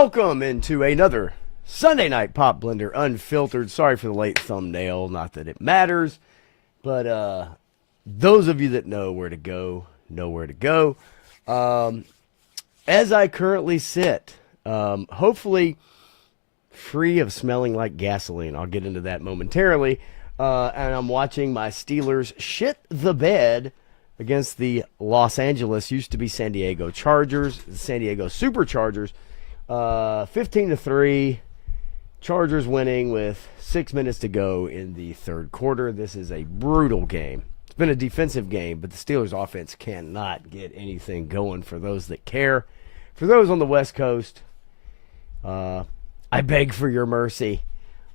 Welcome into another Sunday Night Pop Blender Unfiltered. Sorry for the late thumbnail, not that it matters, but those of you that know where to go, know where to go. As I currently sit, hopefully free of smelling like gasoline. I'll get into that momentarily. And I'm watching my Steelers shit the bed against the Los Angeles, used to be San Diego Chargers, the San Diego Superchargers. 15-3, Chargers winning with 6 minutes to go in the third quarter. This is a brutal game. It's been a defensive game, but the Steelers offense cannot get anything going for those that care. For those on the West Coast, I beg for your mercy.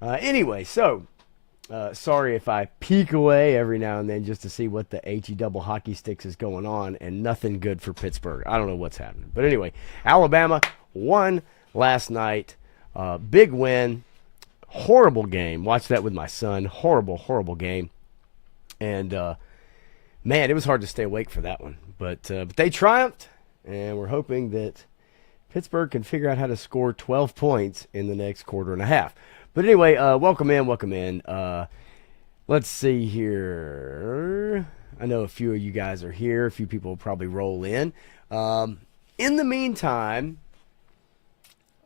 Anyway, so sorry if I peek away every now and then just to see what the HE double hockey sticks is going on, and nothing good for Pittsburgh. I don't know what's happening. But anyway, Alabama won last night. Big win. Horrible game. Watched that with my son. Horrible game. And, man, it was hard to stay awake for that one. But they triumphed, and we're hoping that Pittsburgh can figure out how to score 12 points in the next quarter and a half. But anyway, welcome in. Let's see here. I know a few of you guys are here. A few people will probably roll in. In the meantime,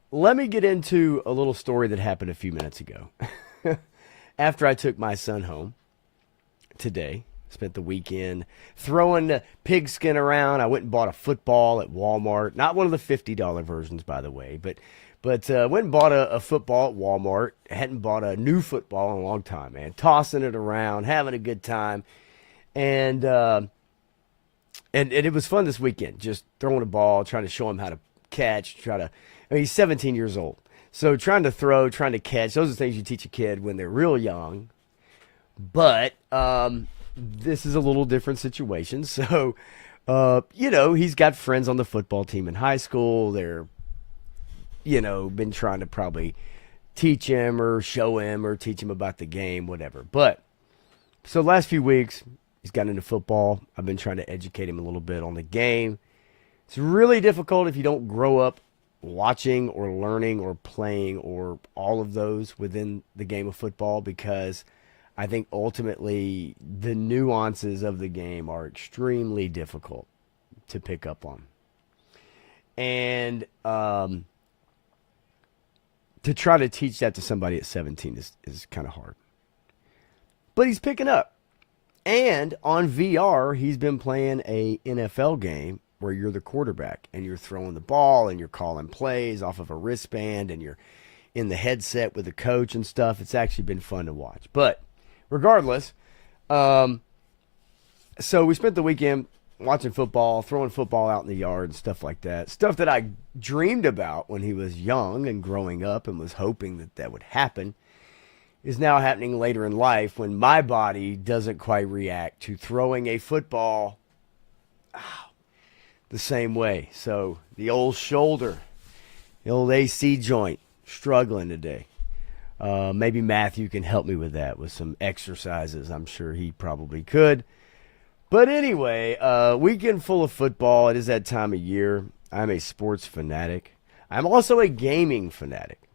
let me get into a little story that happened a few minutes ago. After I took my son home today, spent the weekend throwing the pigskin around. I went and bought a football at Walmart. Not one of the $50 versions, by the way, but went and bought a football at Walmart. Hadn't bought a new football in a long time, man. Tossing it around, having a good time. And it was fun this weekend, just throwing a ball, trying to show him how to catch, he's 17 years old. So trying to throw, trying to catch, those are things you teach a kid when they're real young. But this is a little different situation. So, he's got friends on the football team in high school. They're, been trying to probably teach him or show him or teach him about the game, whatever. But, so last few weeks, he's gotten into football. I've been trying to educate him a little bit on the game. It's really difficult if you don't grow up watching or learning or playing or all of those within the game of football, because I think ultimately the nuances of the game are extremely difficult to pick up on. And to try to teach that to somebody at 17 is kind of hard. But he's picking up. And on VR, he's been playing a NFL game where you're the quarterback and you're throwing the ball and you're calling plays off of a wristband and you're in the headset with the coach and stuff. It's actually been fun to watch. But regardless, so we spent the weekend watching football, throwing football out in the yard and stuff like that. Stuff that I dreamed about when he was young and growing up and was hoping that that would happen is now happening later in life when my body doesn't quite react to throwing a football the same way. So the old shoulder, the old AC joint, struggling today. Maybe Matthew can help me with that with some exercises. I'm sure he probably could. But anyway, weekend full of football. It is that time of year. I'm a sports fanatic. I'm also a gaming fanatic.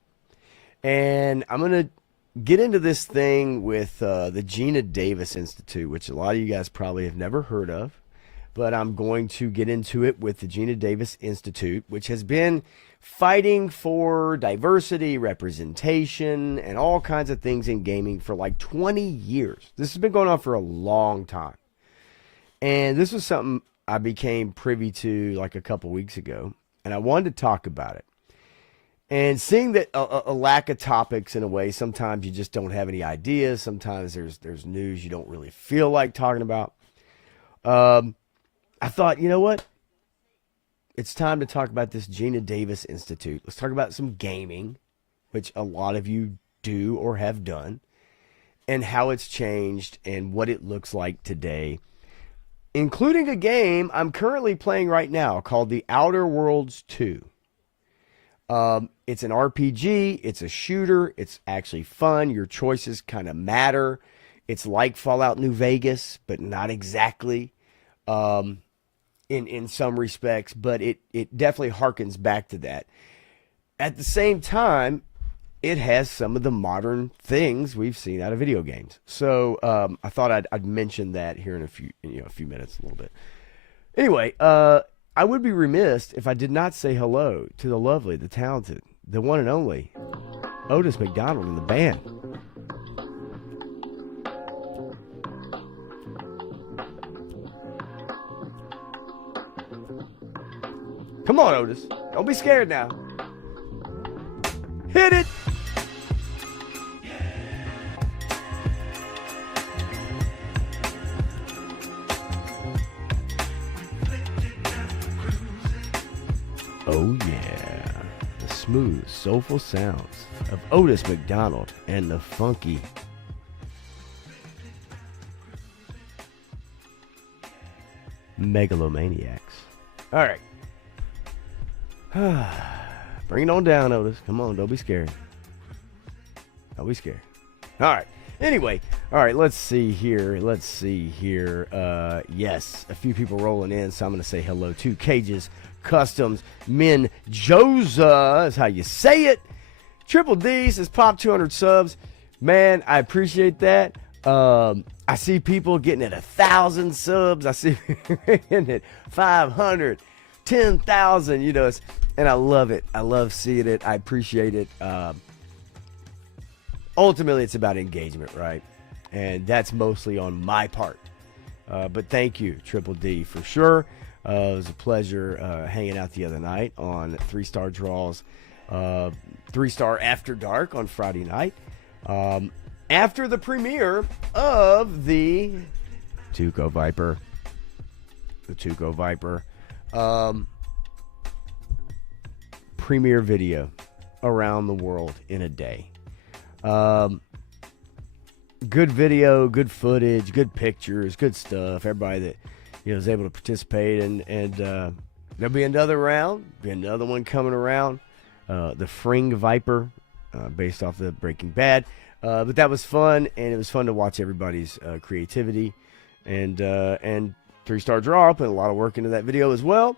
And I'm going to get into this thing with the Gina Davis Institute, which a lot of you guys probably have never heard of. But I'm going to get into it with the Gina Davis Institute, which has been fighting for diversity, representation, and all kinds of things in gaming for like 20 years. This has been going on for a long time. And this was something I became privy to like a couple weeks ago, and I wanted to talk about it. And seeing that a lack of topics in a way, sometimes you just don't have any ideas. Sometimes there's news you don't really feel like talking about. I thought, you know what? It's time to talk about this Gina Davis Institute. Let's talk about some gaming, which a lot of you do or have done, and how it's changed and what it looks like today, including a game I'm currently playing right now called The Outer Worlds 2. It's an RPG. It's a shooter. It's actually fun. Your choices kind of matter. It's like Fallout New Vegas, but not exactly. In some respects, but it definitely harkens back to that. at the same time, it has some of the modern things we've seen out of video games. So I thought I'd mention that here in a few minutes, a little bit. Anyway, I would be remiss if I did not say hello to the lovely, the talented, the one and only Otis McDonald and the band. Come on, Otis. Don't be scared now. Hit it. Oh yeah, the smooth, soulful sounds of Otis McDonald and the funky Megalomaniacs. All right. Bring it on down, Otis. Come on, don't be scared. Don't be scared. All right. Anyway, all right, let's see here. Yes, a few people rolling in, so I'm going to say hello to Cages Customs Menjoza is how you say it. Triple D says pop 200 subs. Man, I appreciate that. I see people getting at 1,000 subs. I see getting at 500, 10,000, and I love it. I love seeing it. I appreciate it. Ultimately, it's about engagement, right? And that's mostly on my part. But thank you, Triple D, for sure. It was a pleasure hanging out the other night on 3-Star Draws, 3-Star After Dark on Friday night. After the premiere of the Tuco Viper. Premiere video around the world in a day. Good video, good footage, good pictures, good stuff. Everybody that is able to participate, and there'll be another round, be another one coming around. The Fring Viper, based off the Breaking Bad. But that was fun, and it was fun to watch everybody's creativity. And 3-Star Draw put a lot of work into that video as well,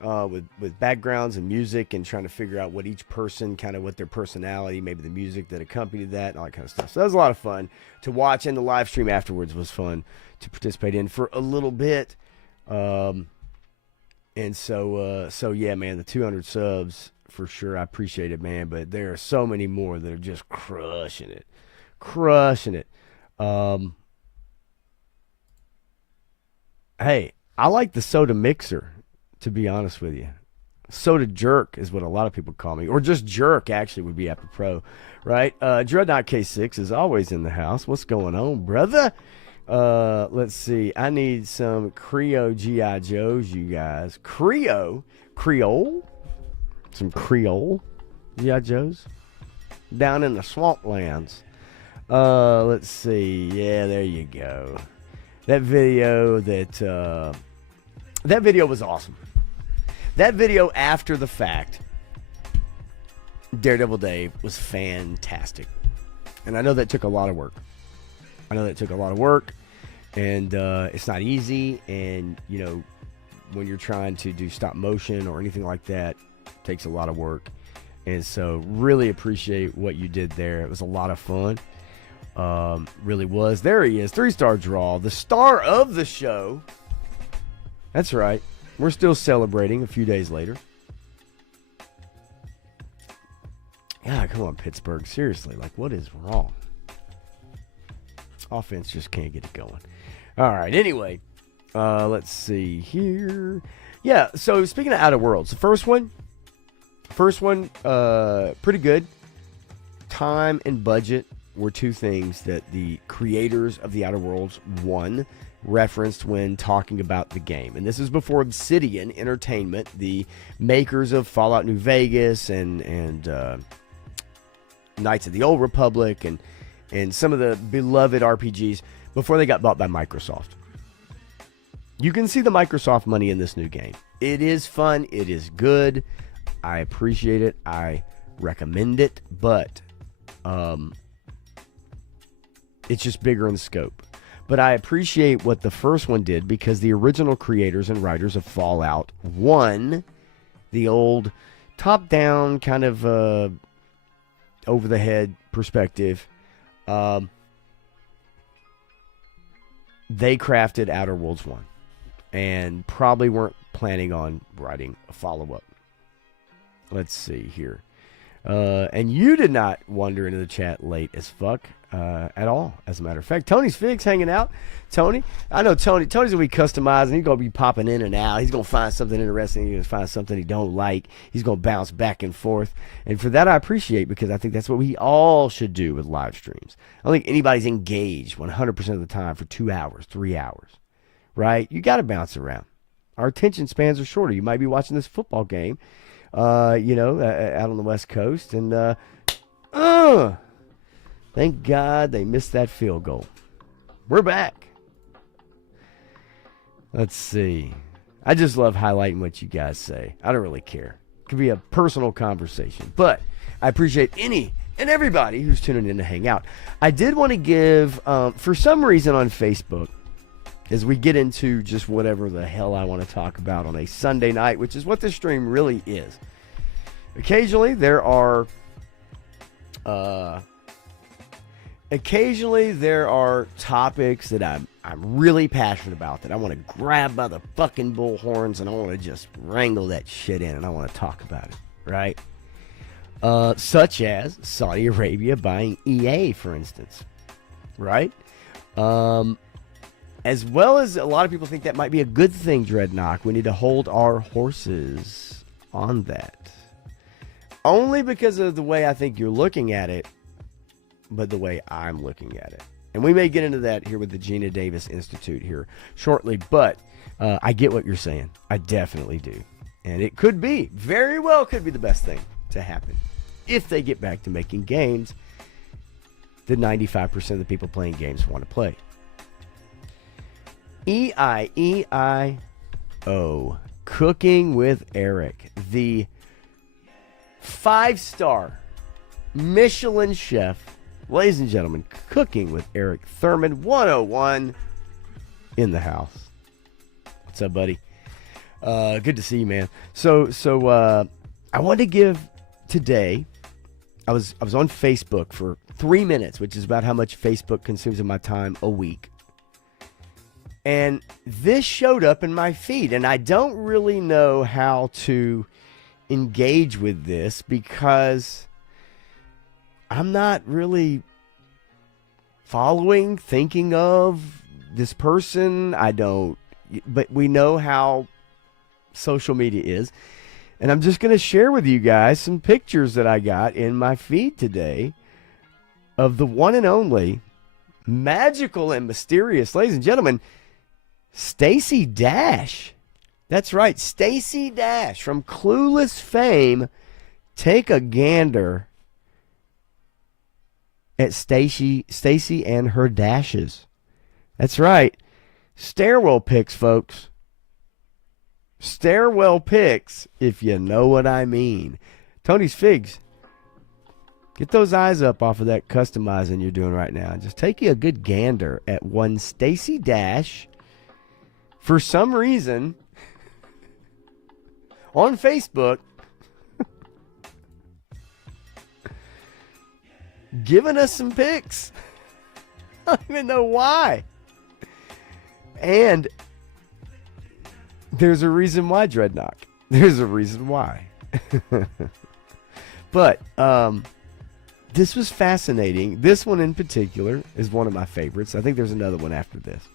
with backgrounds and music, and trying to figure out what each person, kind of what their personality, maybe the music that accompanied that, and all that kind of stuff. So that was a lot of fun to watch, and the live stream afterwards was fun to participate in for a little bit. And so yeah, man, the 200 subs for sure. I appreciate it, man. But there are so many more that are just crushing it. Hey, I like the soda mixer, to be honest with you. Soda jerk is what a lot of people call me, or just jerk actually would be apropos, right? Dreadnought K6 is always in the house. What's going on, brother? Let's see. I need some Creole G.I. Joes, you guys. Creole? Some Creole G.I. Joes down in the swamplands. Let's see. Yeah, there you go. That video was awesome. That video after the fact, Daredevil Dave, was fantastic. And I know that took a lot of work. And it's not easy. And, when you're trying to do stop motion or anything like that, it takes a lot of work. And so really appreciate what you did there. It was a lot of fun. Really was. There he is. 3-Star Draw, the star of the show. That's right. We're still celebrating a few days later. Yeah, come on, Pittsburgh. Seriously, what is wrong? Offense just can't get it going. All right, anyway, let's see here. Yeah, so speaking of Outer Worlds, the first one, pretty good. Time and budget were two things that the creators of the Outer Worlds 1 referenced when talking about the game. And this is before Obsidian Entertainment, the makers of Fallout New Vegas and Knights of the Old Republic and some of the beloved RPGs, before they got bought by Microsoft. You can see the Microsoft money in this new game. It is fun. It is good. I appreciate it. I recommend it. But it's just bigger in scope. But I appreciate what the first one did, because the original creators and writers of Fallout 1, the old top down kind of over the head perspective. They crafted Outer Worlds 1 and probably weren't planning on writing a follow-up. Let's see here. And you did not wander into the chat late as fuck at all, as a matter of fact. Tony's Figs hanging out. Tony, I know Tony's going to be customizing. He's going to be popping in and out. He's going to find something interesting. He's going to find something he don't like. He's going to bounce back and forth. And for that, I appreciate, because I think that's what we all should do with live streams. I don't think anybody's engaged 100% of the time for 2 hours, 3 hours, right? You got to bounce around. Our attention spans are shorter. You might be watching this football game, out on the West Coast. And thank God they missed that field goal. We're back. Let's see. I just love highlighting what you guys say. I don't really care. It could be a personal conversation. But I appreciate any and everybody who's tuning in to hang out. I did want to give, for some reason on Facebook, as we get into just whatever the hell I want to talk about on a Sunday night, which is what this stream really is. Occasionally there are topics that I'm really passionate about, that I want to grab by the fucking bull horns and I want to just wrangle that shit in and I want to talk about it, right? Such as Saudi Arabia buying EA, for instance, right? As well as a lot of people think that might be a good thing, Dreadnought. We need to hold our horses on that. Only because of the way I think you're looking at it, but the way I'm looking at it. And we may get into that here with the Gina Davis Institute here shortly, but I get what you're saying. I definitely do. And it could be, very well could be the best thing to happen if they get back to making games that 95% of the people playing games want to play. E-I-E-I-O, Cooking with Eric, the 5-star Michelin chef. Ladies and gentlemen, Cooking with Eric Thurman 101 in the house. What's up, buddy? Good to see you, man. So I wanted to give today, I was on Facebook for 3 minutes, which is about how much Facebook consumes of my time a week. And this showed up in my feed, and I don't really know how to engage with this because I'm not really thinking of this person. But we know how social media is. And I'm just going to share with you guys some pictures that I got in my feed today of the one and only magical and mysterious, ladies and gentlemen, Stacey Dash. That's right, Stacey Dash from Clueless fame. Take a gander at Stacey and her dashes. That's right. Stairwell pics, folks. Stairwell pics, if you know what I mean. Tony's Figs. Get those eyes up off of that customizing you're doing right now. Just take you a good gander at one Stacey Dash. For some reason, on Facebook, giving us some pics. I don't even know why. And there's a reason why, Dreadnought. There's a reason why. But this was fascinating. This one in particular is one of my favorites. I think there's another one after this.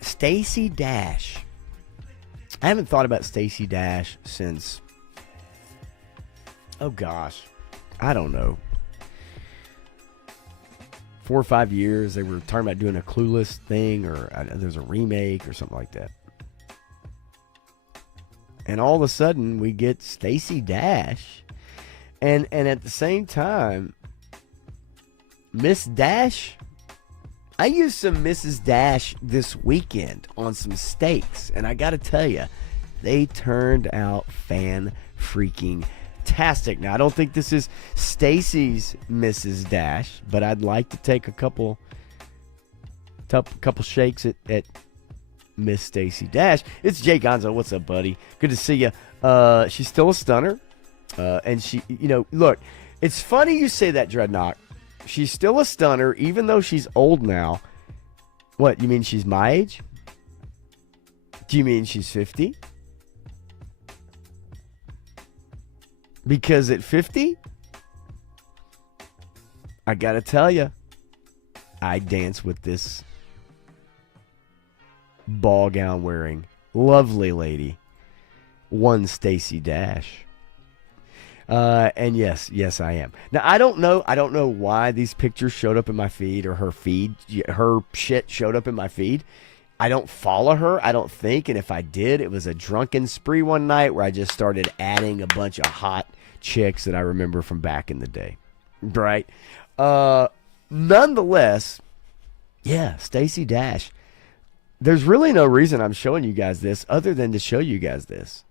Stacey Dash. I haven't thought about Stacey Dash since, oh gosh, I don't know, 4 or 5 years. They were talking about doing a Clueless thing, or there's a remake or something like that. And all of a sudden we get Stacey Dash, and at the same time, Miss Dash. I used some Mrs. Dash this weekend on some steaks, and I got to tell you, they turned out fan-freaking-tastic. Now, I don't think this is Stacey's Mrs. Dash, but I'd like to take a couple shakes at Miss Stacey Dash. It's Jay Gonzo. What's up, buddy? Good to see you. She's still a stunner. And she, look, it's funny you say that, Dreadnought. She's still a stunner, even though she's old now. What, you mean she's my age? Do you mean she's 50? Because at 50, I gotta tell you, I dance with this ball gown wearing lovely lady, one Stacey Dash. And yes, I am. Now I don't know why these pictures showed up in my feed, or her shit showed up in my feed. I don't follow her, I don't think, and if I did, it was a drunken spree one night where I just started adding a bunch of hot chicks that I remember from back in the day. Right? Nonetheless, yeah, Stacey Dash. There's really no reason I'm showing you guys this other than to show you guys this.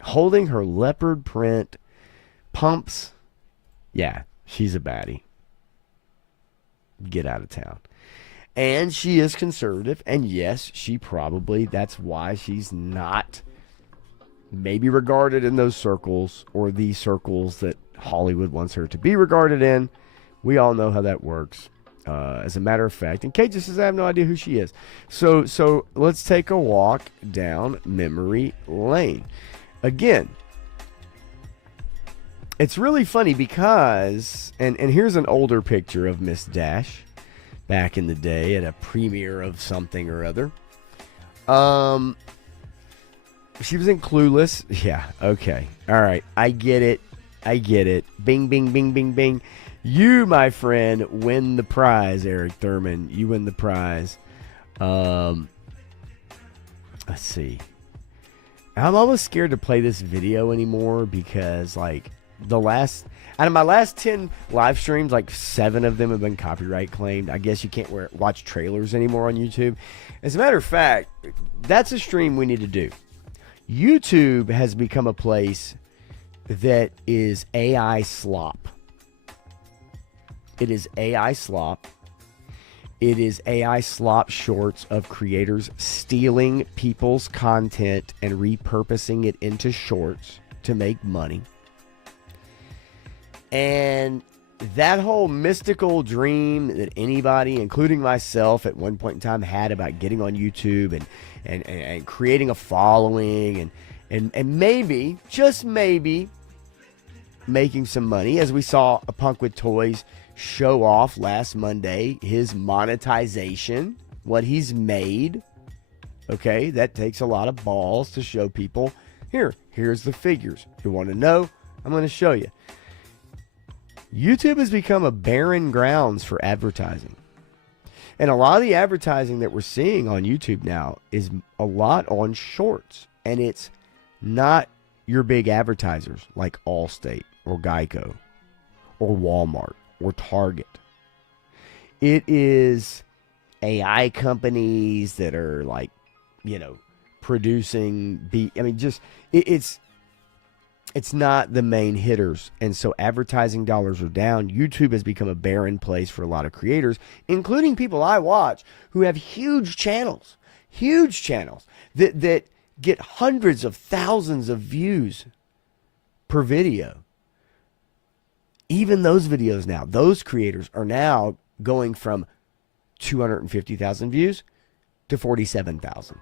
Holding her leopard print pumps. Yeah, she's a baddie. Get out of town. And she is conservative. And yes, that's why she's not maybe regarded in those circles, or the circles that Hollywood wants her to be regarded in. We all know how that works. As a matter of fact, and Kate just says, I have no idea who she is. So let's take a walk down memory lane. Again, it's really funny because, and here's an older picture of Miss Dash back in the day at a premiere of something or other. She was in Clueless. Yeah, okay. All right, I get it. Bing, bing, bing, bing, bing. You, my friend, win the prize, Eric Thurman. You win the prize. Let's see. I'm almost scared to play this video anymore because, like, out of my last 10 live streams, like 7 of them have been copyright claimed. I guess you can't watch trailers anymore on YouTube. As a matter of fact, that's a stream we need to do. YouTube has become a place that is AI slop. It is AI slop. It is AI slop shorts of creators stealing people's content and repurposing it into shorts to make money. And that whole mystical dream that anybody, including myself at one point in time, had about getting on YouTube and creating a following and maybe, just maybe, making some money, as we saw a Punk with Toys show off last Monday, his monetization, what he's made. Okay, that takes a lot of balls to show people. Here's the figures. If you want to know, I'm going to show you. YouTube has become a barren grounds for advertising. And a lot of the advertising that we're seeing on YouTube now is a lot on shorts. And it's not your big advertisers like Allstate or Geico or Walmart or Target. It is AI companies that are like, producing it's not the main hitters. And so advertising dollars are down. YouTube has become a barren place for a lot of creators, including people I watch who have huge channels that get hundreds of thousands of views per video. Even those videos now, those creators are now going from 250,000 views to 47,000.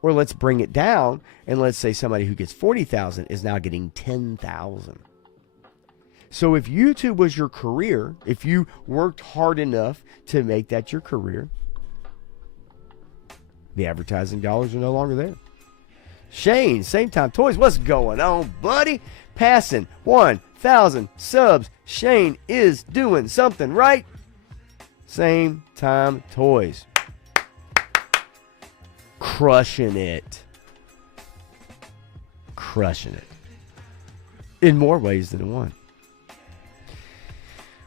Or let's bring it down, and let's say somebody who gets 40,000 is now getting 10,000. So if YouTube was your career, if you worked hard enough to make that your career, the advertising dollars are no longer there. Shane, Same Time Toys, what's going on, buddy? Passing 1,000 subs. Shane is doing something right. Same Time Toys. Crushing it. In more ways than one.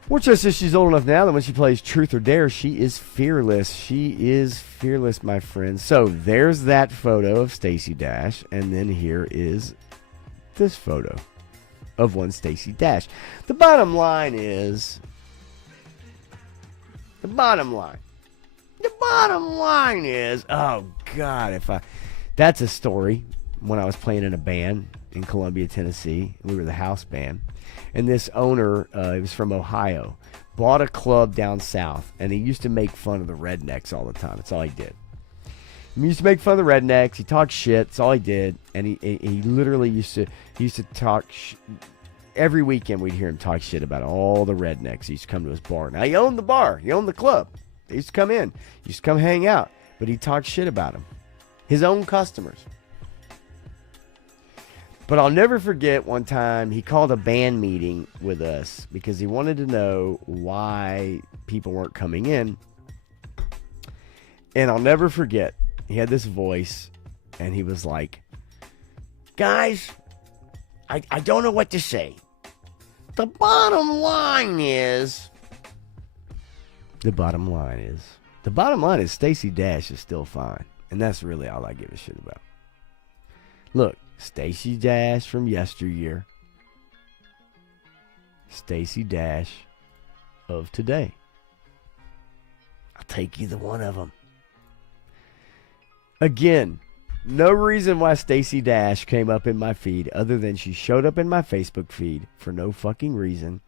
Worcester says she's old enough now that when she plays Truth or Dare, she is fearless. She is fearless, my friend. So there's that photo of Stacey Dash, and then here is this photo of one Stacey Dash. The bottom line is, The bottom line is, oh God, that's a story. When I was playing in a band in Columbia, Tennessee, we were the house band, and this owner, he was from Ohio, bought a club down south, and he used to make fun of the rednecks all the time. That's all he did. He used to make fun of the rednecks. He talked shit. That's all he did, and he literally used to talk. Every weekend we'd hear him talk shit about all the rednecks. He used to come to his bar. Now he owned the bar. He owned the club. They used to come in. He used to come hang out, but he talked shit about them, his own customers. But I'll never forget one time he called a band meeting with us because he wanted to know why people weren't coming in. And I'll never forget, he had this voice and he was like, guys, I don't know what to say. The bottom line is Stacey Dash is still fine. And that's really all I give a shit about. Look. Stacey Dash from yesteryear. Stacey Dash of today. I'll take either one of them. Again, no reason why Stacey Dash came up in my feed other than she showed up in my Facebook feed for no fucking reason.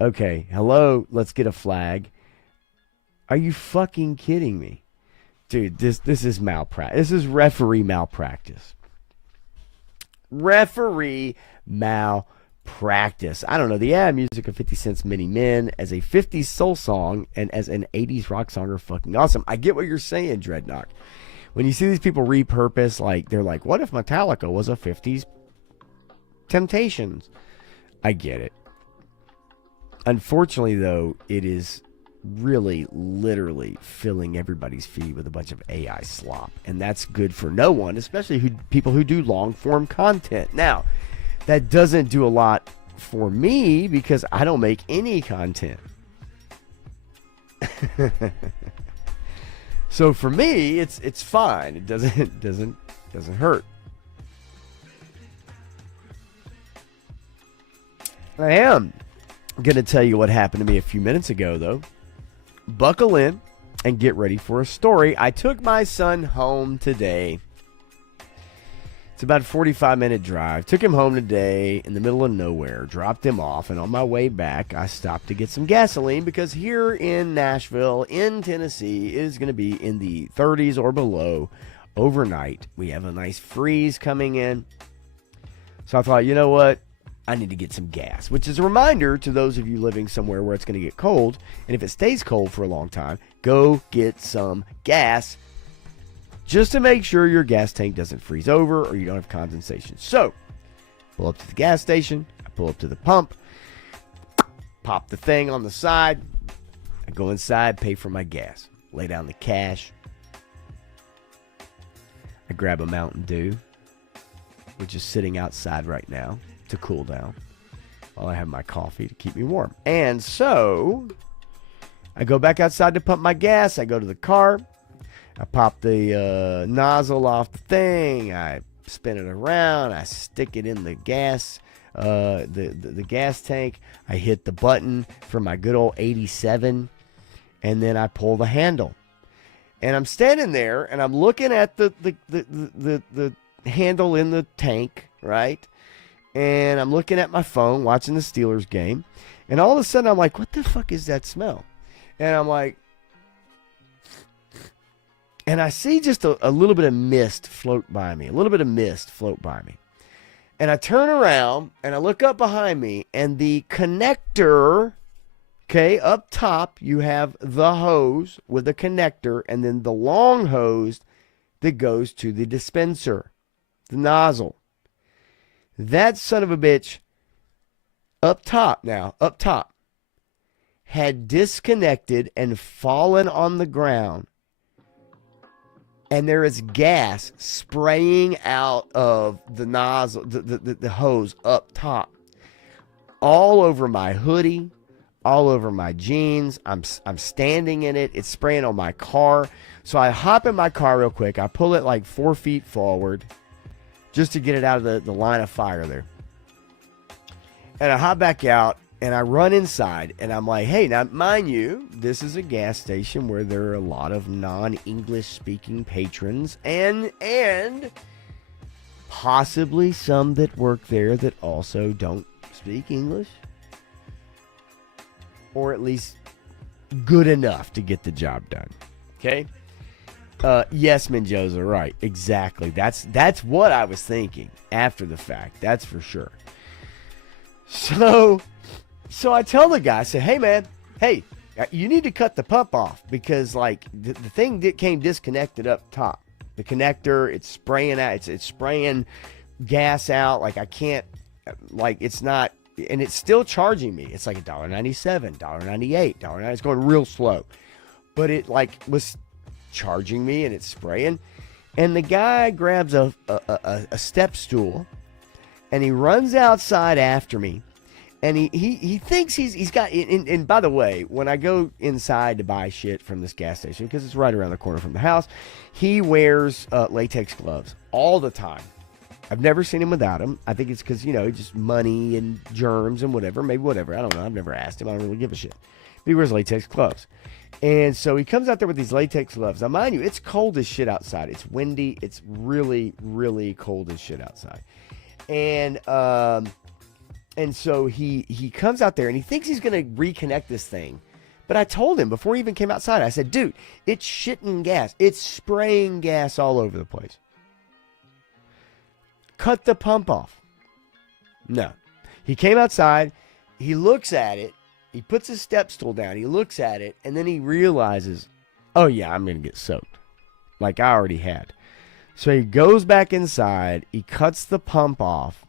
Okay, hello, let's get a flag. Are you fucking kidding me? Dude, this is malpractice. This is referee malpractice. Referee malpractice. I don't know. The ad music of 50 Cent's Many Men as a 50s soul song and as an 80s rock song are fucking awesome. I get what you're saying, Dreadnought. When you see these people repurpose, like, they're like, what if Metallica was a 50s Temptations? I get it. Unfortunately, though, it is really literally filling everybody's feed with a bunch of AI slop, and that's good for no one, especially people who do long form content. Now, that doesn't do a lot for me because I don't make any content. So for me, it's fine. It doesn't hurt. I am gonna tell you what happened to me a few minutes ago, though. Buckle in and get ready for a story. I took my son home today. It's about a 45-minute drive. Took him home today in the middle of nowhere. Dropped him off, and on my way back, I stopped to get some gasoline because here in Nashville, in Tennessee, it is going to be in the 30s or below overnight. We have a nice freeze coming in. So I thought, you know what? I need to get some gas, which is a reminder to those of you living somewhere where it's going to get cold. And if it stays cold for a long time, go get some gas just to make sure your gas tank doesn't freeze over or you don't have condensation. So, pull up to the gas station. I pull up to the pump, pop the thing on the side. I go inside, pay for my gas, lay down the cash. I grab a Mountain Dew, which is sitting outside right now to cool down while I have my coffee to keep me warm. And so I go back outside to pump my gas. I go to the car. I pop the nozzle off the thing. I spin it around. I stick it in the gas, the gas tank. I hit the button for my good old 87, and then I pull the handle. And I'm standing there, and I'm looking at the handle in the tank, right? And I'm looking at my phone, watching the Steelers game. And all of a sudden, I'm like, what the fuck is that smell? And I'm like, and I see just a little bit of mist float by me. And I turn around, and I look up behind me, and the connector, okay, up top, you have the hose with the connector, and then the long hose that goes to the dispenser, the nozzle. That son of a bitch up top, had disconnected and fallen on the ground. And there is gas spraying out of the nozzle, the hose up top, all over my hoodie, all over my jeans. I'm standing in it. It's spraying on my car. So I hop in my car real quick. I pull it like 4 feet forward just to get it out of the line of fire there. And I hop back out, And I run inside, and I'm like, hey, now, mind you, this is a gas station where there are a lot of non-English speaking patrons and possibly some that work there that also don't speak English. Or at least good enough to get the job done. Okay? Yes, Menjoza, right. Exactly. That's what I was thinking after the fact. That's for sure. So I tell the guy, I say, hey, man, hey, you need to cut the pump off because, like, the thing that came disconnected up top. The connector, it's spraying out. It's spraying gas out. Like, I can't, like, it's not, and it's still charging me. It's like $1.97, $1.98, $1.90. It's going real slow. But it, like, was charging me and it's spraying. And the guy grabs a step stool and he runs outside after me. And he thinks he's got, and by the way, when I go inside to buy shit from this gas station, because it's right around the corner from the house, he wears latex gloves all the time. I've never seen him without them. I think it's because, just money and germs and whatever, maybe whatever. I don't know. I've never asked him. I don't really give a shit. But he wears latex gloves. And so he comes out there with these latex gloves. Now, mind you, it's cold as shit outside. It's windy. It's really, really cold as shit outside. And so he comes out there and he thinks he's going to reconnect this thing. But I told him before he even came outside, I said, dude, it's shitting gas. It's spraying gas all over the place. Cut the pump off. No. He came outside. He looks at it. He puts his step stool down. He looks at it. And then he realizes, oh, yeah, I'm going to get soaked. Like I already had. So he goes back inside. He cuts the pump off.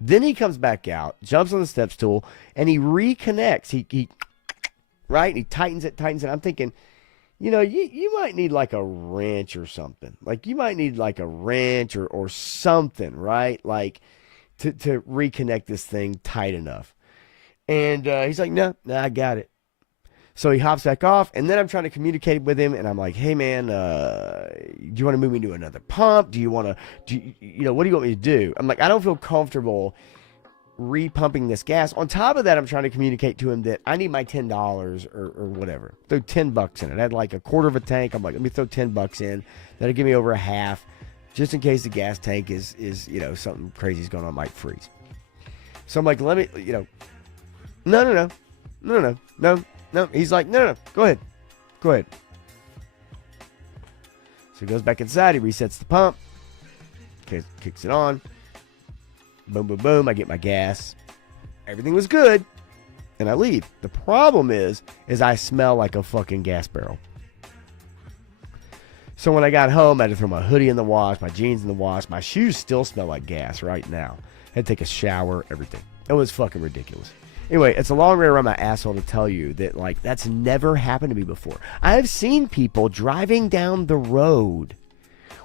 Then he comes back out, jumps on the step stool, and he reconnects. He right? He tightens it. I'm thinking, you might need like a wrench or something. Like you might need like a wrench or something, right? Like to reconnect this thing tight enough. And he's like, no, I got it. So he hops back off, and then I'm trying to communicate with him, and I'm like, hey, man, do you want to move me to another pump? What do you want me to do? I'm like, I don't feel comfortable repumping this gas. On top of that, I'm trying to communicate to him that I need my $10 or whatever. Throw $10 in it. I had like a quarter of a tank. I'm like, let me throw $10 in. That'll give me over a half, just in case the gas tank is something crazy is going on, might freeze. So I'm like, let me, no. He's like, no. Go ahead. So he goes back inside. He resets the pump. Kicks it on. Boom, boom, boom. I get my gas. Everything was good. And I leave. The problem is I smell like a fucking gas barrel. So when I got home, I had to throw my hoodie in the wash, my jeans in the wash. My shoes still smell like gas right now. I had to take a shower, everything. It was fucking ridiculous. Anyway, it's a long way around my asshole to tell you that, like, that's never happened to me before. I've seen people driving down the road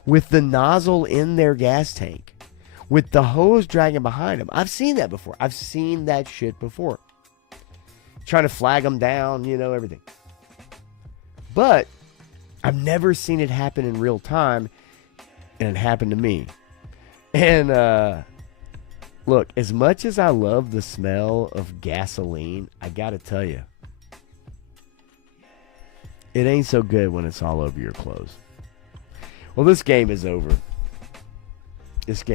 with the nozzle in their gas tank, with the hose dragging behind them. I've seen that before. I've seen that shit before. Trying to flag them down, everything. But I've never seen it happen in real time, and it happened to me. And, look, as much as I love the smell of gasoline, I gotta tell you, it ain't so good when it's all over your clothes. Well, this game is over. It is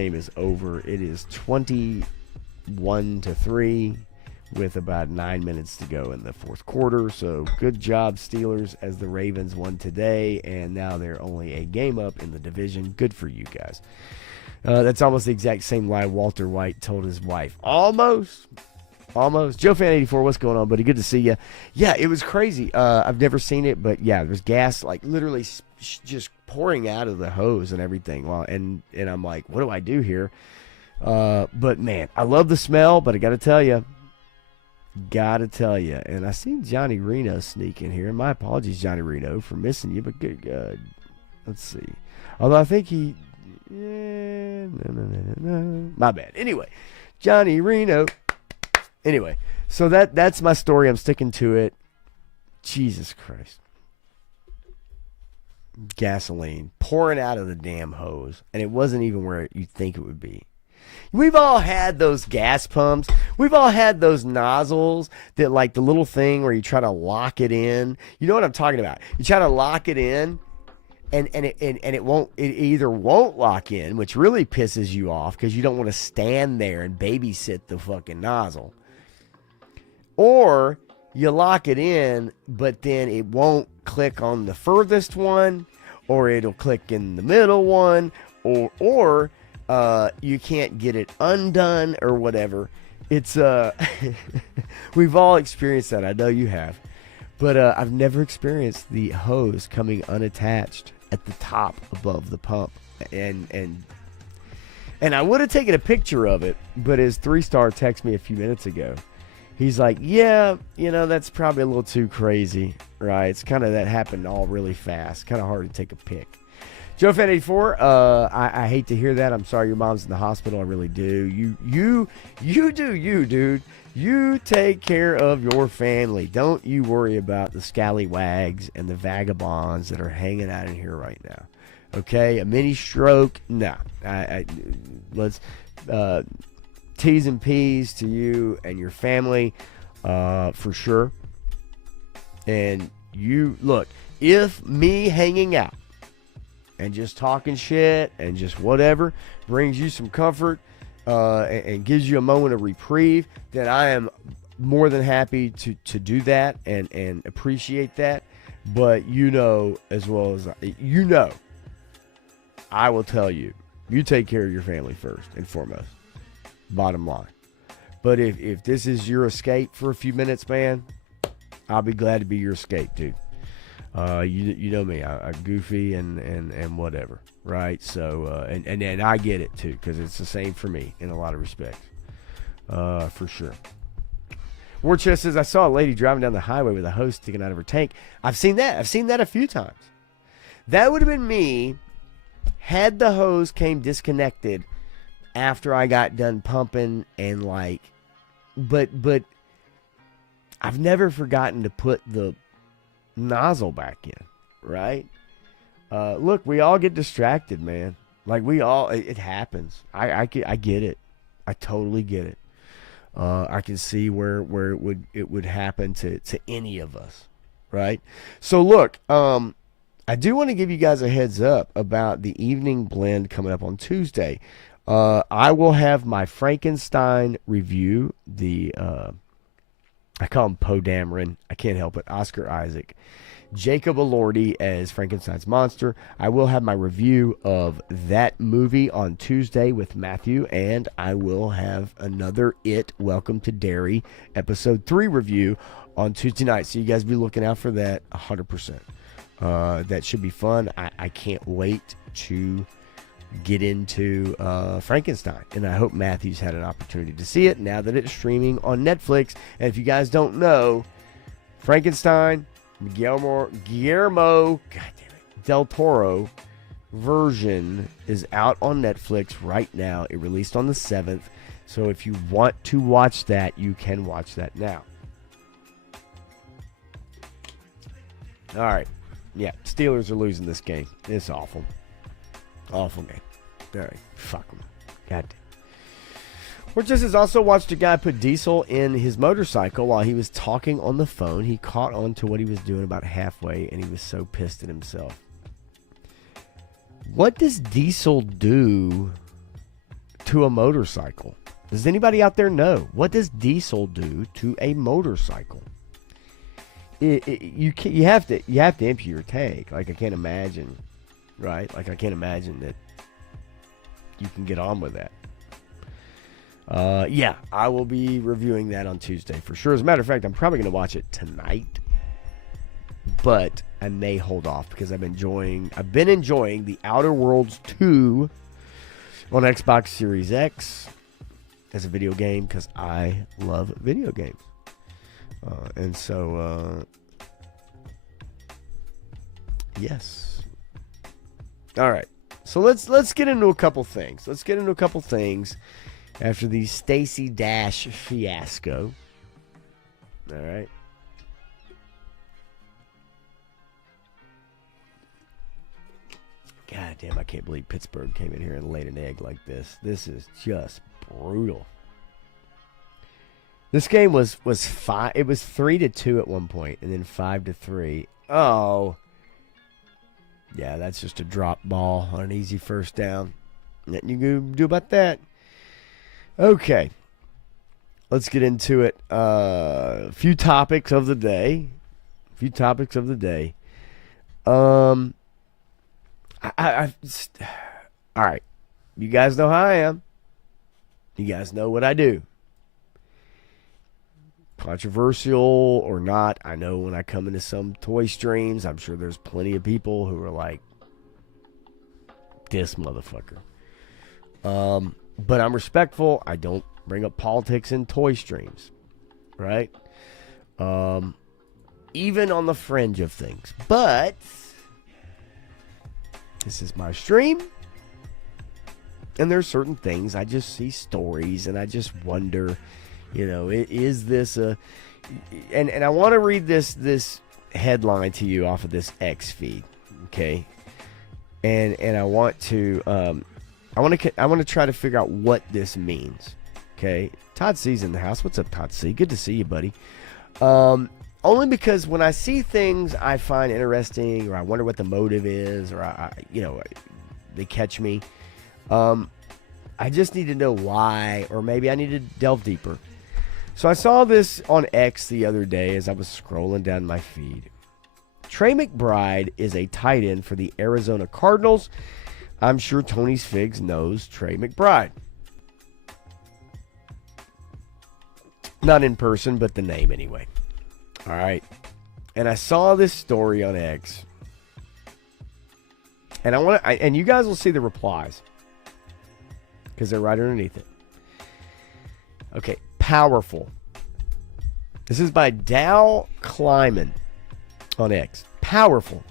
21-3 with about 9 minutes to go in the fourth quarter. So good job, Steelers, as the Ravens won today, and now they're only a game up in the division. Good for you guys. That's almost the exact same lie Walter White told his wife. Almost. Joe Fan 84, what's going on, buddy? Good to see you. Yeah, it was crazy. I've never seen it, but yeah, there's gas like literally just pouring out of the hose and everything. Well, and I'm like, what do I do here? But man, I love the smell, but I got to tell you. And I seen Johnny Reno sneak in here. My apologies, Johnny Reno, for missing you, but good. Let's see. Although I think he... Yeah, no. My bad. Anyway, Johnny Reno. Anyway, so that's my story. I'm sticking to it. Jesus Christ. Gasoline pouring out of the damn hose, and it wasn't even where you'd think it would be. We've all had those gas pumps. We've all had those nozzles that, like, the little thing where you try to lock it in. You know what I'm talking about? You try to lock it in, and it won't. It either won't lock in, which really pisses you off because you don't want to stand there and babysit the fucking nozzle, or you lock it in, but then it won't click on the furthest one, or it'll click in the middle one, or you can't get it undone or whatever. It's we've all experienced that. I know you have, but I've never experienced the hose coming unattached at the top above the pump, and I would have taken a picture of it, but his 3-star texted me a few minutes ago. He's like, yeah, that's probably a little too crazy, right? It's kind of that happened all really fast. Kind of hard to take a pic. Joe Fan 84, I hate to hear that. I'm sorry your mom's in the hospital. I really do. You do you, dude. You take care of your family. Don't you worry about the scallywags and the vagabonds that are hanging out in here right now. Okay? A mini stroke? No. Let's T's and P's to you and your family, for sure. And you, look, if me hanging out and just talking shit and just whatever brings you some comfort and gives you a moment of reprieve, then I am more than happy to do that and appreciate that. But as well as I will tell you, you take care of your family first and foremost. Bottom line. But if this is your escape for a few minutes, man, I'll be glad to be your escape, dude. You know me, I'm goofy and whatever, right? So and I get it too, because it's the same for me in a lot of respects, for sure. War Chest says, I saw a lady driving down the highway with a hose sticking out of her tank. I've seen that a few times. That would have been me had the hose came disconnected after I got done pumping, and but I've never forgotten to put the nozzle back in, right? Look, we all get distracted, man. Like it happens. I get it. I totally get it. I can see where it would happen to any of us, right? So look, I do want to give you guys a heads up about the evening blend coming up on Tuesday. I will have my Frankenstein review. I call him Poe Dameron. I can't help it. Oscar Isaac. Jacob Elordi as Frankenstein's monster. I will have my review of that movie on Tuesday with Matthew, and I will have another It, Welcome to Derry, episode 3 review on Tuesday night. So you guys be looking out for that 100%. That should be fun. I can't wait to get into Frankenstein, and I hope Matthew's had an opportunity to see it now that it's streaming on Netflix. And if you guys don't know, Frankenstein, Guillermo God damn it, Del Toro version is out on Netflix right now. It released on the 7th, so if you want to watch that, you can watch that now. All right. Yeah, Steelers are losing this game. It's awful. Awful game. All right. Fuck them. God damn. We're just has also watched a guy put diesel in his motorcycle while he was talking on the phone. He caught on to what he was doing about halfway, and he was so pissed at himself. What does diesel do to a motorcycle? Does anybody out there know? What does diesel do to a motorcycle? You have to empty your tank. Like, I can't imagine, right? Like, I can't imagine that you can get on with that. Yeah, I will be reviewing that on Tuesday for sure. As a matter of fact, I'm probably going to watch it tonight, but I may hold off because I've been enjoying The Outer Worlds 2 on Xbox Series X as a video game because I love video games. And so, yes. All right. So let's get into a couple things. After the Stacey Dash fiasco. All right. God damn, I can't believe Pittsburgh came in here and laid an egg like this. This is just brutal. This game was 5. It was 3-2 at one point, and then 5-3. Oh, yeah, that's just a drop ball on an easy first down. Nothing you can do about that. Okay, let's get into it. A few topics of the day. All right. You guys know how I am. You guys know what I do. Controversial or not, I know when I come into some toy streams, I'm sure there's plenty of people who are like, this motherfucker. But I'm respectful. I don't bring up politics in toy streams. Right? Even on the fringe of things. But this is my stream. And there's certain things, I just see stories and I just wonder, is this a... And I want to read this headline to you off of this X feed, okay? And I want to try to figure out what this means, okay? Todd C's in the house. What's up, Todd C? Good to see you, buddy. Only because when I see things I find interesting, or I wonder what the motive is, or they catch me. I just need to know why, or maybe I need to delve deeper. So I saw this on X the other day as I was scrolling down my feed. Trey McBride is a tight end for the Arizona Cardinals. I'm sure Tony's Figs knows Trey McBride. Not in person, but the name anyway. All right. And I saw this story on X. And and you guys will see the replies, because they're right underneath it. Okay, powerful. This is by Dow Kleiman on X. Powerful.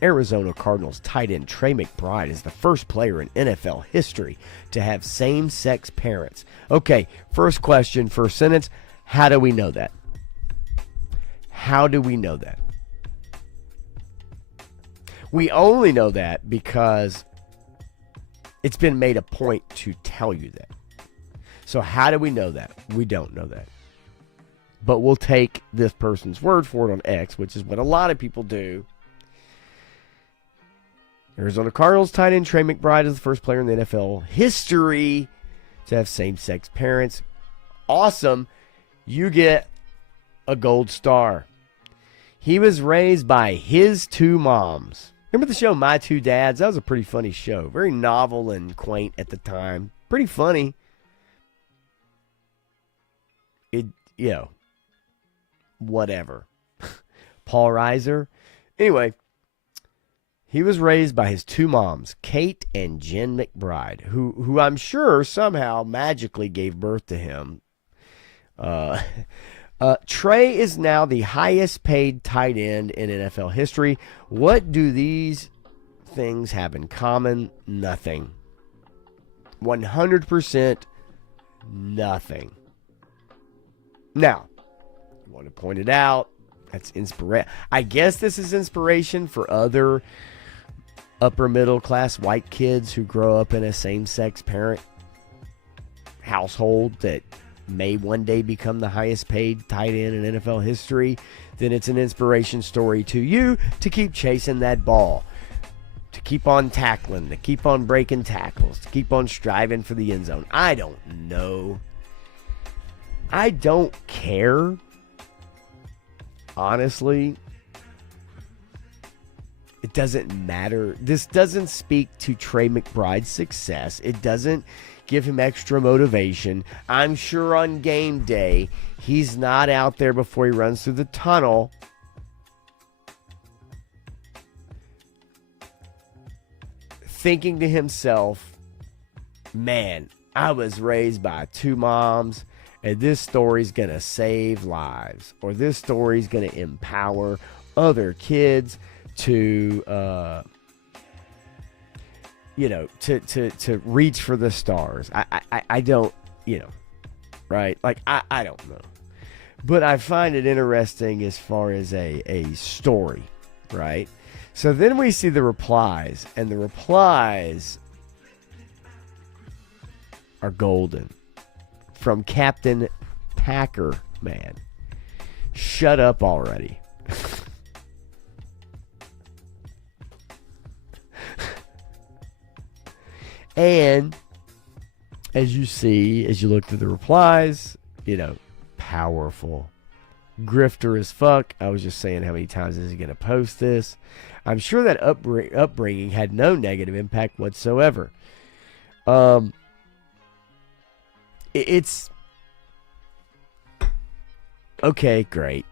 Arizona Cardinals tight end Trey McBride is the first player in NFL history to have same-sex parents. Okay, first question, first sentence. How do we know that? How do we know that? We only know that because it's been made a point to tell you that. So how do we know that? We don't know that. But we'll take this person's word for it on X, which is what a lot of people do. Arizona Cardinals tight end Trey McBride is the first player in the NFL history to have same-sex parents. Awesome. You get a gold star. He was raised by his two moms. Remember the show My Two Dads? That was a pretty funny show. Very novel and quaint at the time. Pretty funny. Whatever. Paul Reiser. Anyway, he was raised by his two moms, Kate and Jen McBride, who I'm sure somehow magically gave birth to him. Trey is now the highest paid tight end in NFL history. What do these things have in common? Nothing. 100% nothing. Now, I want to point it out. That's inspiration. I guess this is inspiration for other upper middle class white kids who grow up in a same-sex parent household that may one day become the highest paid tight end in NFL history. Then it's an inspiration story to you to keep chasing that ball, to keep on tackling, to keep on breaking tackles, to keep on striving for the end zone. I don't know. I don't care. Honestly, it doesn't matter. This doesn't speak to Trey McBride's success. It doesn't give him extra motivation. I'm sure on game day, he's not out there before he runs through the tunnel thinking to himself, man, I was raised by two moms, and this story's going to save lives, or this story's going to empower other kids to, to reach for the stars. I don't, right? Like, I don't know. But I find it interesting as far as a story right? So then we see the replies, and the replies are golden. From Captain Packer Man. Shut up already. And as you see, as you look through the replies, powerful. Grifter as fuck. I was just saying, how many times is he going to post this? I'm sure that upbringing had no negative impact whatsoever. It's okay, great.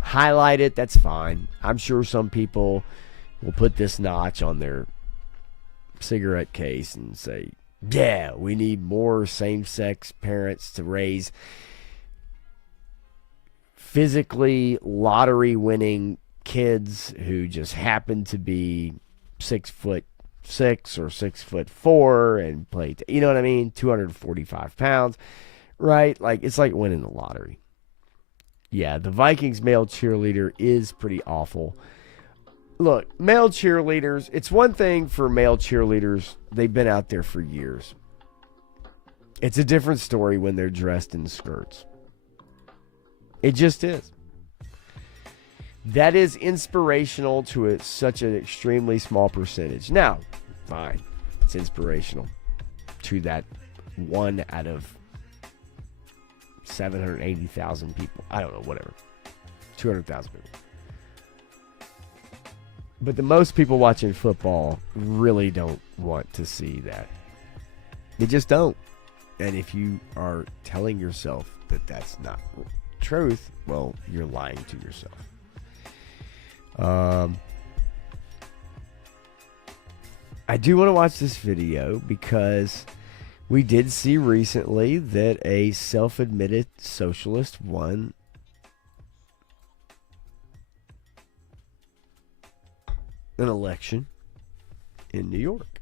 Highlight it, that's fine. I'm sure some people will put this notch on their cigarette case and say, yeah, we need more same-sex parents to raise physically lottery-winning kids who just happen to be 6'6" or 6'4" and play, you know what I mean? 245 pounds, right? Like, it's like winning the lottery. Yeah, the Vikings male cheerleader is pretty awful. Look, male cheerleaders, it's one thing for male cheerleaders. They've been out there for years. It's a different story when they're dressed in skirts. It just is. That is inspirational to such an extremely small percentage. Now, fine. It's inspirational to that 1 out of 780,000 people. I don't know, whatever. 200,000 people. But the most people watching football really don't want to see that. They just don't. And if you are telling yourself that that's not truth, well, you're lying to yourself. I do want to watch this video because we did see recently that a self-admitted socialist won an election in New York.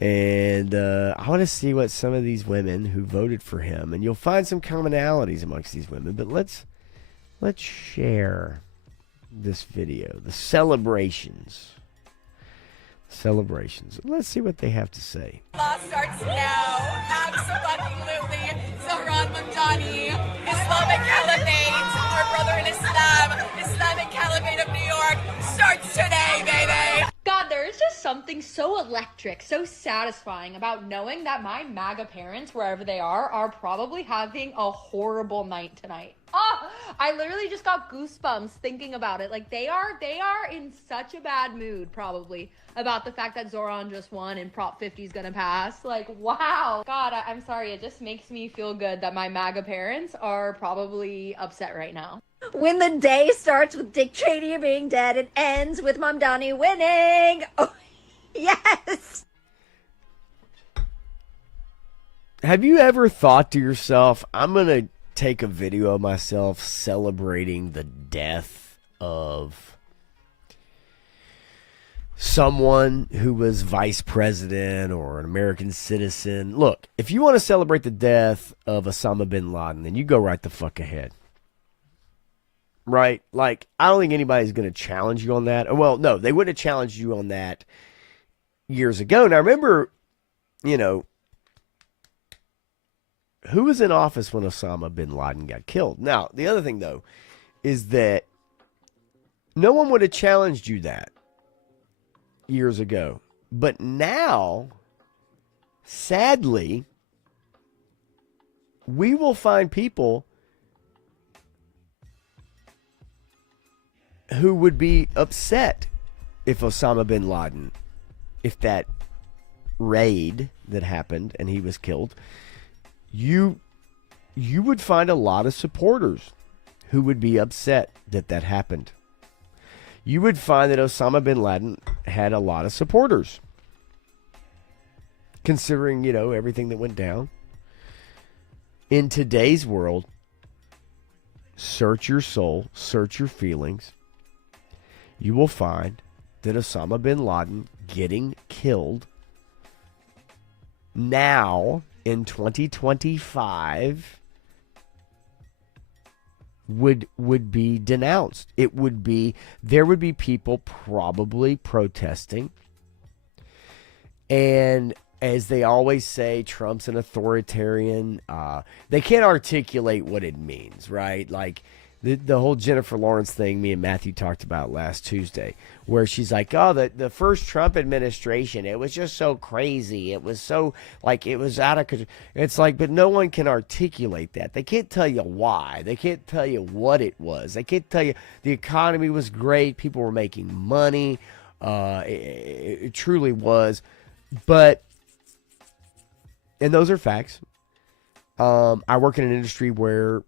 And I want to see what some of these women who voted for him, and you'll find some commonalities amongst these women, but let's share this video. The celebrations. Let's see what they have to say. Law starts now. Absolutely. Zohran Mamdani, Islamic Caliphate, our brother in Islam, Islamic Caliphate of New York, starts today, baby. God, there is just something so electric, so satisfying about knowing that my MAGA parents, wherever they are probably having a horrible night tonight. Oh, I literally just got goosebumps thinking about it. Like, they are in such a bad mood, probably, about the fact that Zoran just won and Prop 50 is gonna pass. Like, wow. God, I'm sorry. It just makes me feel good that my MAGA parents are probably upset right now. When the day starts with Dick Cheney being dead, it ends with Mamdani winning. Oh, yes. Have you ever thought to yourself, I'm going to take a video of myself celebrating the death of someone who was vice president or an American citizen? Look, if you want to celebrate the death of Osama bin Laden, then you go right the fuck ahead. Right? Like, I don't think anybody's going to challenge you on that. Well, no, they wouldn't have challenged you on that years ago. Now, remember, who was in office when Osama bin Laden got killed? Now, the other thing, though, is that no one would have challenged you that years ago. But now, sadly, we will find people who would be upset if Osama bin Laden, if that raid that happened and he was killed, you would find a lot of supporters who would be upset that that happened. You would find that Osama bin Laden had a lot of supporters, considering, everything that went down. In today's world, search your soul, search your feelings. You will find that Osama bin Laden getting killed now in 2025 would be denounced. There would be people probably protesting. And as they always say, Trump's an authoritarian. They can't articulate what it means, right? Like the whole Jennifer Lawrence thing me and Matthew talked about last Tuesday, where she's like, oh, the first Trump administration, it was just so crazy. It was so, like, it was out of control. It's like, but no one can articulate that. They can't tell you why. They can't tell you what it was. They can't tell you the economy was great. People were making money. It truly was. But, and those are facts. I work in an industry where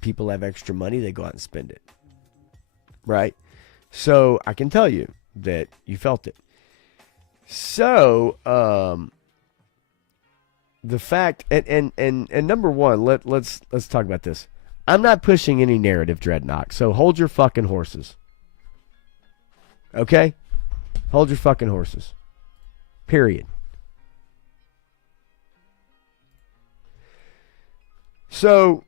people have extra money, they go out and spend it. Right? So I can tell you that you felt it. So, the fact, and number one, let's talk about this. I'm not pushing any narrative, Dreadnought, so hold your fucking horses. Okay? Hold your fucking horses. Period. So,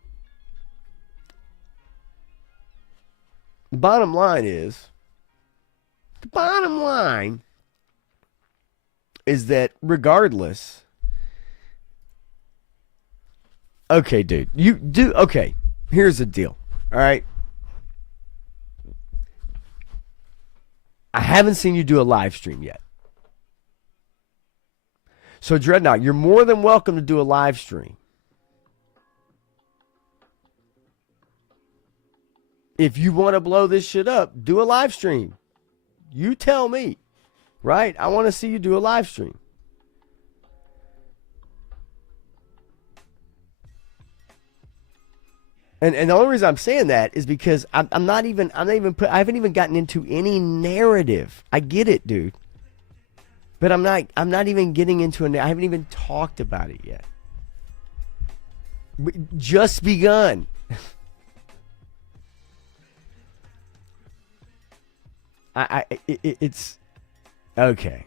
the bottom line is that regardless, okay, dude, okay, here's the deal, all right? I haven't seen you do a live stream yet. So, Dreadnought, you're more than welcome to do a live stream. If you want to blow this shit up, do a live stream. You tell me, right? I want to see you do a live stream. And the only reason I'm saying that is because I haven't even gotten into any narrative. I get it, dude. But I'm not even getting into I haven't even talked about it yet. Just begun. It's okay.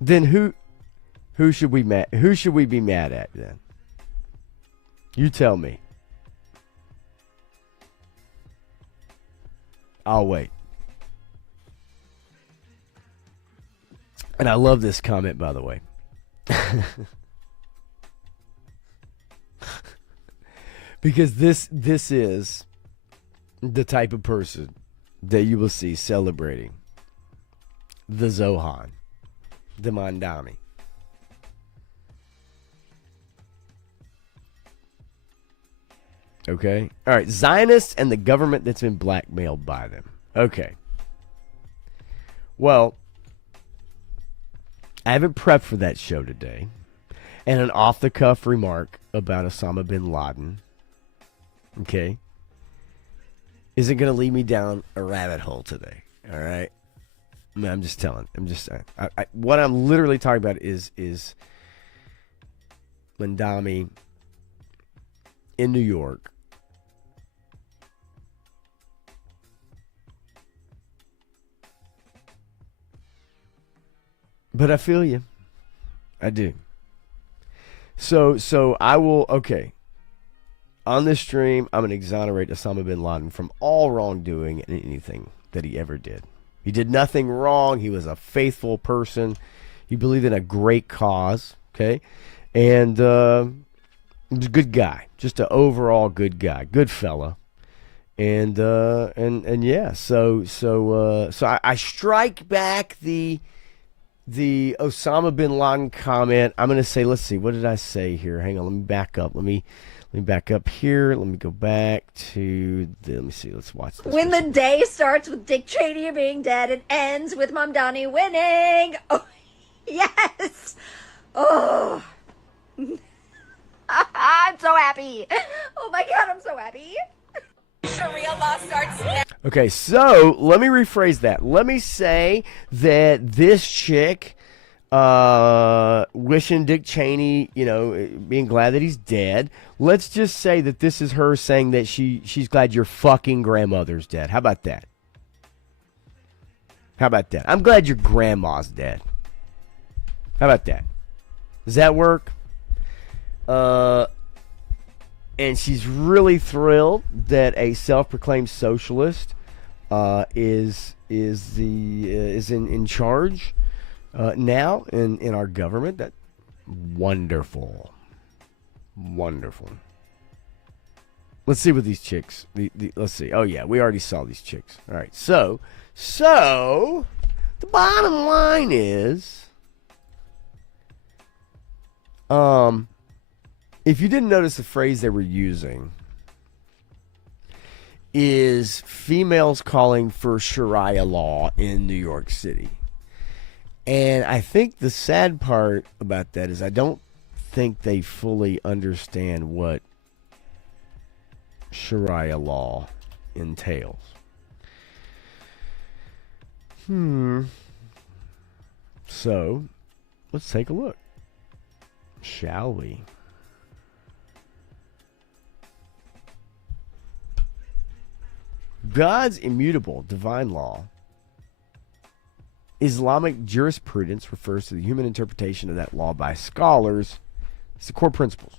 Then who should we be mad at then? You tell me. I'll wait. And I love this comment, by the way. Because this is the type of person that you will see celebrating the Zohan, the Mandami. Okay? All right. Zionists and the government that's been blackmailed by them. Okay. Well, I haven't prepped for that show today. And an off-the-cuff remark about Osama bin Laden, okay, isn't going to lead me down a rabbit hole today. All right? I mean, I'm just telling. I'm just saying. What I'm literally talking about is Mandami in New York. But I feel you. I do. So I will, okay. On this stream, I'm going to exonerate Osama bin Laden from all wrongdoing and anything that he ever did. He did nothing wrong. He was a faithful person. He believed in a great cause, okay? And he was a good guy. Just an overall good guy. Good fella. And yeah, so I strike back the Osama bin Laden comment. I'm going to say, let's see, what did I say here? Hang on, let me back up. Let me back up here. Let me go back to let me see. Let's watch this. When the day starts with Dick Cheney being dead, it ends with Mamdani winning. Oh, yes. Oh. I'm so happy. Oh my God, I'm so happy. Sharia law starts now. Okay, so let me rephrase that. Let me say that this chick wishing Dick Cheney, being glad that he's dead. Let's just say that this is her saying that she's glad your fucking grandmother's dead. How about that? How about that? I'm glad your grandma's dead. How about that? Does that work? And she's really thrilled that a self-proclaimed socialist is in charge now in our government. That wonderful. Let's see what these chicks. Let's see. Oh yeah, we already saw these chicks. All right. So the bottom line is, if you didn't notice, the phrase they were using is females calling for Sharia law in New York City. And I think the sad part about that is I don't think they fully understand what Sharia law entails. So, let's take a look. Shall we? God's immutable divine law. Islamic jurisprudence refers to the human interpretation of that law by scholars. It's the core principles.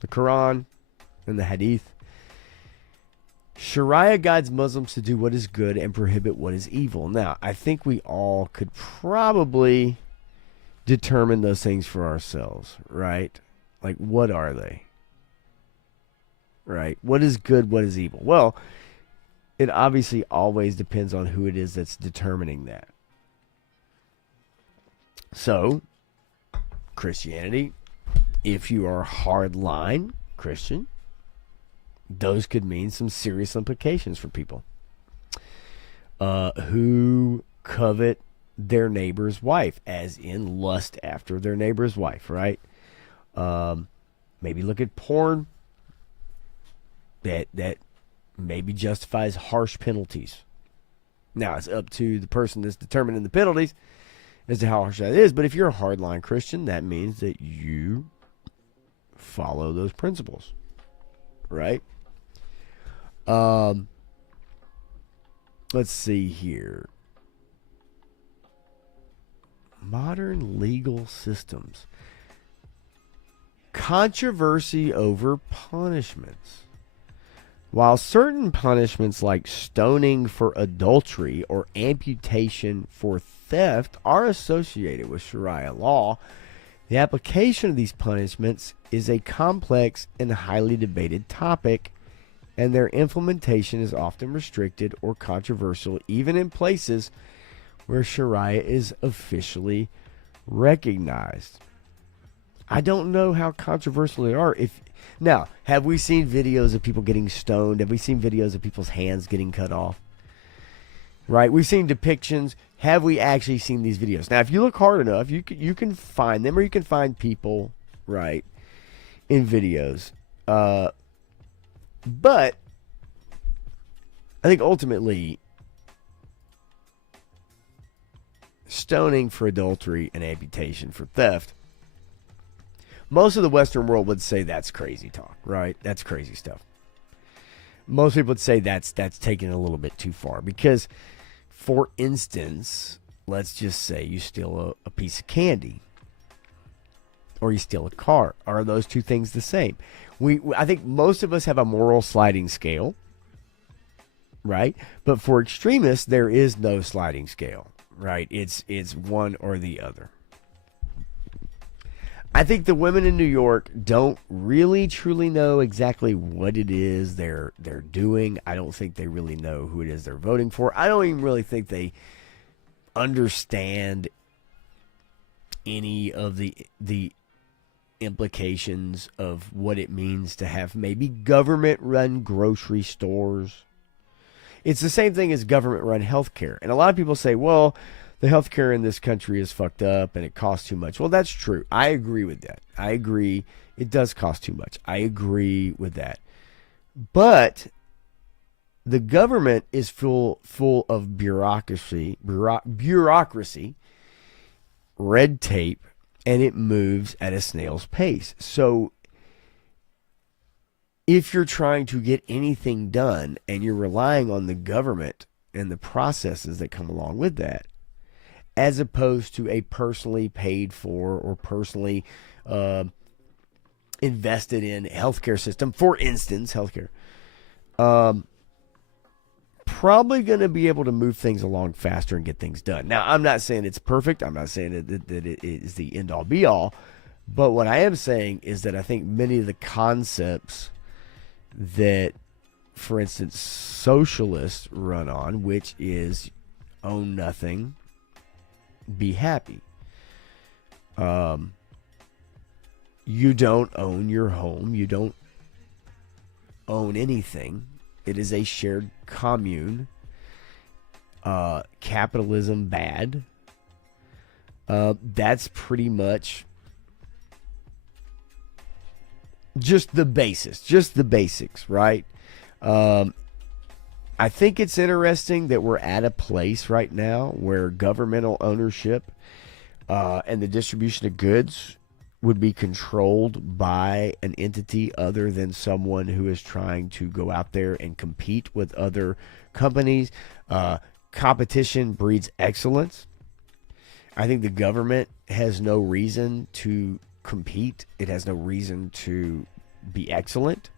The Quran and the Hadith. Sharia guides Muslims to do what is good and prohibit what is evil. Now, I think we all could probably determine those things for ourselves, right? Like, what are they? Right? What is good? What is evil? Well, it obviously always depends on who it is that's determining that. So, Christianity, if you are hardline Christian, those could mean some serious implications for people who covet their neighbor's wife, as in lust after their neighbor's wife, right? Maybe look at porn that maybe justifies harsh penalties. Now, it's up to the person that's determining the penalties as to how harsh that is. But if you're a hardline Christian, that means that you follow those principles, right? Let's see here. Modern legal systems. Controversy over punishments. While certain punishments like stoning for adultery or amputation for theft are associated with Sharia law, the application of these punishments is a complex and highly debated topic, and their implementation is often restricted or controversial, even in places where Sharia is officially recognized. I don't know how controversial they are. Now, have we seen videos of people getting stoned? Have we seen videos of people's hands getting cut off? Right? We've seen depictions. Have we actually seen these videos? Now, if you look hard enough, you can find them, or you can find people, right, in videos. But I think ultimately, stoning for adultery and amputation for theft, most of the Western world would say that's crazy talk, right? That's crazy stuff. Most people would say that's taken a little bit too far because, for instance, let's just say you steal a piece of candy or you steal a car. Are those two things the same? I think most of us have a moral sliding scale, right? But for extremists, there is no sliding scale, right? It's one or the other. I think the women in New York don't really truly know exactly what it is they're doing. I don't think they really know who it is they're voting for. I don't even really think they understand any of the implications of what it means to have maybe government-run grocery stores. It's the same thing as government-run healthcare. And a lot of people say, well, the healthcare in this country is fucked up and it costs too much. Well, that's true. I agree with that. I agree. It does cost too much. I agree with that. But the government is full of bureaucracy, red tape, and it moves at a snail's pace. So if you're trying to get anything done and you're relying on the government and the processes that come along with that, as opposed to a personally paid for or personally invested in healthcare system, for instance, healthcare, probably going to be able to move things along faster and get things done. Now, I'm not saying it's perfect. I'm not saying that it is the end all be all. But what I am saying is that I think many of the concepts that, for instance, socialists run on, which is own nothing, be happy. You don't own your home. You don't own anything. It is a shared commune. Capitalism bad. That's pretty much just the basics, right? I think it's interesting that we're at a place right now where governmental ownership and the distribution of goods would be controlled by an entity other than someone who is trying to go out there and compete with other companies. Competition breeds excellence. I think the government has no reason to compete. It has no reason to be excellent.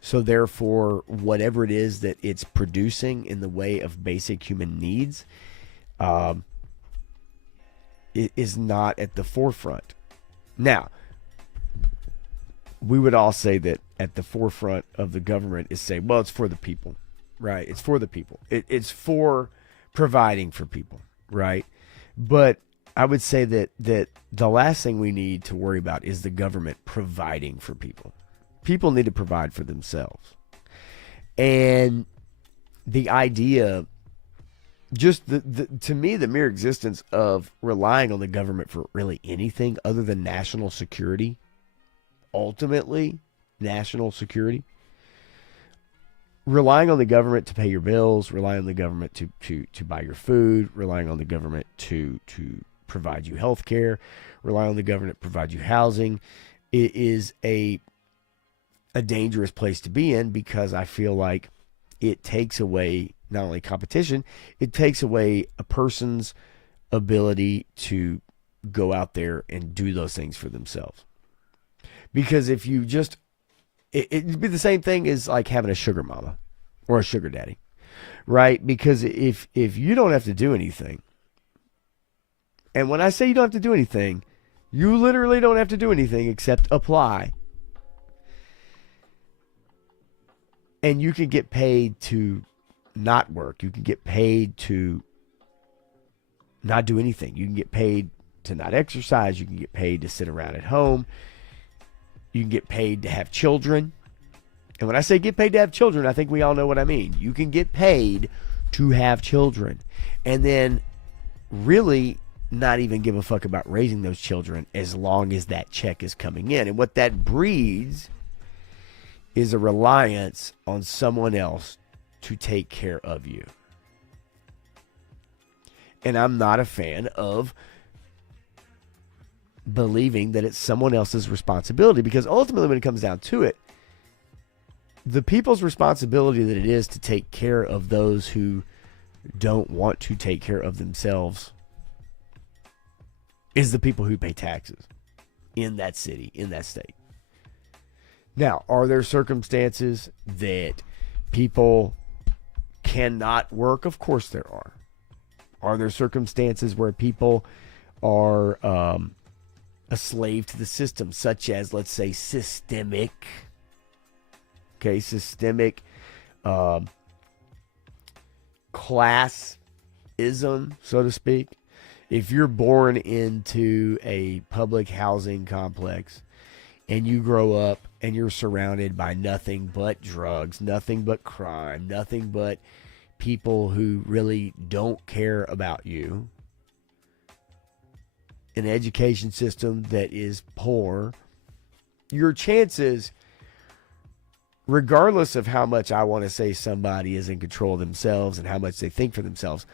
So therefore, whatever it is that it's producing in the way of basic human needs, it is not at the forefront. Now, we would all say that at the forefront of the government is say, well, it's for the people, right? It's for the people. It's for providing for people, right? But I would say that the last thing we need to worry about is the government providing for people. People need to provide for themselves. And the idea, just to me, the mere existence of relying on the government for really anything other than national security, ultimately national security, relying on the government to pay your bills, relying on the government to buy your food, relying on the government to provide you health care, relying on the government to provide you housing, it is a dangerous place to be in, because I feel like it takes away not only competition, it takes away a person's ability to go out there and do those things for themselves. Because if you just, it'd be the same thing as like having a sugar mama or a sugar daddy, right? Because if you don't have to do anything, and when I say you don't have to do anything, you literally don't have to do anything except apply. And you can get paid to not work. You can get paid to not do anything. You can get paid to not exercise. You can get paid to sit around at home. You can get paid to have children. And when I say get paid to have children, I think we all know what I mean. You can get paid to have children. And then really not even give a fuck about raising those children as long as that check is coming in. And what that breeds is a reliance on someone else to take care of you. And I'm not a fan of believing that it's someone else's responsibility, because ultimately when it comes down to it, the people's responsibility that it is to take care of those who don't want to take care of themselves is the people who pay taxes in that city, in that state. Now, are there circumstances that people cannot work? Of course there are. Are there circumstances where people are a slave to the system, such as, let's say, systemic classism, so to speak? If you're born into a public housing complex and you grow up and you're surrounded by nothing but drugs, nothing but crime, nothing but people who really don't care about you, an education system that is poor, your chances, regardless of how much I want to say somebody is in control of themselves and how much they think for themselves,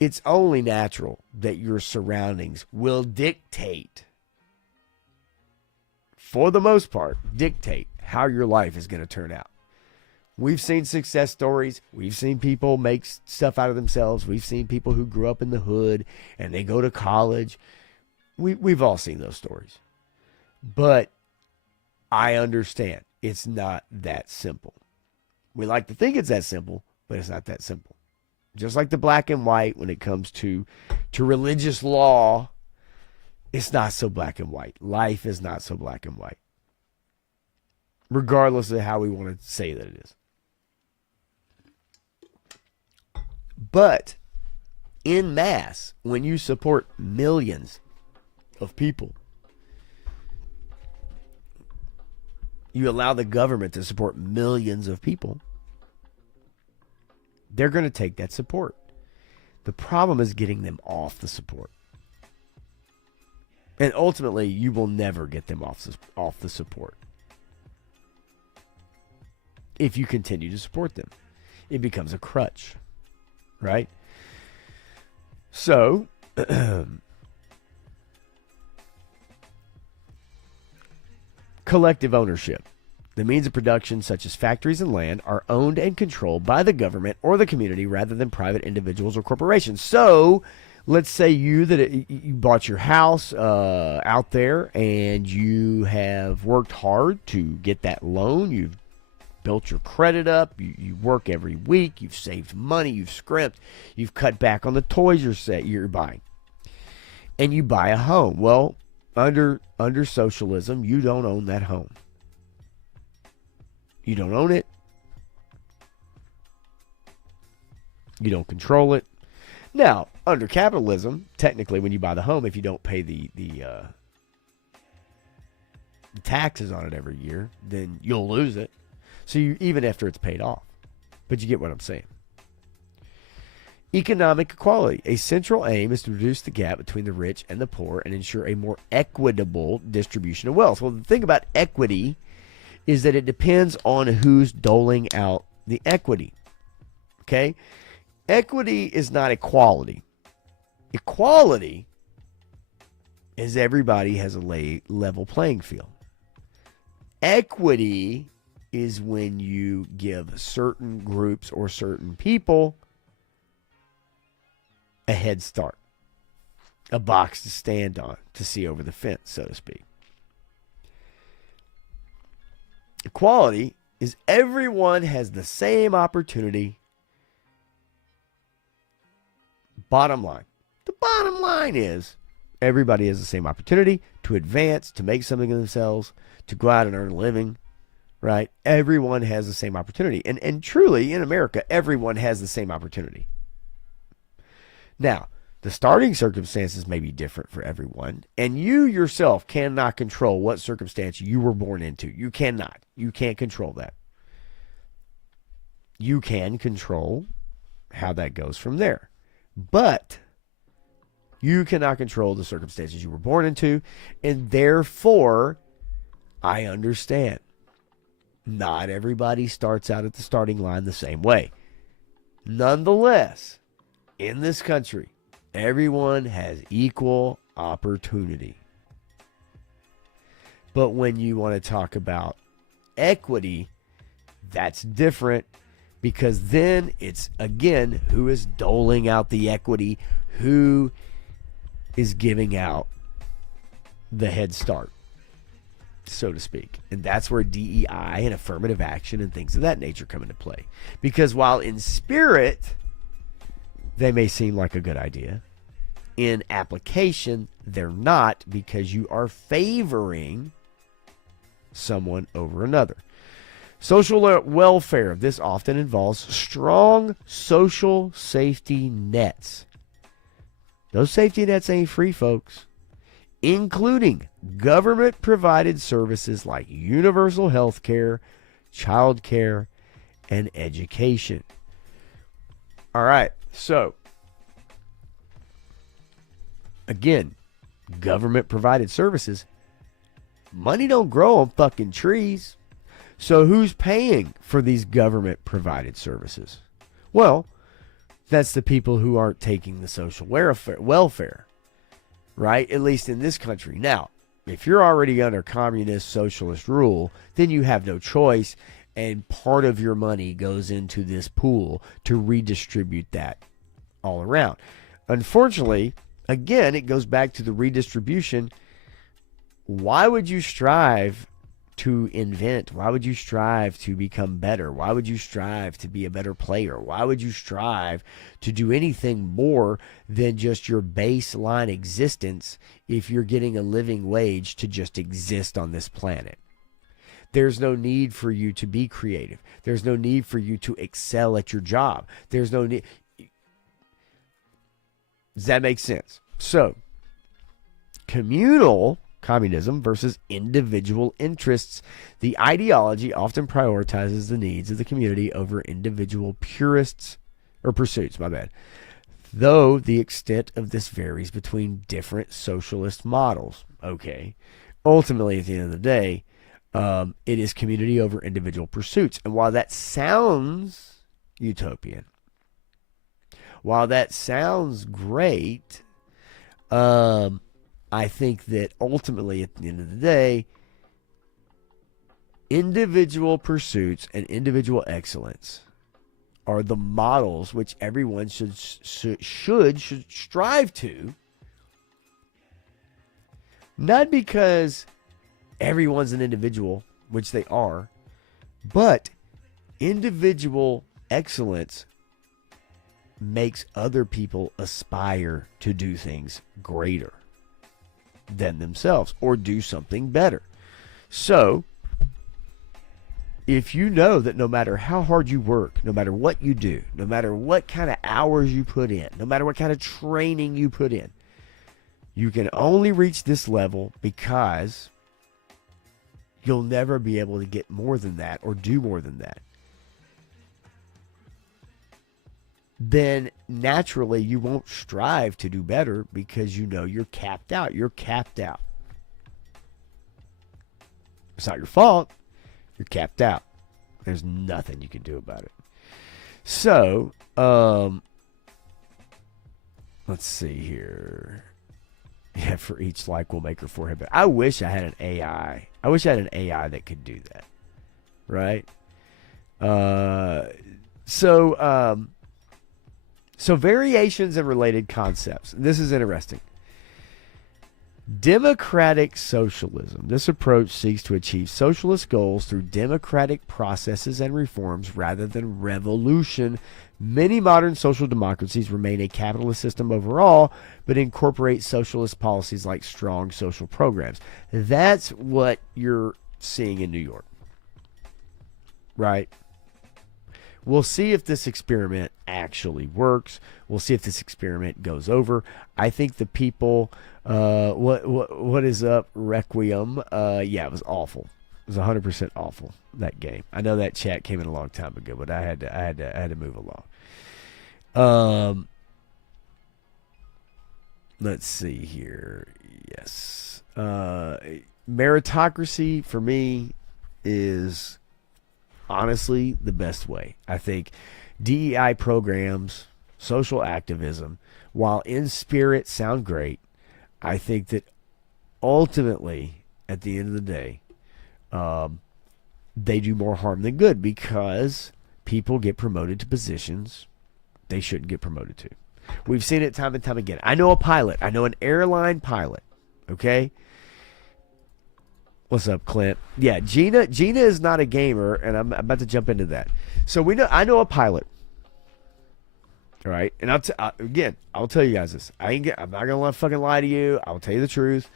it's only natural that your surroundings will dictate, for the most part, dictate how your life is going to turn out. We've seen success stories. We've seen people make stuff out of themselves. We've seen people who grew up in the hood and they go to college. We've all seen those stories. But I understand it's not that simple. We like to think it's that simple, but it's not that simple. Just like the black and white when it comes to religious law, it's not so black and white. Life is not so black and white, regardless of how we want to say that it is. But en masse, when you support millions of people, you allow the government to support millions of people, they're going to take that support. The problem is getting them off the support. And ultimately, you will never get them off the support. If you continue to support them, it becomes a crutch, right? So, collective ownership. The means of production, such as factories and land, are owned and controlled by the government or the community rather than private individuals or corporations. So, let's say you bought your house out there and you have worked hard to get that loan. You've built your credit up. You work every week. You've saved money. You've scrimped. You've cut back on the toys you're buying. And you buy a home. Well, under socialism, you don't own that home. You don't own it. You don't control it. Now, under capitalism, technically, when you buy the home, if you don't pay the taxes on it every year, then you'll lose it. So even after it's paid off. But you get what I'm saying. Economic equality. A central aim is to reduce the gap between the rich and the poor and ensure a more equitable distribution of wealth. Well, the thing about equity is that it depends on who's doling out the equity. Okay? Equity is not equality. Equality is everybody has a level playing field. Equity is when you give certain groups or certain people a head start, a box to stand on, to see over the fence, so to speak. Equality is everyone has the same opportunity. Bottom line. The bottom line is everybody has the same opportunity to advance, to make something of themselves, to go out and earn a living, right? Everyone has the same opportunity. And truly, in America, everyone has the same opportunity. Now, the starting circumstances may be different for everyone, and you yourself cannot control what circumstance you were born into. You cannot. You can't control that. You can control how that goes from there. But you cannot control the circumstances you were born into, and therefore, I understand. Not everybody starts out at the starting line the same way. Nonetheless, in this country, everyone has equal opportunity. But when you want to talk about equity, that's different, because then it's, again, who is doling out the equity, who is giving out the head start, so to speak. And that's where DEI and affirmative action and things of that nature come into play. Because while in spirit, they may seem like a good idea, in application, they're not, because you are favoring someone over another. Social welfare. This often involves strong social safety nets. Those safety nets ain't free, folks. Including government-provided services like universal health care, child care, and education. All right, so again, government-provided services. Money don't grow on fucking trees. So who's paying for these government-provided services? Well, that's the people who aren't taking the social welfare, right? At least in this country. Now, if you're already under communist socialist rule, then you have no choice, and part of your money goes into this pool to redistribute that all around. Unfortunately, again, it goes back to the redistribution why would you strive to invent? Why would you strive to become better? Why would you strive to be a better player? Why would you strive to do anything more than just your baseline existence if you're getting a living wage to just exist on this planet? There's no need for you to be creative. There's no need for you to excel at your job. There's no need. Does that make sense? So, communal communism versus individual interests. The ideology often prioritizes the needs of the community over individual purists or pursuits, my bad. Though the extent of this varies between different socialist models. Okay. Ultimately, at the end of the day, it is community over individual pursuits. And while that sounds utopian, while that sounds great, I think that ultimately, at the end of the day, individual pursuits and individual excellence are the models which everyone should strive to. Not because everyone's an individual, which they are, but individual excellence makes other people aspire to do things greater than themselves or do something better. So, if you know that no matter how hard you work, no matter what you do, no matter what kind of hours you put in, no matter what kind of training you put in, you can only reach this level because you'll never be able to get more than that or do more than that, then naturally you won't strive to do better because you know you're capped out. You're capped out. It's not your fault. You're capped out. There's nothing you can do about it. So, let's see here. Yeah, for each like we'll make her forehead better. I wish I had an AI. I wish I had an AI that could do that. Right? So variations and related concepts. This is interesting. Democratic socialism. This approach seeks to achieve socialist goals through democratic processes and reforms rather than revolution. Many modern social democracies remain a capitalist system overall, but incorporate socialist policies like strong social programs. That's what you're seeing in New York. Right? We'll see if this experiment actually works. We'll see if this experiment goes over. I think the people, what is up, Requiem? Yeah, it was awful. It was 100% awful, that game. I know that chat came in a long time ago, but I had to move along. Let's see here. Yes, meritocracy for me is honestly the best way. I think DEI programs, social activism, while in spirit sound great, I think that ultimately, at the end of the day, they do more harm than good because people get promoted to positions they shouldn't get promoted to. We've seen it time and time again. I know a pilot. I know an airline pilot. Okay? What's up, Clint? Yeah, Gina is not a gamer, and I'm about to jump into that. So I know a pilot. All right? And I'll tell you guys this. I'm not going to fucking lie to you. I'll tell you the truth.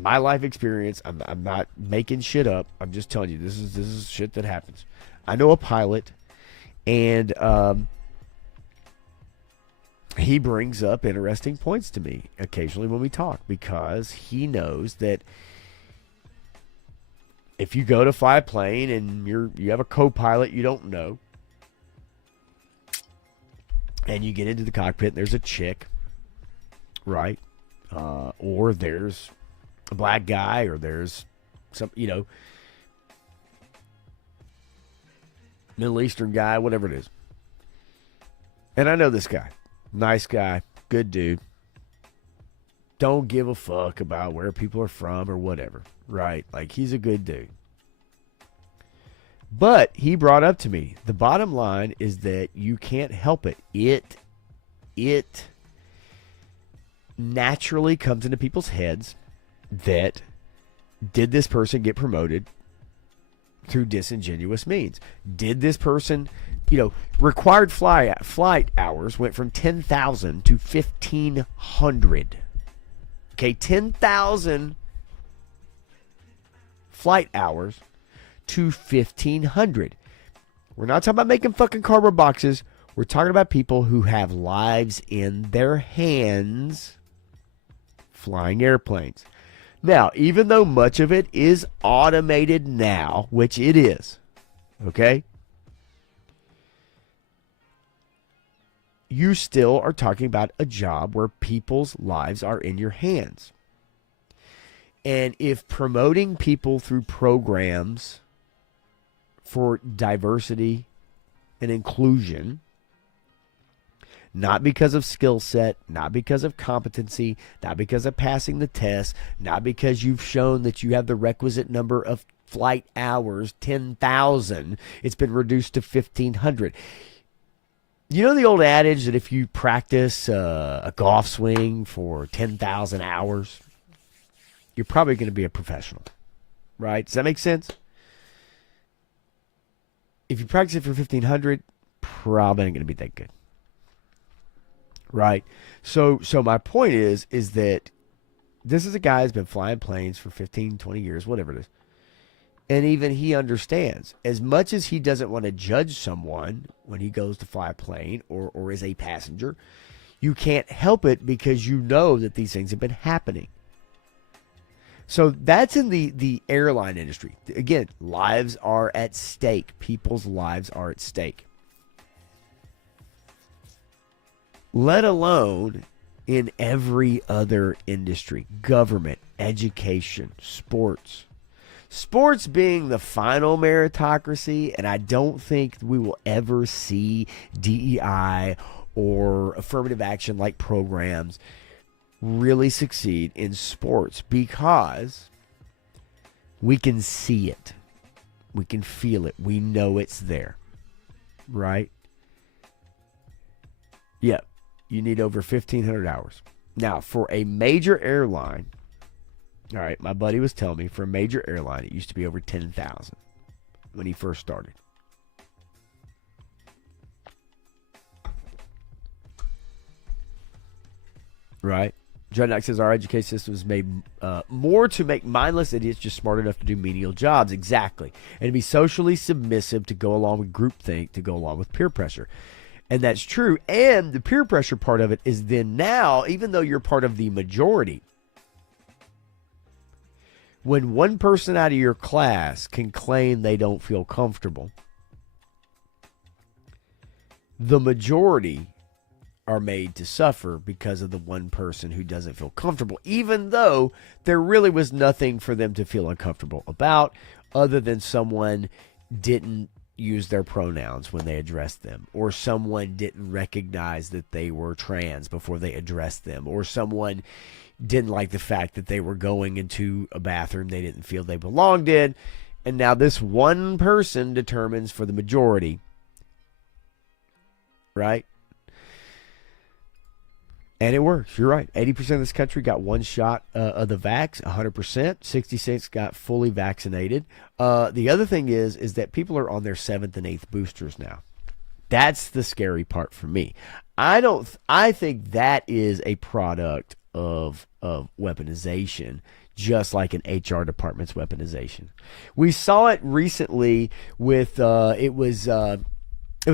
My life experience. I'm not making shit up. I'm just telling you this is shit that happens. I know a pilot, and he brings up interesting points to me occasionally when we talk because he knows that if you go to fly a plane and you have a co-pilot you don't know, and you get into the cockpit and there's a chick, right? Or there's a black guy, or there's some, Middle Eastern guy, whatever it is. And I know this guy. Nice guy. Good dude. Don't give a fuck about where people are from or whatever, right? Like, he's a good dude. But he brought up to me, the bottom line is that you can't help it. It naturally comes into people's heads that did this person get promoted through disingenuous means? Did this person, required flight hours went from 10,000 to 1,500. Okay, 10,000 flight hours to 1,500. We're not talking about making fucking cardboard boxes. We're talking about people who have lives in their hands flying airplanes. Now, even though much of it is automated now, which it is, okay, you still are talking about a job where people's lives are in your hands. And if promoting people through programs for diversity and inclusion, not because of skill set, not because of competency, not because of passing the test, not because you've shown that you have the requisite number of flight hours, 10,000, it's been reduced to 1,500. You know the old adage that if you practice a golf swing for 10,000 hours, you're probably going to be a professional, right? Does that make sense? If you practice it for 1,500, probably not going to be that good, right? So my point is that this is a guy who's been flying planes for 15, 20 years, whatever it is. And even he understands, as much as he doesn't want to judge someone when he goes to fly a plane or is a passenger, you can't help it because you know that these things have been happening. So that's in the airline industry. Again, lives are at stake. People's lives are at stake. Let alone in every other industry, government, education, sports. Sports being the final meritocracy, and I don't think we will ever see DEI or affirmative action like programs really succeed in sports because we can see it. We can feel it. We know it's there. Right? Yeah. You need over 1,500 hours. Now, for a major airline, all right, my buddy was telling me for a major airline, it used to be over 10,000 when he first started. Right? Dreadnought says our education system is made more to make mindless idiots just smart enough to do menial jobs. Exactly. And to be socially submissive to go along with groupthink, to go along with peer pressure. And that's true. And the peer pressure part of it is then now, even though you're part of the majority, when one person out of your class can claim they don't feel comfortable, the majority are made to suffer because of the one person who doesn't feel comfortable, even though there really was nothing for them to feel uncomfortable about other than someone didn't use their pronouns when they addressed them, or someone didn't recognize that they were trans before they addressed them, or someone didn't like the fact that they were going into a bathroom they didn't feel they belonged in. And now this one person determines for the majority, right? And it works. You're right. 80% of this country got one shot of the vax, 100%. 66 got fully vaccinated. The other thing is that people are on their 7th and 8th boosters now. That's the scary part for me. I think that is a product of weaponization, just like an HR department's weaponization. We saw it recently with it was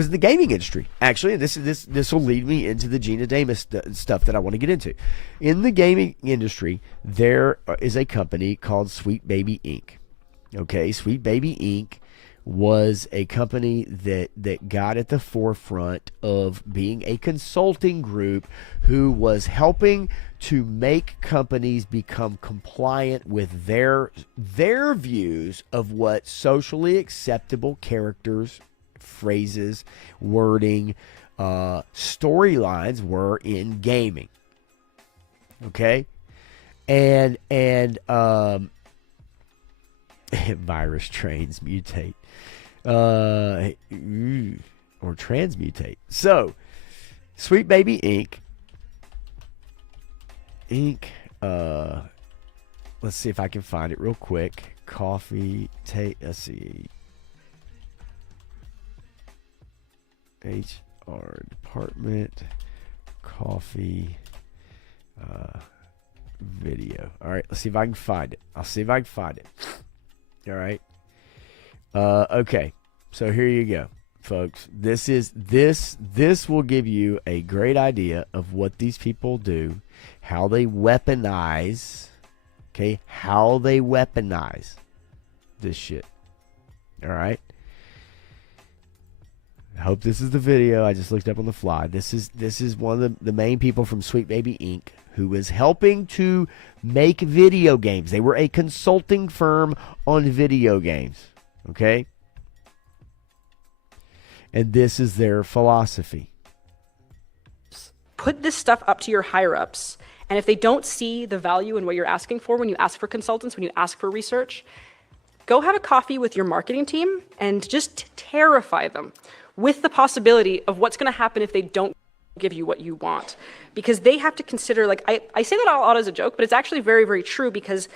in the gaming industry, actually. And this will lead me into the Gina Davis stuff that I want to get into. In the gaming industry, there is a company called Sweet Baby Inc. Okay, Sweet Baby Inc. was a company that got at the forefront of being a consulting group who was helping to make companies become compliant with their views of what socially acceptable characters, phrases, wording, storylines were in gaming. Okay? And virus trains mutate. Or transmutate. So, Sweet Baby Inc. let's see if I can find it real quick. Coffee, let's see. HR department, coffee, video. All right, let's see if I can find it. I'll see if I can find it. All right. Okay. So here you go, folks. This will give you a great idea of what these people do, how they weaponize, okay? How they weaponize this shit. All right? I hope this is the video. I just looked up on the fly. This is one of the main people from Sweet Baby Inc. who is helping to make video games. They were a consulting firm on video games. Okay? And this is their philosophy. Put this stuff up to your higher ups. And if they don't see the value in what you're asking for when you ask for consultants, when you ask for research, go have a coffee with your marketing team and just terrify them with the possibility of what's going to happen if they don't give you what you want. Because they have to consider, like, I say that all out as a joke, but it's actually very, very true, because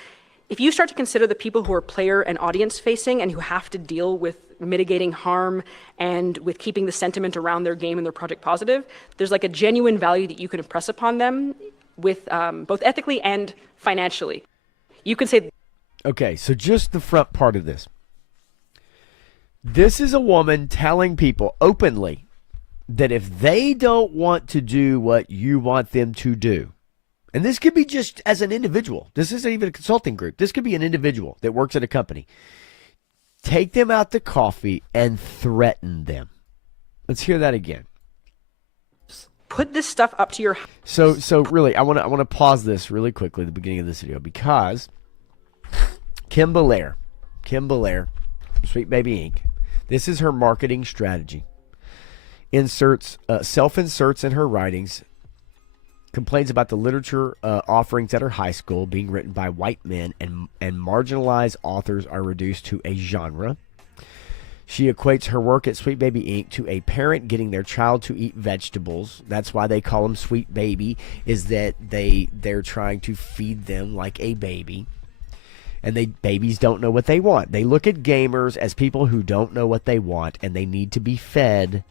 if you start to consider the people who are player and audience facing and who have to deal with mitigating harm and with keeping the sentiment around their game and their project positive, there's like a genuine value that you can impress upon them with both ethically and financially. You can say... Okay, so just the front part of this. This is a woman telling people openly that if they don't want to do what you want them to do, and this could be just as an individual. This isn't even a consulting group. This could be an individual that works at a company. Take them out to coffee and threaten them. Let's hear that again. Put this stuff up to your... So really, I want to pause this really quickly at the beginning of this video, because Kim Belair, Sweet Baby Inc., this is her marketing strategy. Self-inserts in her writings, complains about the literature offerings at her high school being written by white men, and marginalized authors are reduced to a genre. She equates her work at Sweet Baby Inc. to a parent getting their child to eat vegetables. That's why they call them Sweet Baby, is that they're trying to feed them like a baby. And babies don't know what they want. They look at gamers as people who don't know what they want, and they need to be fed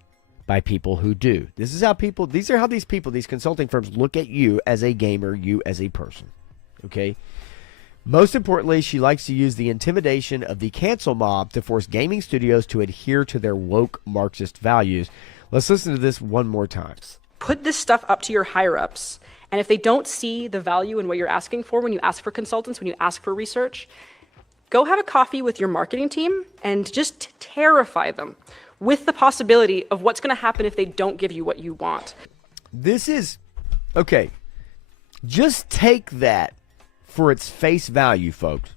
by people who do. These are how these consulting firms look at you as a gamer, you as a person. Okay? Most importantly, she likes to use the intimidation of the cancel mob to force gaming studios to adhere to their woke Marxist values. Let's listen to this one more time. Put this stuff up to your higher ups. And if they don't see the value in what you're asking for when you ask for consultants, when you ask for research, go have a coffee with your marketing team and just terrify them with the possibility of what's going to happen if they don't give you what you want. This is, okay, just take that for its face value, folks.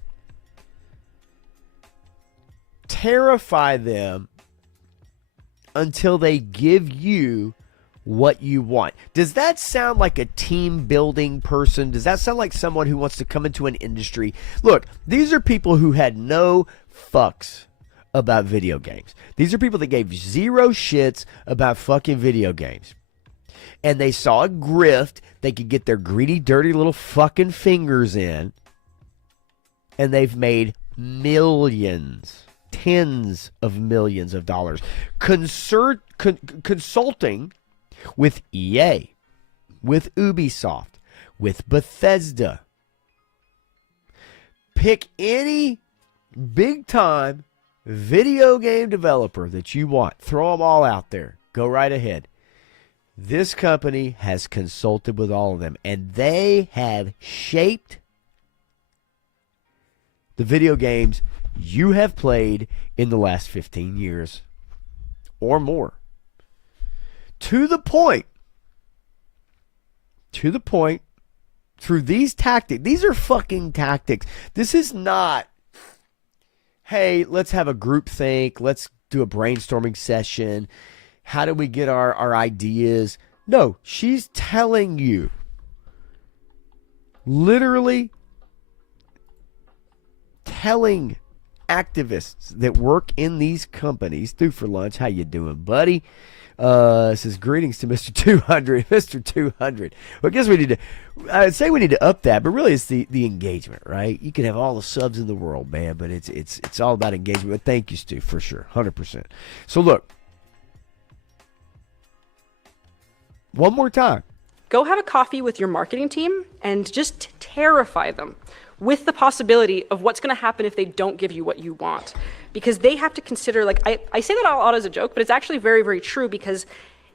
Terrify them until they give you what you want. Does that sound like a team building person? Does that sound like someone who wants to come into an industry? Look, these are people who had no fucks about video games. These are people that gave zero shits about fucking video games. And they saw a grift they could get their greedy, dirty little fucking fingers in. And they've made millions, tens of millions of dollars consulting with EA, with Ubisoft, with Bethesda. Pick any big-time video game developer that you want. Throw them all out there. Go right ahead. This company has consulted with all of them, and they have shaped the video games you have played in the last 15 years or more. To the point, through these tactics, these are fucking tactics. This is not, hey, let's have a group think, let's do a brainstorming session. How do we get our ideas? No, she's telling you, literally telling activists that work in these companies. Through for lunch. How you doing, buddy? Says greetings to Mr. 200. Mr. 200. Well, I guess we need to, I'd say we need to up that, but really it's the engagement, right? You can have all the subs in the world, man, but it's all about engagement. But thank you, Stu, for sure. 100%. So look, one more time. Go have a coffee with your marketing team and just terrify them with the possibility of what's going to happen if they don't give you what you want. Because they have to consider, like, I say that a lot as a joke, but it's actually very, very true, because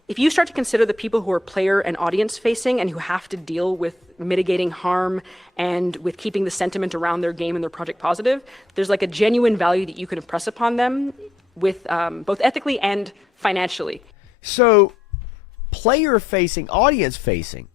if you start to consider the people who are player and audience facing and who have to deal with mitigating harm and with keeping the sentiment around their game and their project positive, there's like a genuine value that you can impress upon them with both ethically and financially. So, player facing, audience facing.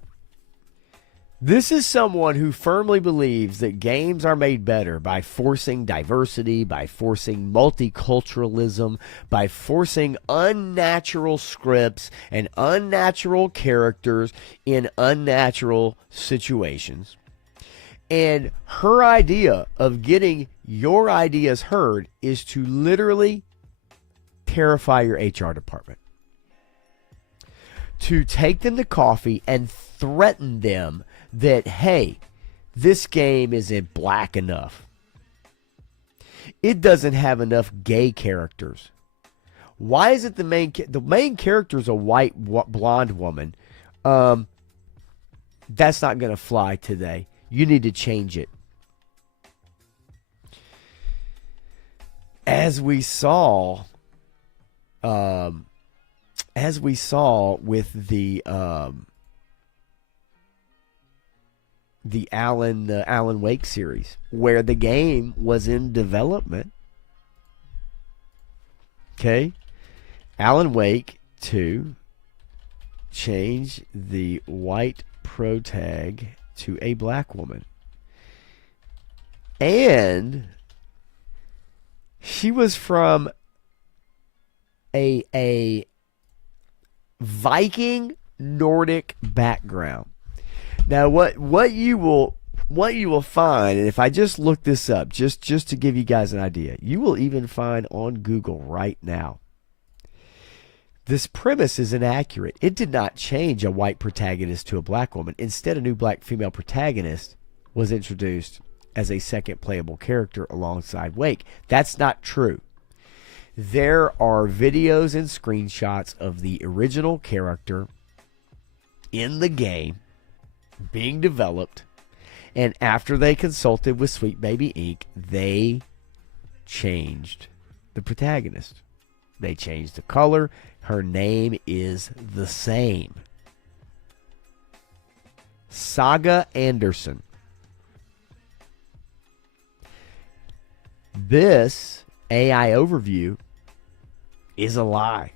This is someone who firmly believes that games are made better by forcing diversity, by forcing multiculturalism, by forcing unnatural scripts and unnatural characters in unnatural situations. And her idea of getting your ideas heard is to literally terrify your HR department. To take them to coffee and threaten them that, hey, this game isn't black enough. It doesn't have enough gay characters. Why is it the main character is a white blonde woman? That's not going to fly today. You need to change it. As we saw with the Alan Wake series, where the game was in development. Okay, Alan Wake 2 changed the white protag to a black woman, and she was from a Viking Nordic background. Now, what you will find, and if I just look this up, just to give you guys an idea, you will even find on Google right now, this premise is inaccurate. It did not change a white protagonist to a black woman. Instead, a new black female protagonist was introduced as a second playable character alongside Wake. That's not true. There are videos and screenshots of the original character in the game being developed, and after they consulted with Sweet Baby Inc., they changed the protagonist. They changed the color. Her name is the same. Saga Anderson. This AI overview is a lie.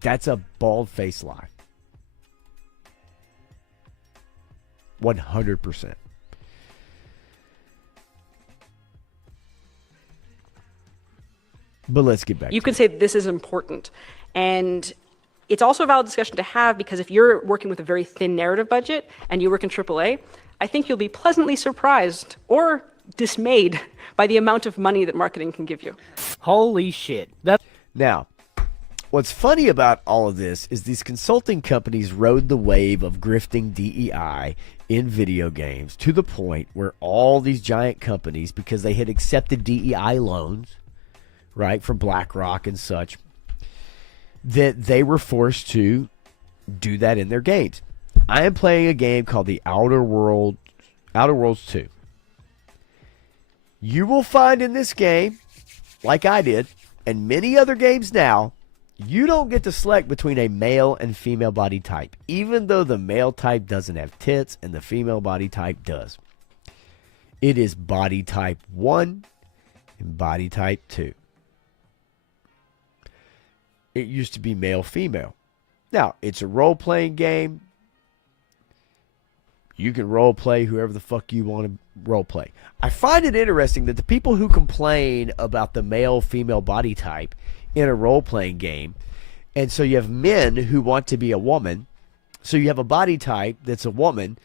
That's a bald-faced lie. 100%. But let's get back. You could say this is important. And it's also a valid discussion to have, because if you're working with a very thin narrative budget and you work in AAA, I think you'll be pleasantly surprised or dismayed by the amount of money that marketing can give you. Holy shit. Now, what's funny about all of this is these consulting companies rode the wave of grifting DEI in video games to the point where all these giant companies, because they had accepted DEI loans, right, from BlackRock and such, that they were forced to do that in their games. I am playing a game called the Outer Worlds 2. You will find in this game, like I did, and many other games now, you don't get to select between a male and female body type, even though the male type doesn't have tits and the female body type does. It is body type 1 and body type 2. It used to be male-female. Now, it's a role-playing game. You can role-play whoever the fuck you want to role-play. I find it interesting that the people who complain about the male-female body type in a role-playing game, and so you have men who want to be a woman, so you have a body type that's a woman,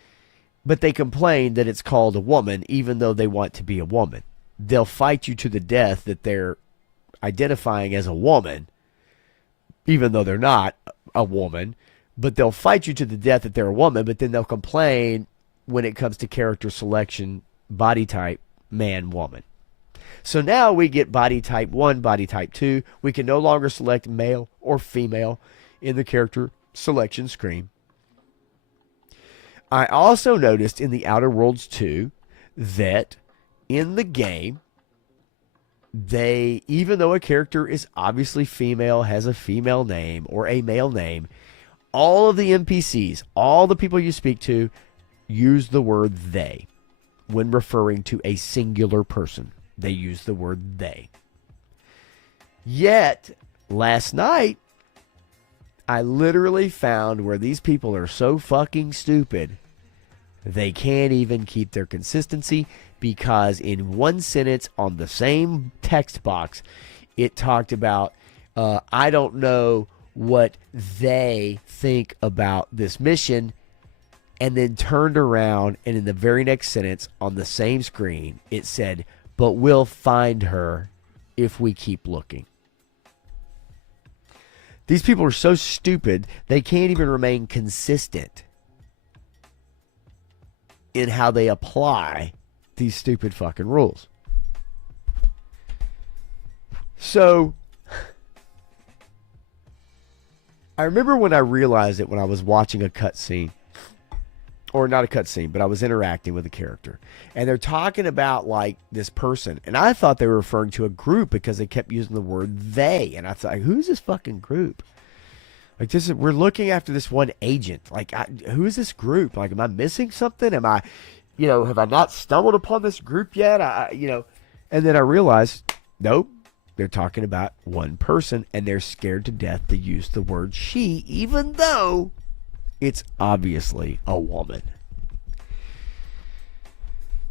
but they complain that it's called a woman even though they want to be a woman. they'll fight you to the death that they're identifying as a woman, even though they're not a woman, but they'll fight you to the death that they're a woman, but then they'll complain when it comes to character selection, body type, man, woman. So now we get body type 1, body type 2. We can no longer select male or female in the character selection screen. I also noticed in the Outer Worlds 2 that in the game, even though a character is obviously female, has a female name or a male name, all of the NPCs, all the people you speak to, use the word they when referring to a singular person. They use the word they. Yet, last night, I literally found where these people are so fucking stupid, they can't even keep their consistency, because in one sentence on the same text box, it talked about, I don't know what they think about this mission, and then turned around, and in the very next sentence on the same screen, it said, but we'll find her if we keep looking. These people are so stupid, they can't even remain consistent in how they apply these stupid fucking rules. So, I remember when I realized it when I was watching a cutscene, or not a cutscene, but I was interacting with a character, and they're talking about like this person, and I thought they were referring to a group because they kept using the word they, and I thought, who's this fucking group? Like, we're looking after this one agent. Like, who is this group? Like, am I missing something? Am I, have I not stumbled upon this group yet? And then I realized, nope, they're talking about one person, and they're scared to death to use the word she, even though it's obviously a woman.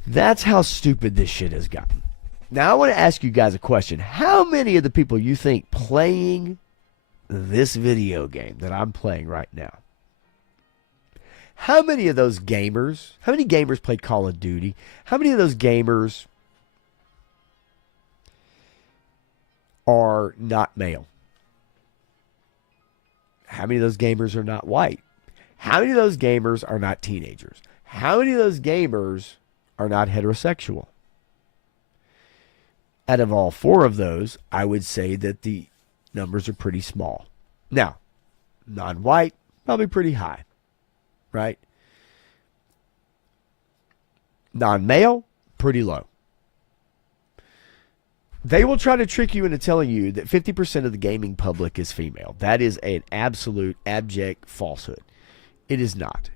That's how stupid this shit has gotten. Now, I want to ask you guys a question. How many of the people you think playing this video game that I'm playing right now, how many of those gamers, how many gamers played Call of Duty? How many of those gamers are not male? How many of those gamers are not white? How many of those gamers are not teenagers? How many of those gamers are not heterosexual? Out of all four of those, I would say that the numbers are pretty small. Now, non-white, probably pretty high, right? Non-male, pretty low. They will try to trick you into telling you that 50% of the gaming public is female. That is an absolute abject falsehood. It is not.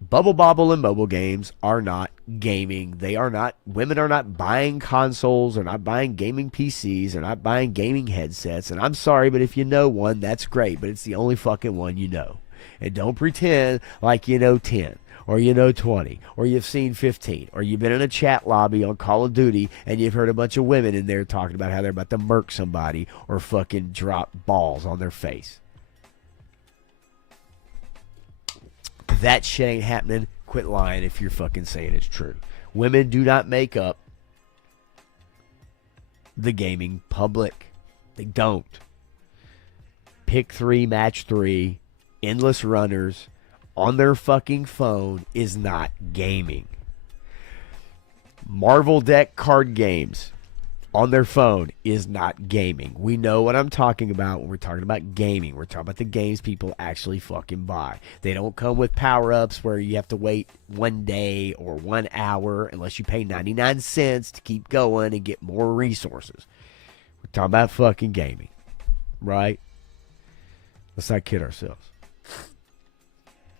Bubble Bobble and mobile games are not gaming. They are not, women are not buying consoles, they're not buying gaming PCs, they're not buying gaming headsets. And I'm sorry, but if you know one, that's great, but it's the only fucking one you know. And don't pretend like you know 10, or you know 20, or you've seen 15, or you've been in a chat lobby on Call of Duty and you've heard a bunch of women in there talking about how they're about to murk somebody or fucking drop balls on their face. That shit ain't happening. Quit lying if you're fucking saying it's true. Women do not make up the gaming public. They don't. Pick 3, match 3, endless runners on their fucking phone is not gaming. Marvel deck card games on their phone is not gaming. We know what I'm talking about when we're talking about gaming. We're talking about the games people actually fucking buy. They don't come with power-ups where you have to wait 1 day or 1 hour unless you pay 99 cents to keep going and get more resources. We're talking about fucking gaming, right? Let's not kid ourselves.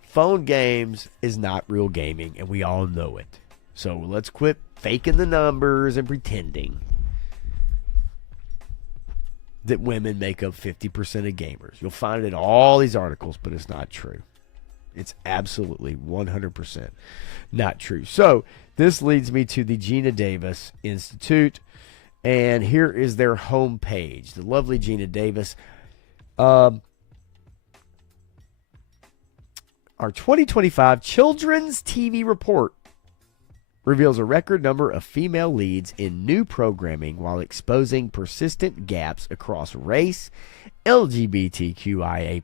Phone games is not real gaming, and we all know it. So let's quit faking the numbers and pretending that women make up 50% of gamers. You'll find it in all these articles, but it's not true. It's absolutely 100% not true. So this leads me to the Gina Davis Institute, and here is their homepage. The lovely Gina Davis. Our 2025 Children's TV Report reveals a record number of female leads in new programming while exposing persistent gaps across race, LGBTQIA+,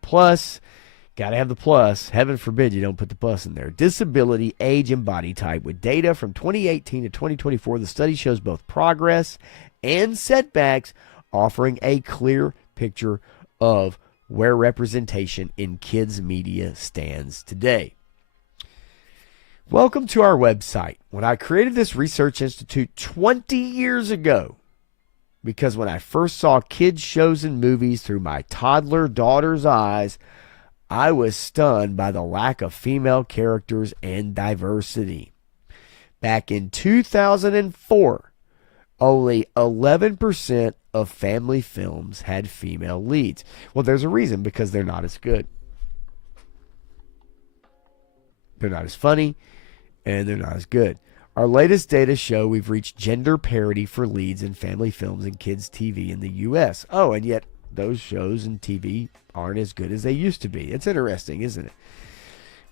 got to have the plus, heaven forbid you don't put the plus in there, disability, age, and body type. With data from 2018 to 2024, the study shows both progress and setbacks, offering a clear picture of where representation in kids' media stands today. Welcome to our website. When I created this research institute 20 years ago, because when I first saw kids' shows and movies through my toddler daughter's eyes, I was stunned by the lack of female characters and diversity. Back in 2004, only 11% of family films had female leads. Well, there's a reason, because they're not as good. They're not as funny, and they're not as good. Our latest data show we've reached gender parity for leads in family films and kids' TV in the U.S. Oh, and yet those shows and TV aren't as good as they used to be. It's interesting, isn't it?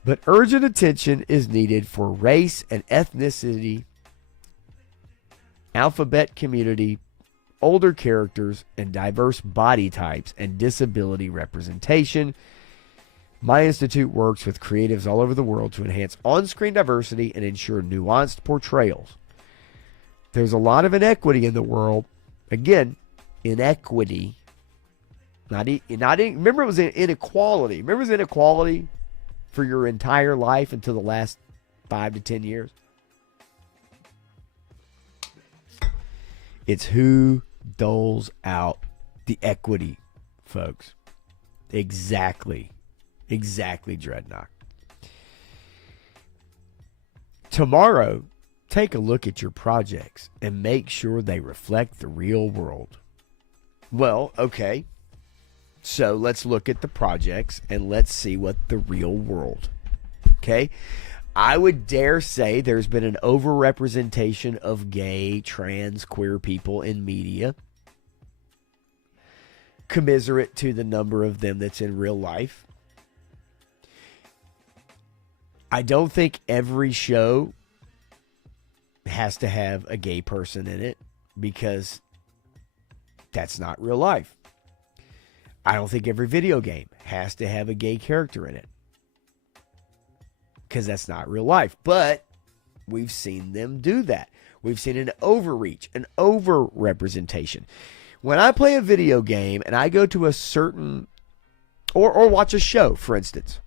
But urgent attention is needed for race and ethnicity, alphabet community, older characters, and diverse body types and disability representation. My institute works with creatives all over the world to enhance on-screen diversity and ensure nuanced portrayals. There's a lot of inequity in the world. Again, inequity. Remember, it was inequality. Remember, it was inequality for your entire life until the last 5 to 10 years. It's who doles out the equity, folks. Exactly, Dreadnought. Tomorrow, take a look at your projects and make sure they reflect the real world. Well, okay. So let's look at the projects and let's see what the real world. Okay? I would dare say there's been an overrepresentation of gay, trans, queer people in media, commiserate to the number of them that's in real life. I don't think every show has to have a gay person in it, because that's not real life. I don't think every video game has to have a gay character in it, because that's not real life. But we've seen them do that. We've seen an overreach, an over-representation. When I play a video game and I go to a certain, or watch a show, for instance,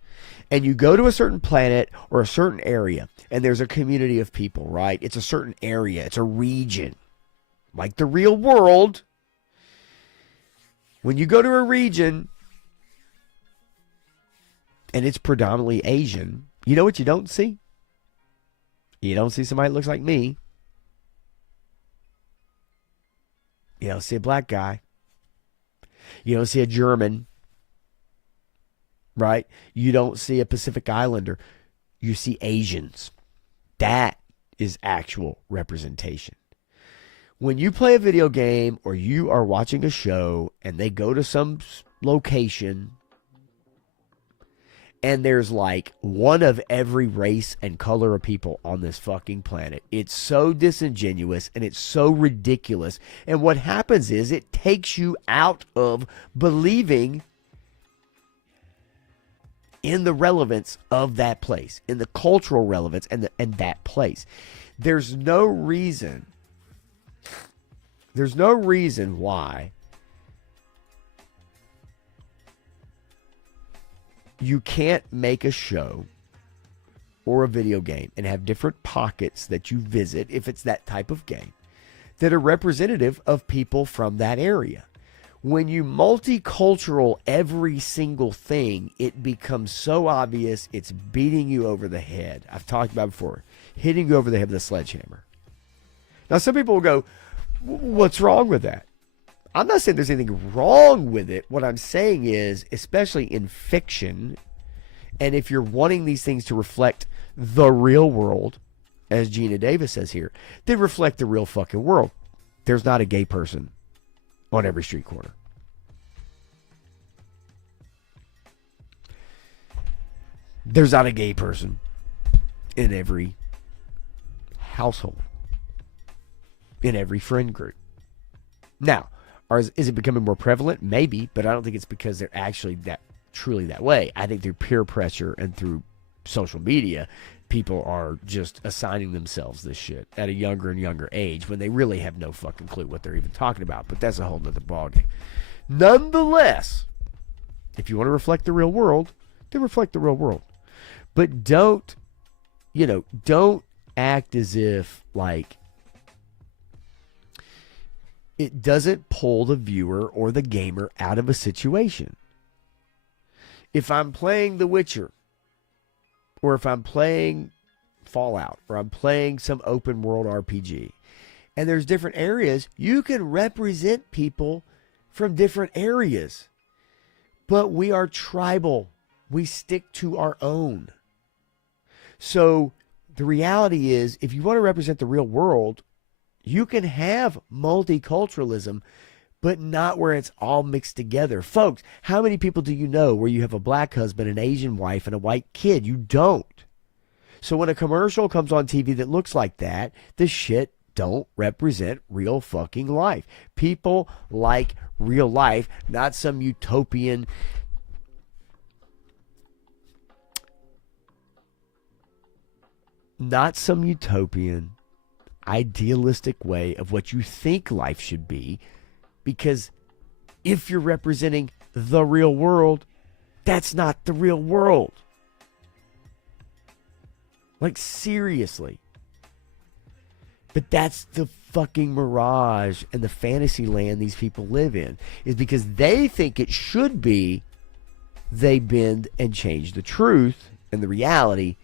and you go to a certain planet or a certain area, and there's a community of people, right? It's a certain area. It's a region. Like the real world, when you go to a region and it's predominantly Asian, you know what you don't see? You don't see somebody that looks like me. You don't see a black guy. You don't see a German. Right? You don't see a Pacific Islander. You see Asians. That is actual representation. When you play a video game or you are watching a show and they go to some location and there's like one of every race and color of people on this fucking planet, it's so disingenuous and it's so ridiculous. And what happens is it takes you out of believing in the relevance of that place, in the cultural relevance and that place. There's no reason why you can't make a show or a video game and have different pockets that you visit, if it's that type of game, that are representative of people from that area. When you multicultural every single thing, it becomes so obvious it's beating you over the head. I've talked about it before, hitting you over the head with a sledgehammer. Now, some people will go, what's wrong with that? I'm not saying there's anything wrong with it. What I'm saying is, especially in fiction, and if you're wanting these things to reflect the real world, as Gina Davis says here, they reflect the real fucking world. There's not a gay person on every street corner. There's not a gay person in every household, in every friend group. Now, is it becoming more prevalent? Maybe, but I don't think it's because they're actually truly that way. I think through peer pressure and through social media, people are just assigning themselves this shit at a younger and younger age when they really have no fucking clue what they're even talking about. But that's a whole nother ballgame. Nonetheless, if you want to reflect the real world, then reflect the real world. But don't act as if like it doesn't pull the viewer or the gamer out of a situation. If I'm playing The Witcher, or if I'm playing Fallout, or I'm playing some open world RPG, and there's different areas, you can represent people from different areas. But we are tribal. We stick to our own. So the reality is, if you want to represent the real world, you can have multiculturalism, but not where it's all mixed together. Folks, how many people do you know where you have a black husband, an Asian wife, and a white kid? You don't. So when a commercial comes on TV that looks like that, the shit don't represent real fucking life. People like real life, not some utopian idealistic way of what you think life should be. Because if you're representing the real world, that's not the real world. Like, seriously. But that's the fucking mirage and the fantasy land these people live in. Is because they think it should be, they bend and change the truth and the reality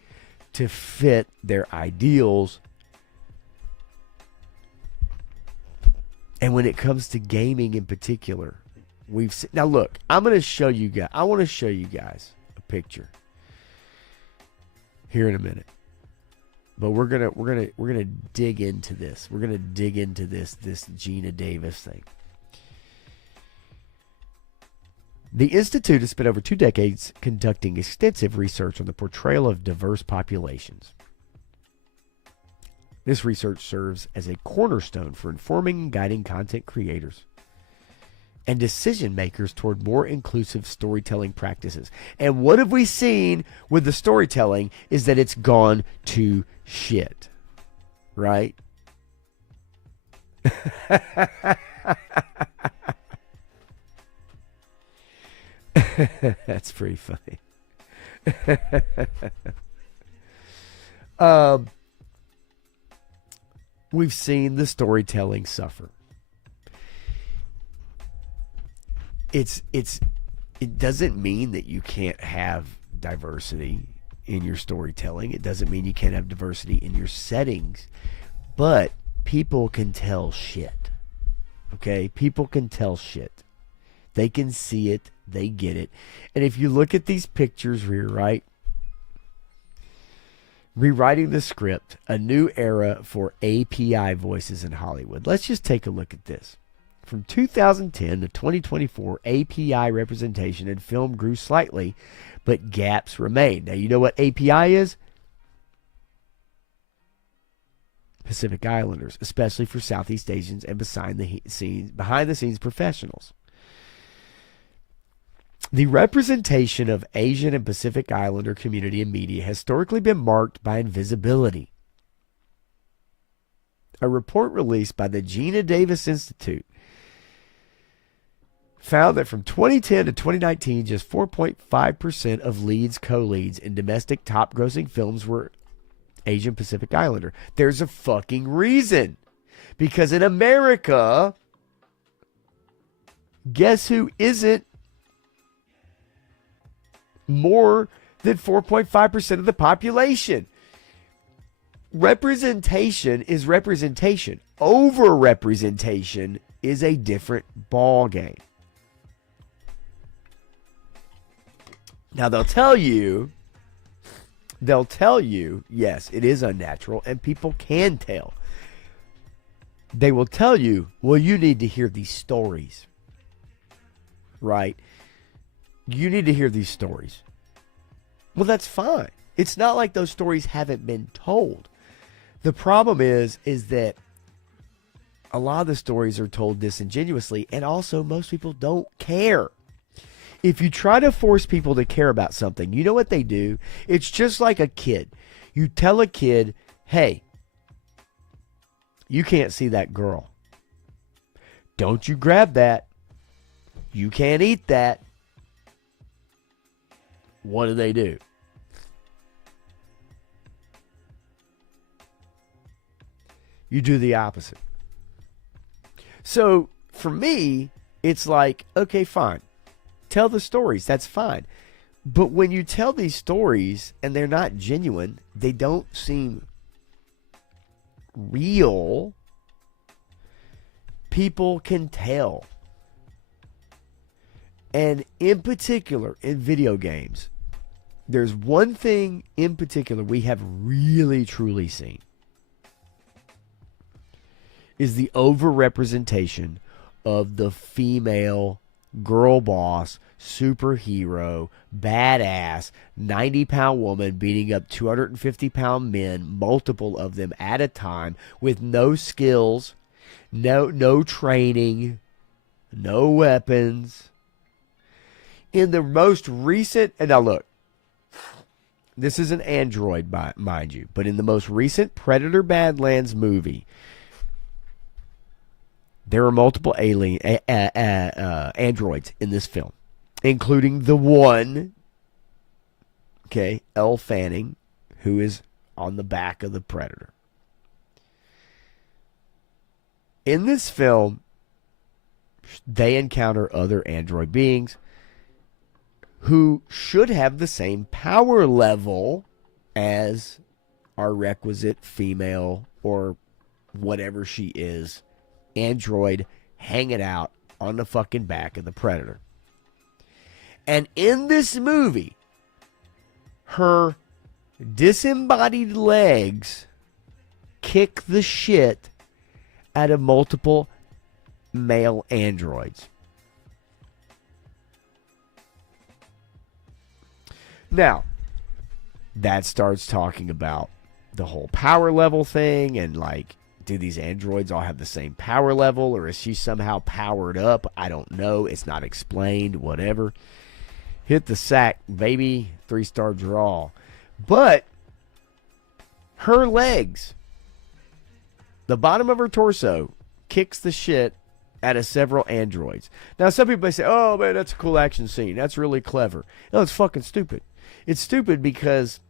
to fit their ideals. And when it comes to gaming in particular, we've seen, now look, I want to show you guys a picture here in a minute. But we're gonna dig into this. We're gonna dig into this Gina Davis thing. The Institute has spent over 2 decades conducting extensive research on the portrayal of diverse populations. This research serves as a cornerstone for informing and guiding content creators and decision makers toward more inclusive storytelling practices. And what have we seen with the storytelling is that it's gone to shit, right? That's pretty funny. We've seen the storytelling suffer. It doesn't mean that you can't have diversity in your storytelling. It doesn't mean you can't have diversity in your settings, but people can tell shit. Okay? People can tell shit. They can see it. They get it. And if you look at these pictures here, right? Rewriting the script, a new era for API voices in Hollywood. Let's just take a look at this. From 2010 to 2024, API representation in film grew slightly, but gaps remain. Now, you know what API is? Pacific Islanders, especially for Southeast Asians and behind the scenes professionals. The representation of Asian and Pacific Islander community in media has historically been marked by invisibility. A report released by the Gina Davis Institute found that from 2010 to 2019, just 4.5% of leads, co-leads in domestic top-grossing films were Asian Pacific Islander. There's a fucking reason. Because in America, guess who isn't more than 4.5% of the population? Representation is representation. Over-representation is a different ball game. Now they'll tell you, yes, it is unnatural, and people can tell. They will tell you, well, you need to hear these stories, right? You need to hear these stories. Well, that's fine. It's not like those stories haven't been told. The problem is that a lot of the stories are told disingenuously, and also most people don't care. If you try to force people to care about something, you know what they do? It's just like a kid. You tell a kid, hey, you can't see that girl. Don't you grab that. You can't eat that. What do? You do the opposite. So for me, it's like, okay, fine. Tell the stories. That's fine. But when you tell these stories and they're not genuine, they don't seem real, people can tell. And in particular, in video games, there's one thing in particular we have really truly seen. Is the overrepresentation of the female girl boss, superhero, badass, 90-pound woman beating up 250-pound men, multiple of them at a time, with no skills, no training, no weapons. In the most recent, and now look, this is an android, mind you, but in the most recent Predator Badlands movie, there are multiple alien androids in this film, including the one, okay, Elle Fanning, who is on the back of the Predator. In this film, they encounter other android beings who should have the same power level as our requisite female or whatever she is android hanging out on the fucking back of the Predator. And in this movie, her disembodied legs kick the shit out of multiple male androids. Now, that starts talking about the whole power level thing and like, do these androids all have the same power level, or is she somehow powered up? I don't know. It's not explained. Whatever. Hit the sack, baby. 3-star draw. But her legs, the bottom of her torso, kicks the shit out of several androids. Now, some people may say, oh, man, that's a cool action scene. That's really clever. No, it's fucking stupid. It's stupid because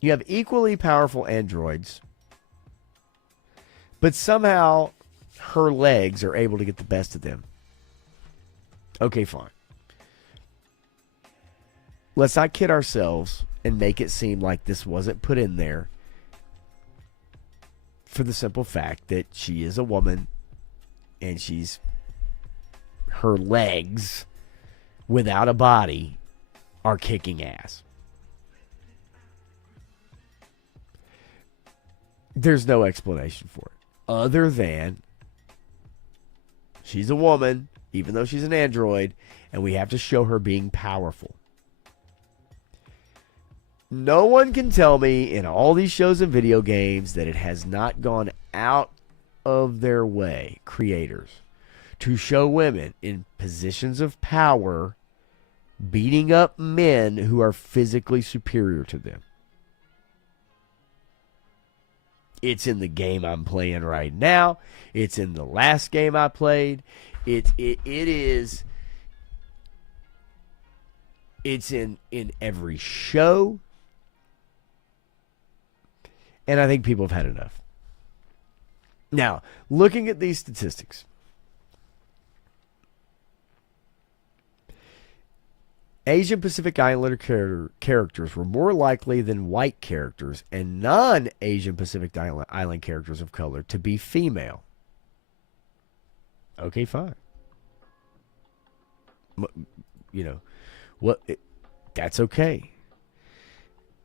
you have equally powerful androids, but somehow her legs are able to get the best of them. Okay, fine. Let's not kid ourselves and make it seem like this wasn't put in there for the simple fact that she is a woman and her legs without a body are kicking ass. There's no explanation for it. Other than she's a woman, even though she's an android, and we have to show her being powerful. No one can tell me in all these shows and video games that it has not gone out of their way, creators, to show women in positions of power beating up men who are physically superior to them. It's in the game I'm playing right now. It's in the last game I played. It's in every show. And I think people have had enough. Now, looking at these statistics, Asian Pacific Islander characters were more likely than white characters and non-Asian Pacific Island characters of color to be female. Okay, fine. You know, that's okay.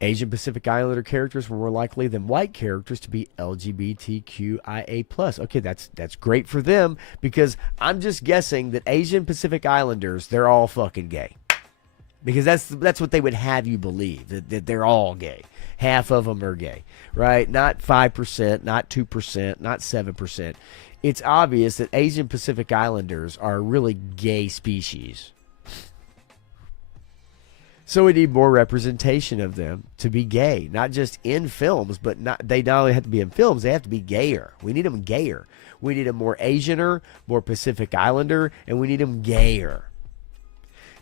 Asian Pacific Islander characters were more likely than white characters to be LGBTQIA+. Okay, that's great for them, because I'm just guessing that Asian Pacific Islanders, they're all fucking gay. Because that's what they would have you believe, that they're all gay. half of them are gay, right? Not 5%, not 2%, not 7%. It's obvious that Asian Pacific Islanders are a really gay species. So we need more representation of them to be gay, not just in films, but they not only have to be in films, they have to be gayer. We need them gayer. We need them more Asianer, more Pacific Islander, and we need them gayer.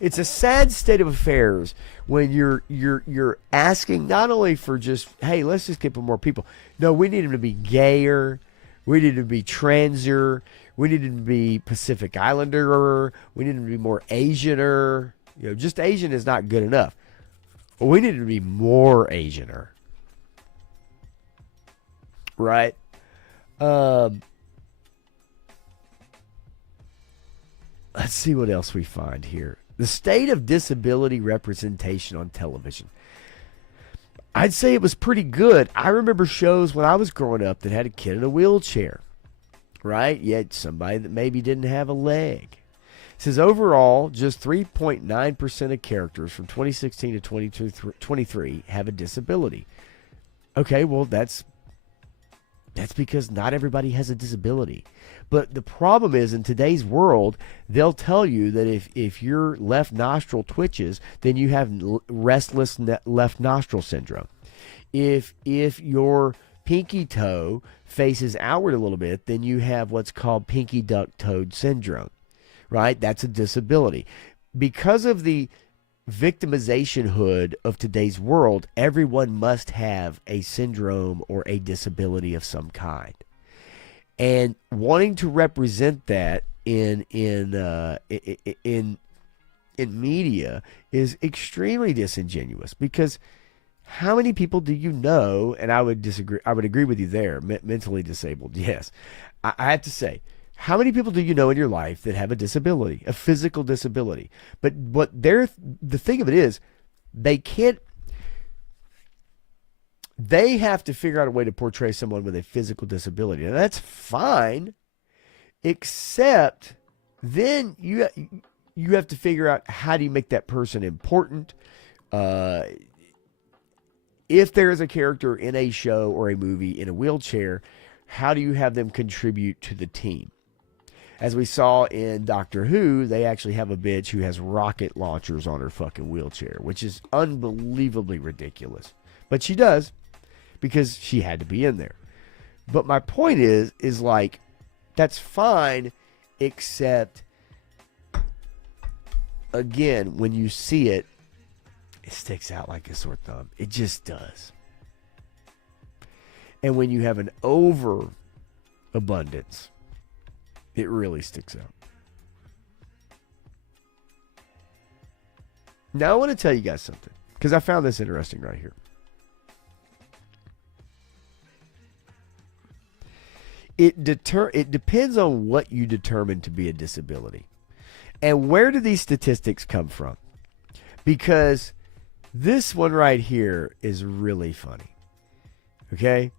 It's a sad state of affairs when you're asking not only for just, hey, let's just get more people. No, we need them to be gayer. We need them to be transer. We need them to be Pacific Islander. We need them to be more Asianer. Just Asian is not good enough. We need to be more Asianer. Right? Let's see what else we find here. The state of disability representation on television. I'd say it was pretty good. I remember shows when I was growing up that had a kid in a wheelchair. Right? Yet somebody that maybe didn't have a leg. It says overall, just 3.9% of characters from 2016 to 2023 have a disability. Okay, well, that's because not everybody has a disability. But the problem is, in today's world, they'll tell you that if your left nostril twitches, then you have restless left nostril syndrome. If your pinky toe faces outward a little bit, then you have what's called pinky duck-toed syndrome. Right? That's a disability. Because of the victimization hood of today's world, everyone must have a syndrome or a disability of some kind. And wanting to represent that in media is extremely disingenuous, because how many people do you know, and I would agree with you there, mentally disabled, yes. I have to say, how many people do you know in your life that have a disability, a physical disability? But the thing of it is, they have to figure out a way to portray someone with a physical disability. And that's fine, except then you have to figure out, how do you make that person important? If there is a character in a show or a movie in a wheelchair, how do you have them contribute to the team? As we saw in Doctor Who, they actually have a bitch who has rocket launchers on her fucking wheelchair, which is unbelievably ridiculous. But she does, because she had to be in there. But my point is like, that's fine, except, again, when you see it, it sticks out like a sore thumb. It just does. And when you have an overabundance, it really sticks out. Now I want to tell you guys something, because I found this interesting right here. It depends on what you determine to be a disability. And where do these statistics come from? Because this one right here is really funny. Okay?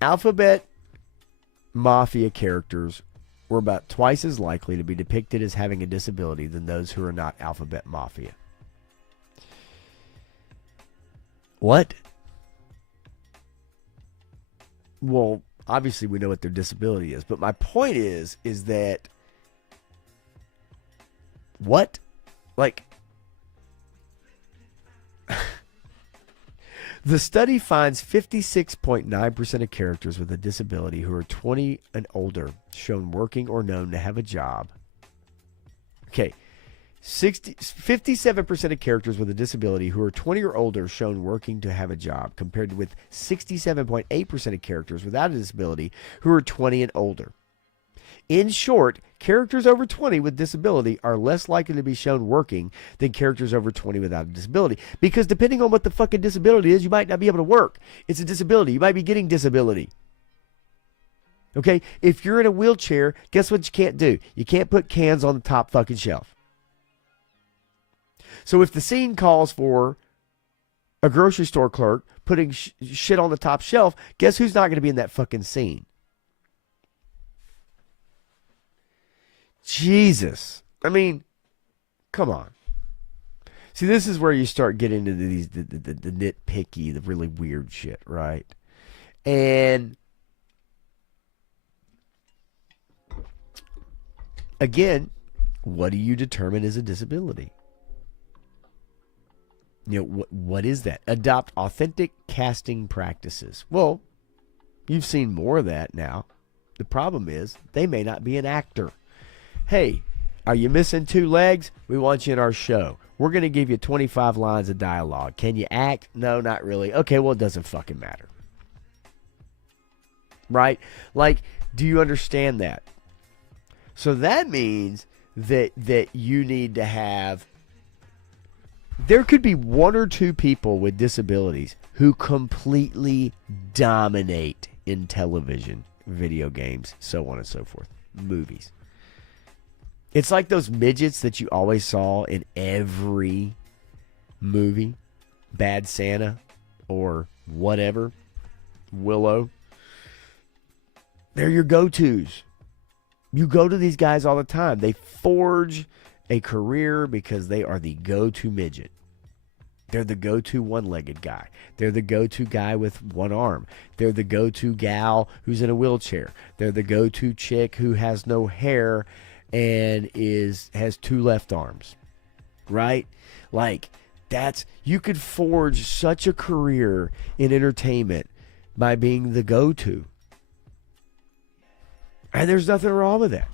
Alphabet Mafia characters were about twice as likely to be depicted as having a disability than those who are not Alphabet Mafia. What? Well, obviously we know what their disability is, but my point is that what? Like, the study finds 56.9% of characters with a disability who are 20 and older shown working or known to have a job. Okay. 57% of characters with a disability who are 20 or older shown working to have a job, compared with 67.8% of characters without a disability who are 20 and older. In short, characters over 20 with disability are less likely to be shown working than characters over 20 without a disability. Because depending on what the fucking disability is, you might not be able to work. It's a disability. You might be getting disability. Okay? If you're in a wheelchair, guess what you can't do? You can't put cans on the top fucking shelf. So if the scene calls for a grocery store clerk putting shit on the top shelf, guess who's not going to be in that fucking scene? Jesus. I mean, come on. See, this is where you start getting into these the nitpicky, the really weird shit, right? And again, what do you determine as a disability? You know, what is that? Adopt authentic casting practices. Well, you've seen more of that now. The problem is they may not be an actor. Hey, are you missing 2 legs? We want you in our show. We're going to give you 25 lines of dialogue. Can you act? No, not really. Okay, well, it doesn't fucking matter. Right? Like, do you understand that? So that means that you need to have, there could be 1 or 2 people with disabilities who completely dominate in television, video games, so on and so forth, movies. It's like those midgets that you always saw in every movie, Bad Santa or whatever, Willow. They're your go-tos. You go to these guys all the time. They forge a career because they are the go-to midget. They're the go-to one-legged guy. They're the go-to guy with 1 arm. They're the go-to gal who's in a wheelchair. They're the go-to chick who has no hair and has 2 left arms. Right? Like, you could forge such a career in entertainment by being the go-to. And there's nothing wrong with that.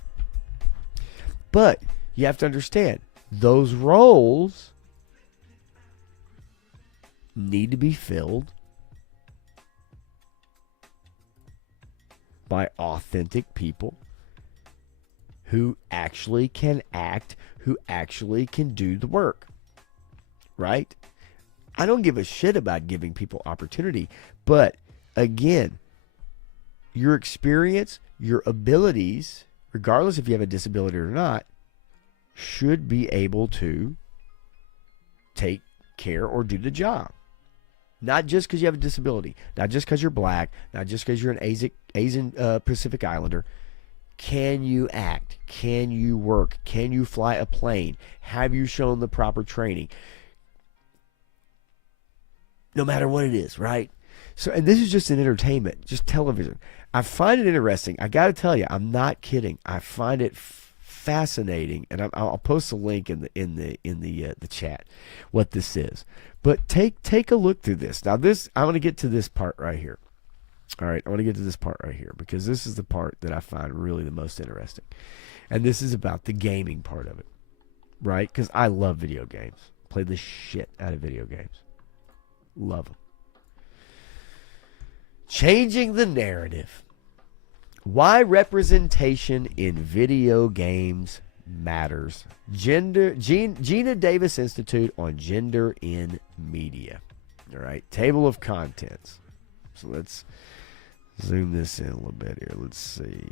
But you have to understand, those roles need to be filled by authentic people who actually can act, who actually can do the work. Right? I don't give a shit about giving people opportunity, but again, your experience, your abilities, regardless if you have a disability or not, should be able to take care or do the job. Not just because you have a disability, not just because you're black, not just because you're an Asian Pacific Islander. Can you act? Can you work? Can you fly a plane? Have you shown the proper training? No matter what it is, right? So, and this is just an entertainment, just television. I find it interesting. I got to tell you, I'm not kidding. I find it fascinating, and I'll post a link in the chat what this is. But take a look through this. Now, I want to get to this part right here. All right, I want to get to this part right here because this is the part that I find really the most interesting, and this is about the gaming part of it, right? Because I love video games. Play the shit out of video games. Love them. Changing the narrative. Why representation in video games matters. Gina Davis Institute on Gender in Media. All right, table of contents. So let's zoom this in a little bit here. Let's see.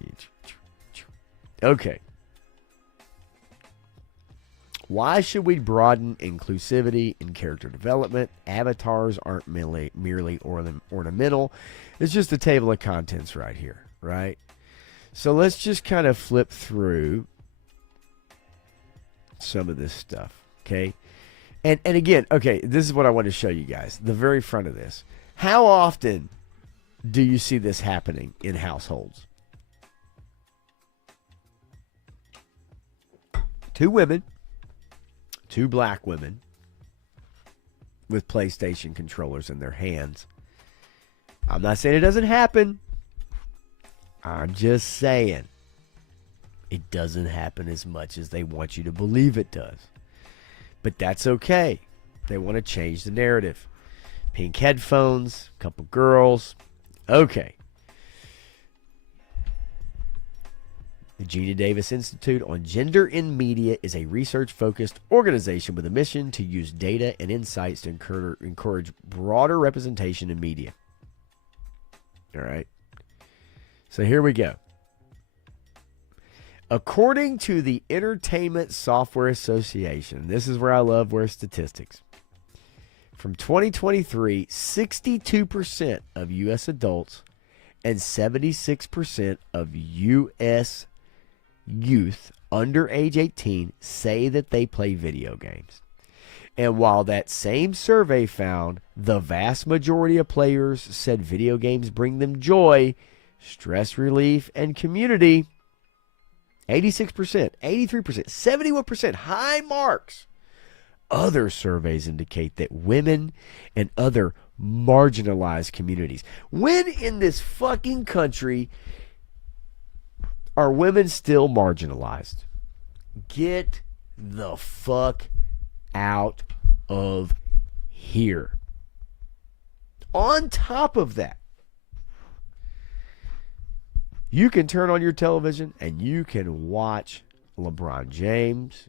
Okay. Why should we broaden inclusivity in character development? Avatars aren't merely ornamental. It's just a table of contents right here, right? So let's just kind of flip through some of this stuff, okay? And again, okay, this is what I want to show you guys. The very front of this. How often do you see this happening in households? 2 women. 2 black women with PlayStation controllers in their hands. I'm not saying it doesn't happen. I'm just saying it doesn't happen as much as they want you to believe it does. But that's okay. They want to change the narrative. Pink headphones, couple girls. Okay. The Gina Davis Institute on Gender in Media is a research-focused organization with a mission to use data and insights to encourage broader representation in media. All right. So here we go. According to the Entertainment Software Association, this is where I love where statistics. From 2023, 62% of U.S. adults and 76% of U.S. youth under age 18 say that they play video games. And while that same survey found the vast majority of players said video games bring them joy, stress relief, and community, 86%, 83%, 71%, high marks. Other surveys indicate that women and other marginalized communities. When in this fucking country are women still marginalized? Get the fuck out of here. On top of that, you can turn on your television and you can watch LeBron James.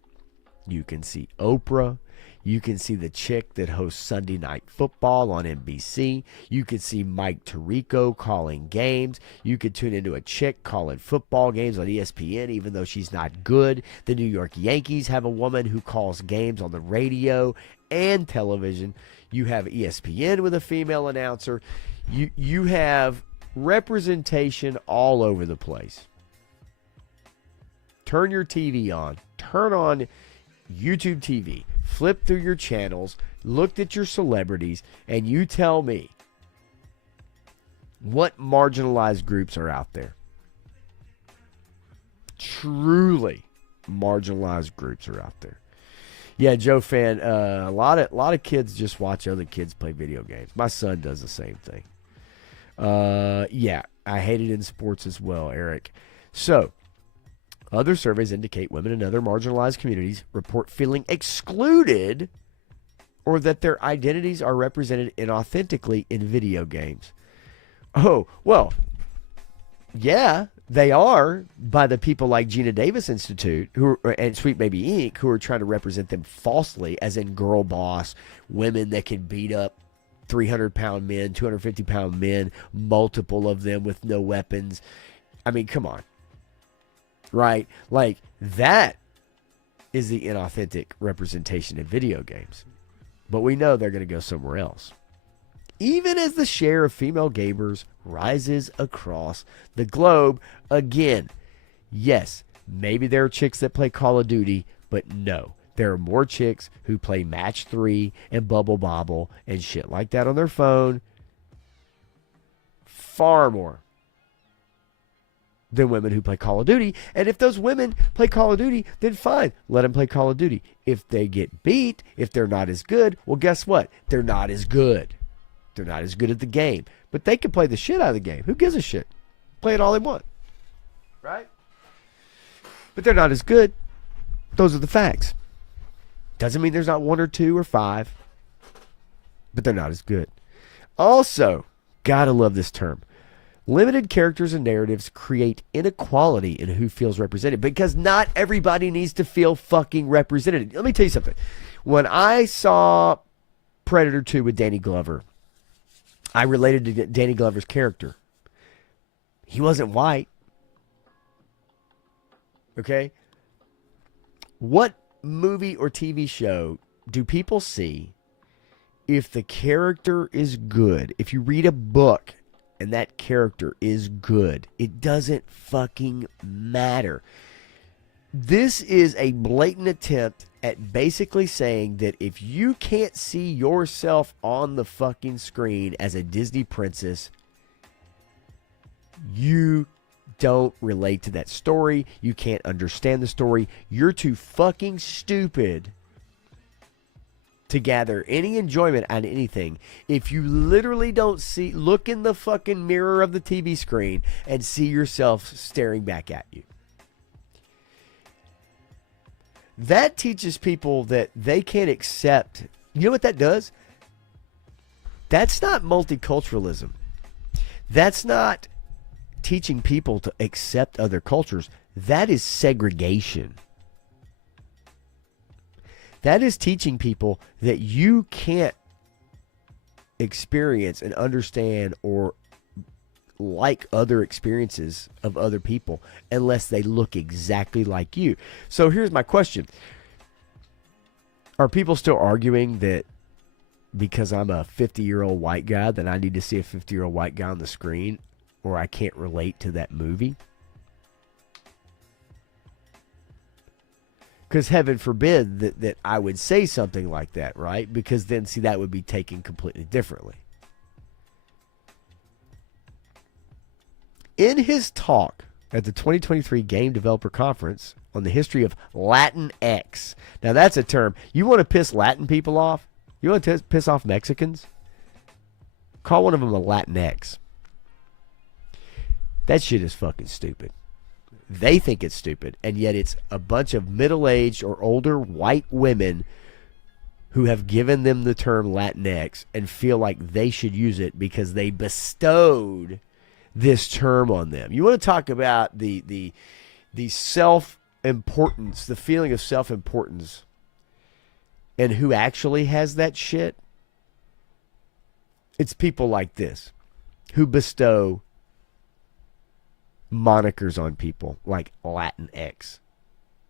You can see Oprah. You can see the chick that hosts Sunday Night Football on NBC. You could see Mike Tirico calling games. You could tune into a chick calling football games on ESPN, even though she's not good. The New York Yankees have a woman who calls games on the radio and television. You have ESPN with a female announcer. You have representation all over the place. Turn your TV on. Turn on YouTube TV. Flip through your channels, looked at your celebrities, and you tell me what marginalized groups are out there. Truly marginalized groups are out there. Yeah, Joe Fan, a lot of kids just watch other kids play video games. My son does the same thing. Yeah, I hate it in sports as well, Eric. So, other surveys indicate women in other marginalized communities report feeling excluded or that their identities are represented inauthentically in video games. Oh, well, yeah, they are by the people like Gina Davis Institute and Sweet Baby Inc. who are trying to represent them falsely, as in girl boss, women that can beat up 300-pound men, 250-pound men, multiple of them with no weapons. I mean, come on. Right? Like, that is the inauthentic representation in video games. But we know they're going to go somewhere else. Even as the share of female gamers rises across the globe, again, yes, maybe there are chicks that play Call of Duty, but no. There are more chicks who play Match 3 and Bubble Bobble and shit like that on their phone. Far more than women who play Call of Duty. And if those women play Call of Duty, then fine, let them play Call of Duty. If they get beat, if they're not as good, well, guess what? They're not as good. They're not as good at the game. But they can play the shit out of the game. Who gives a shit? Play it all they want. Right? But they're not as good. Those are the facts. Doesn't mean there's not one or two or five. But they're not as good. Also, gotta love this term. Limited characters and narratives create inequality in who feels represented, because not everybody needs to feel fucking represented. Let me tell you something. When I saw Predator 2 with Danny Glover, I related to Danny Glover's character. He wasn't white. Okay? What movie or TV show do people see if the character is good? If you read a book and that character is good, it doesn't fucking matter. This is a blatant attempt at basically saying that if you can't see yourself on the fucking screen as a Disney princess, you don't relate to that story. You can't understand the story. You're too fucking stupid to gather any enjoyment on anything if you literally don't look in the fucking mirror of the TV screen and see yourself staring back at you. That teaches people that they can't accept. You know what that does? That's not multiculturalism. That's not teaching people to accept other cultures. That is segregation. That is teaching people that you can't experience and understand or like other experiences of other people unless they look exactly like you. So here's my question. Are people still arguing that because I'm a 50-year-old white guy that I need to see a 50-year-old white guy on the screen, or I can't relate to that movie? Because heaven forbid that I would say something like that, right? Because then, see, that would be taken completely differently. In his talk at the 2023 Game Developer Conference on the history of Latinx. Now, that's a term. You want to piss Latin people off? You want to piss off Mexicans? Call one of them a Latinx. That shit is fucking stupid. They think it's stupid, and yet it's a bunch of middle-aged or older white women who have given them the term Latinx and feel like they should use it because they bestowed this term on them. You want to talk about the self-importance, the feeling of self-importance, and who actually has that shit? It's people like this who bestow monikers on people like Latinx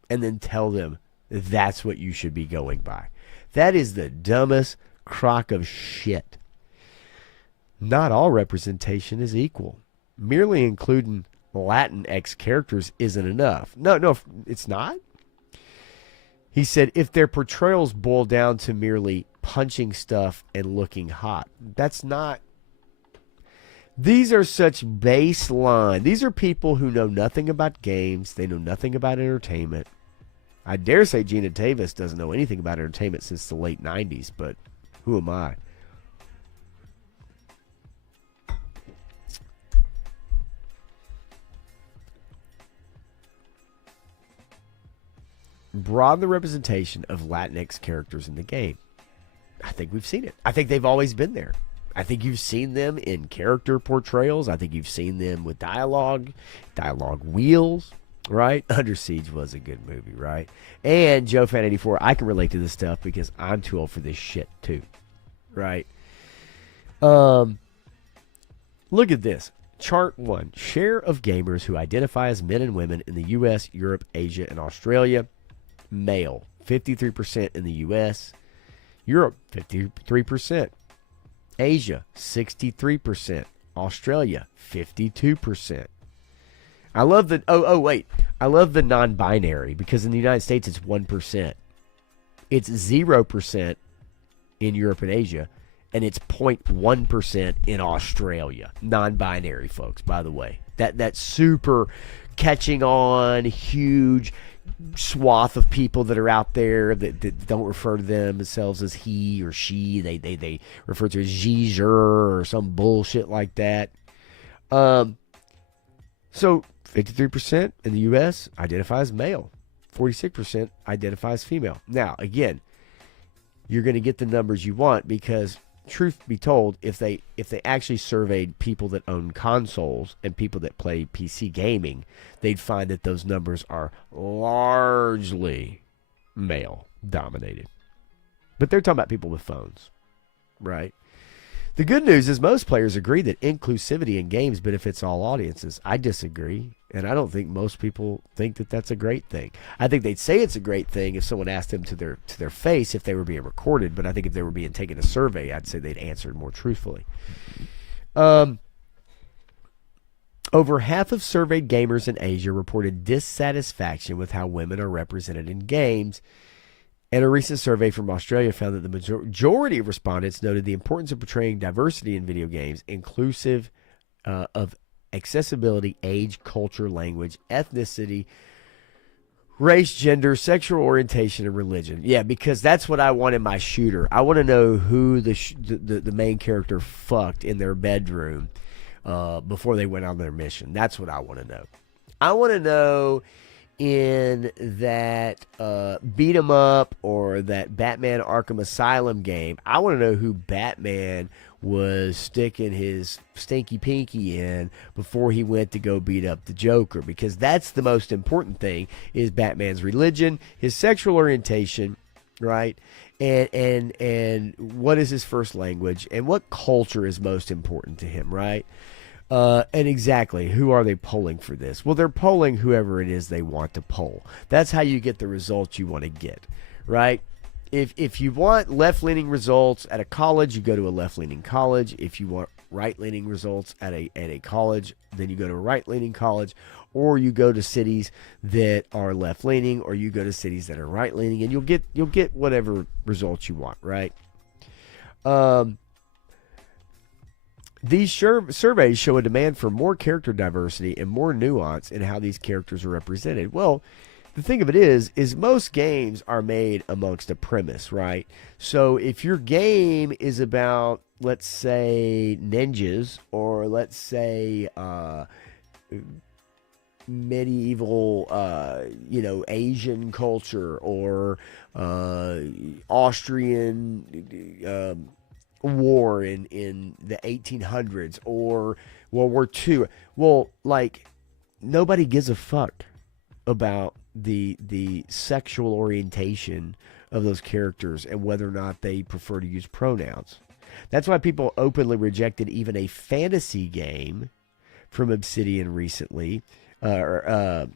and then tell them that's what you should be going by. That is the dumbest crock of shit. Not all representation is equal. Merely including Latinx characters isn't enough. No, it's not. He said if their portrayals boil down to merely punching stuff and looking hot, that's not. These are such baseline. These are people who know nothing about games. They know nothing about entertainment. I dare say Gina Davis doesn't know anything about entertainment since the late 90s, but who am I? Broaden the representation of Latinx characters in the game. I think we've seen it. I think they've always been there. I think you've seen them in character portrayals. I think you've seen them with dialogue wheels, right? Under Siege was a good movie, right? And Joe Fan 84, I can relate to this stuff because I'm too old for this shit too, right? Look at this. Chart 1. Share of gamers who identify as men and women in the U.S., Europe, Asia, and Australia. Male, 53% in the U.S., Europe, 53%. Asia, 63%. Australia, 52%. I love the, I love the non-binary because in the United States it's 1%. It's 0% in Europe and Asia, and it's 0.1% in Australia. Non-binary, folks, by the way. That's super catching on, huge swath of people that are out there that don't refer to themselves as he or she. They refer to as Giger or some bullshit like that. So 53% in the U.S. identify as male. 46% identify as female. Now, again, you're going to get the numbers you want because, truth be told, if they actually surveyed people that own consoles and people that play PC gaming, they'd find that those numbers are largely male dominated. But they're talking about people with phones, right? The good news is most players agree that inclusivity in games benefits all audiences. I disagree, and I don't think most people think that that's a great thing. I think they'd say it's a great thing if someone asked them to their face if they were being recorded, but I think if they were being taken a survey, I'd say they'd answer more truthfully. Over half of surveyed gamers in Asia reported dissatisfaction with how women are represented in games. And a recent survey from Australia found that the majority of respondents noted the importance of portraying diversity in video games, inclusive of accessibility, age, culture, language, ethnicity, race, gender, sexual orientation, and religion. Yeah, because that's what I want in my shooter. I want to know who the main character fucked in their bedroom before they went on their mission. That's what I want to know. I want to know in that beat 'em up or that Batman Arkham Asylum game, I want to know who Batman was sticking his stinky pinky in before he went to go beat up the Joker, because that's the most important thing, is Batman's religion, his sexual orientation, right? And what is his first language, and what culture is most important to him, right? And exactly, who are they polling for this? Well, they're polling whoever it is they want to poll. That's how you get the results you want to get, right? If you want left-leaning results at a college, you go to a left-leaning college. If you want right-leaning results at a college, then you go to a right-leaning college. or you go to cities that are left leaning, or you go to cities that are right leaning, and you'll get whatever results you want, right? These surveys show a demand for more character diversity and more nuance in how these characters are represented. Well, the thing of it is most games are made amongst a premise, right? So if your game is about, let's say, ninjas, or let's say medieval, Asian culture, or Austrian war in the 1800s, or World War II. Well, like, nobody gives a fuck about the sexual orientation of those characters and whether or not they prefer to use pronouns. That's why people openly rejected even a fantasy game from Obsidian recently, or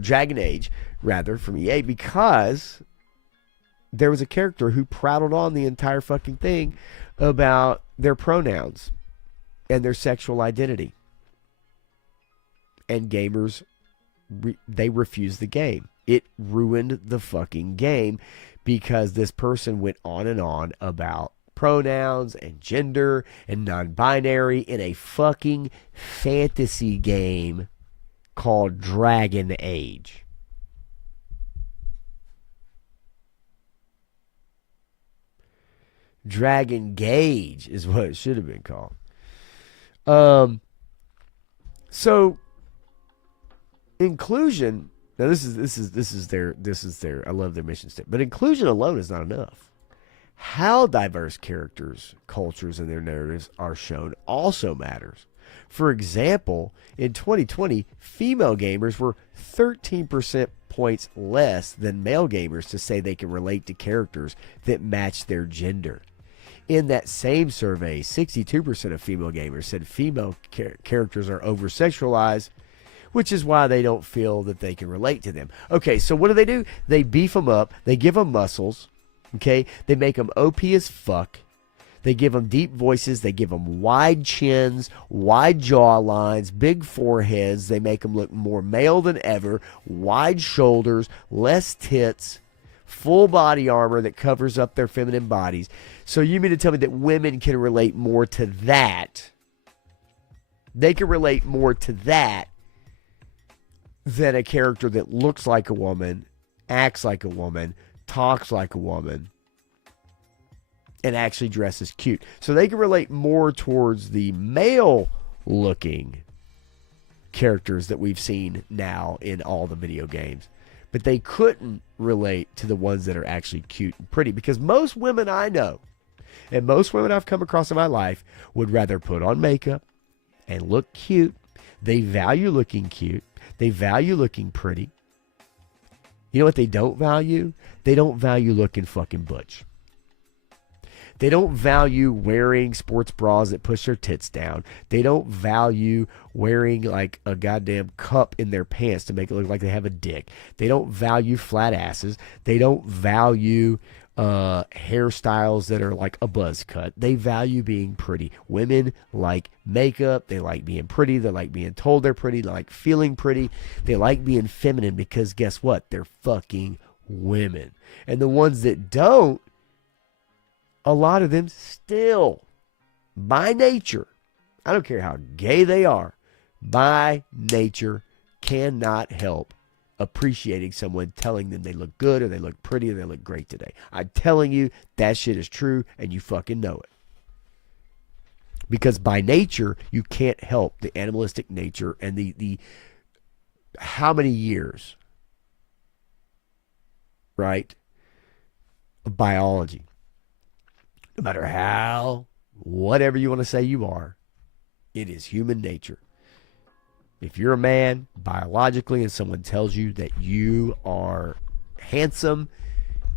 Dragon Age, rather, from EA, because there was a character who prattled on the entire fucking thing about their pronouns and their sexual identity. And gamers, they refused the game. It ruined the fucking game because this person went on and on about pronouns and gender and non-binary in a fucking fantasy game called Dragon Age. Dragon Gauge is what it should have been called. So inclusion. Now this is their I love their mission statement. But inclusion alone is not enough. How diverse characters, cultures, and their narratives are shown also matters. For example, in 2020, female gamers were 13% points less than male gamers to say they can relate to characters that match their gender. In that same survey, 62% of female gamers said female characters are over-sexualized, which is why they don't feel that they can relate to them. Okay, so what do? They beef them up. They give them muscles. Okay, they make them OP as fuck. They give them deep voices. They give them wide chins, wide jaw lines, big foreheads. They make them look more male than ever, wide shoulders, less tits, full body armor that covers up their feminine bodies. So you mean to tell me that women can relate more to that? They can relate more to that than a character that looks like a woman, acts like a woman, talks like a woman, and actually dresses cute. So they can relate more towards the male-looking characters that we've seen now in all the video games. But they couldn't relate to the ones that are actually cute and pretty, because most women I know, and most women I've come across in my life, would rather put on makeup and look cute. They value looking cute. They value looking pretty. You know what they don't value? They don't value looking fucking butch. They don't value wearing sports bras that push their tits down. They don't value wearing like a goddamn cup in their pants to make it look like they have a dick. They don't value flat asses. They don't value hairstyles that are like a buzz cut. They value being pretty. Women like makeup. They like being pretty. They like being told they're pretty. They like feeling pretty. They like being feminine because guess what? They're fucking women. And the ones that don't, a lot of them still, by nature, I don't care how gay they are, by nature cannot help appreciating someone telling them they look good or they look pretty or they look great today. I'm telling you, that shit is true, and you fucking know it. Because by nature, you can't help the animalistic nature and the how many years, right, of biology. No matter how, whatever you want to say you are, it is human nature. If you're a man, biologically, and someone tells you that you are handsome,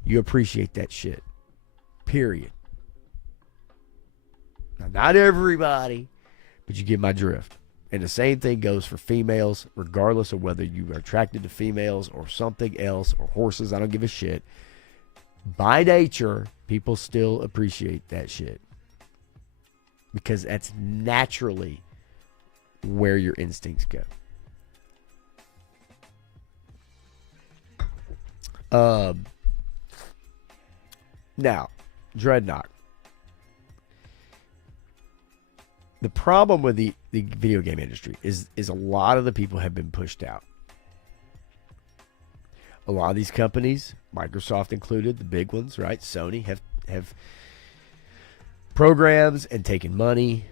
you appreciate that shit. Period. Now, not everybody, but you get my drift. And the same thing goes for females, regardless of whether you are attracted to females or something else or horses. I don't give a shit. By nature, people still appreciate that shit. Because that's naturally where your instincts go. Now, Dreadnought. The problem with the video game industry is a lot of the people have been pushed out. A lot of these companies, Microsoft included, the big ones, right? Sony have programs and taken money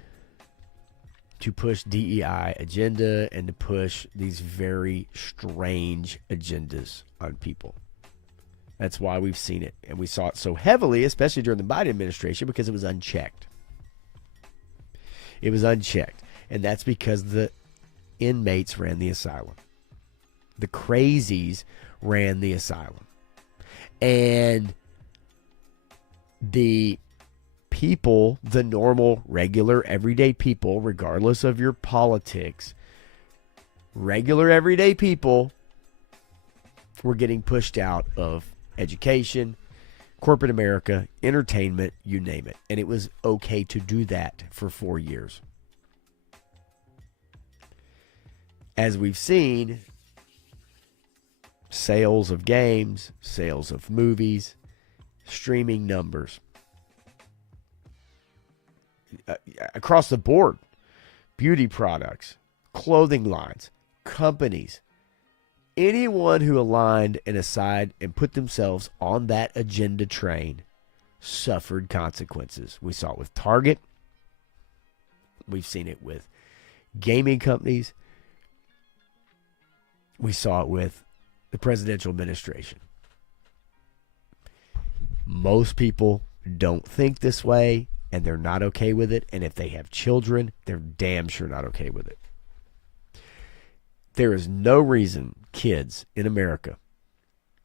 to push DEI agenda and to push these very strange agendas on people. That's why we've seen it. And we saw it so heavily, especially during the Biden administration, because it was unchecked. It was unchecked. And that's because the inmates ran the asylum. The crazies ran the asylum. And the people, the normal, regular, everyday people, regardless of your politics, regular, everyday people were getting pushed out of education, corporate America, entertainment, you name it. And it was okay to do that for 4 years. As we've seen, sales of games, sales of movies, streaming numbers, across the board, beauty products, clothing lines, companies, anyone who aligned and aside and put themselves on that agenda train suffered consequences. We saw it with Target. We've seen it with gaming companies. We saw it with the presidential administration. Most people don't think this way, and they're not okay with it. And if they have children, they're damn sure not okay with it. There is no reason kids in America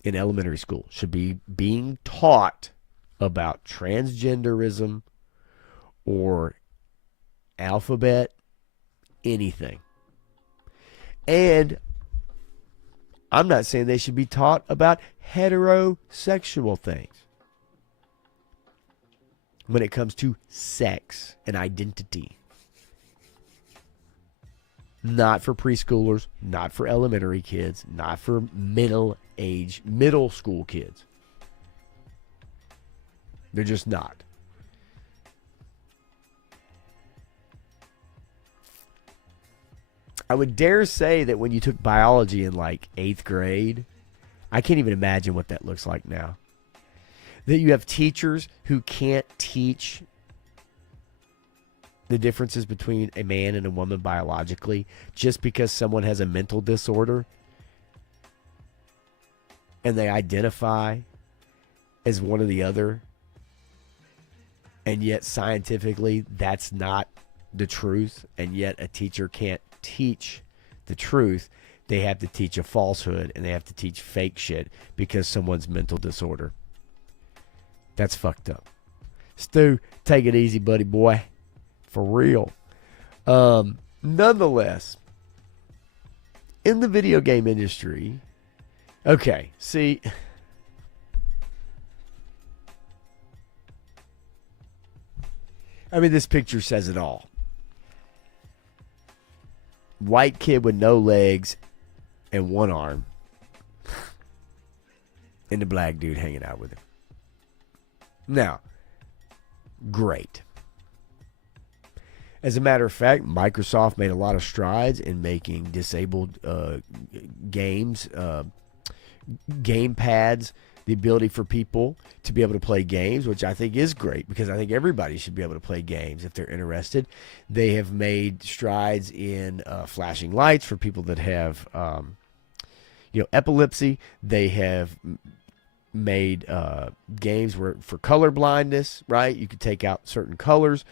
in elementary school should be being taught about transgenderism or alphabet, anything. And I'm not saying they should be taught about heterosexual things when it comes to sex and identity. Not for preschoolers, not for elementary kids, not for middle school kids. They're just not. I would dare say that when you took biology in like 8th grade, I can't even imagine what that looks like now. That you have teachers who can't teach the differences between a man and a woman biologically just because someone has a mental disorder and they identify as one or the other, and yet scientifically that's not the truth, and yet a teacher can't teach the truth. They have to teach a falsehood and they have to teach fake shit because someone's mental disorder. That's fucked up. Stu, take it easy, buddy boy. For real. Nonetheless, in the video game industry, okay, see, I mean, this picture says it all. White kid with no legs and one arm, and the black dude hanging out with him. Now, great. As a matter of fact, Microsoft made a lot of strides in making disabled games, game pads, the ability for people to be able to play games, which I think is great because I think everybody should be able to play games if they're interested. They have made strides in flashing lights for people that have, epilepsy. They have made games where for color blindness, right? You could take out certain colors.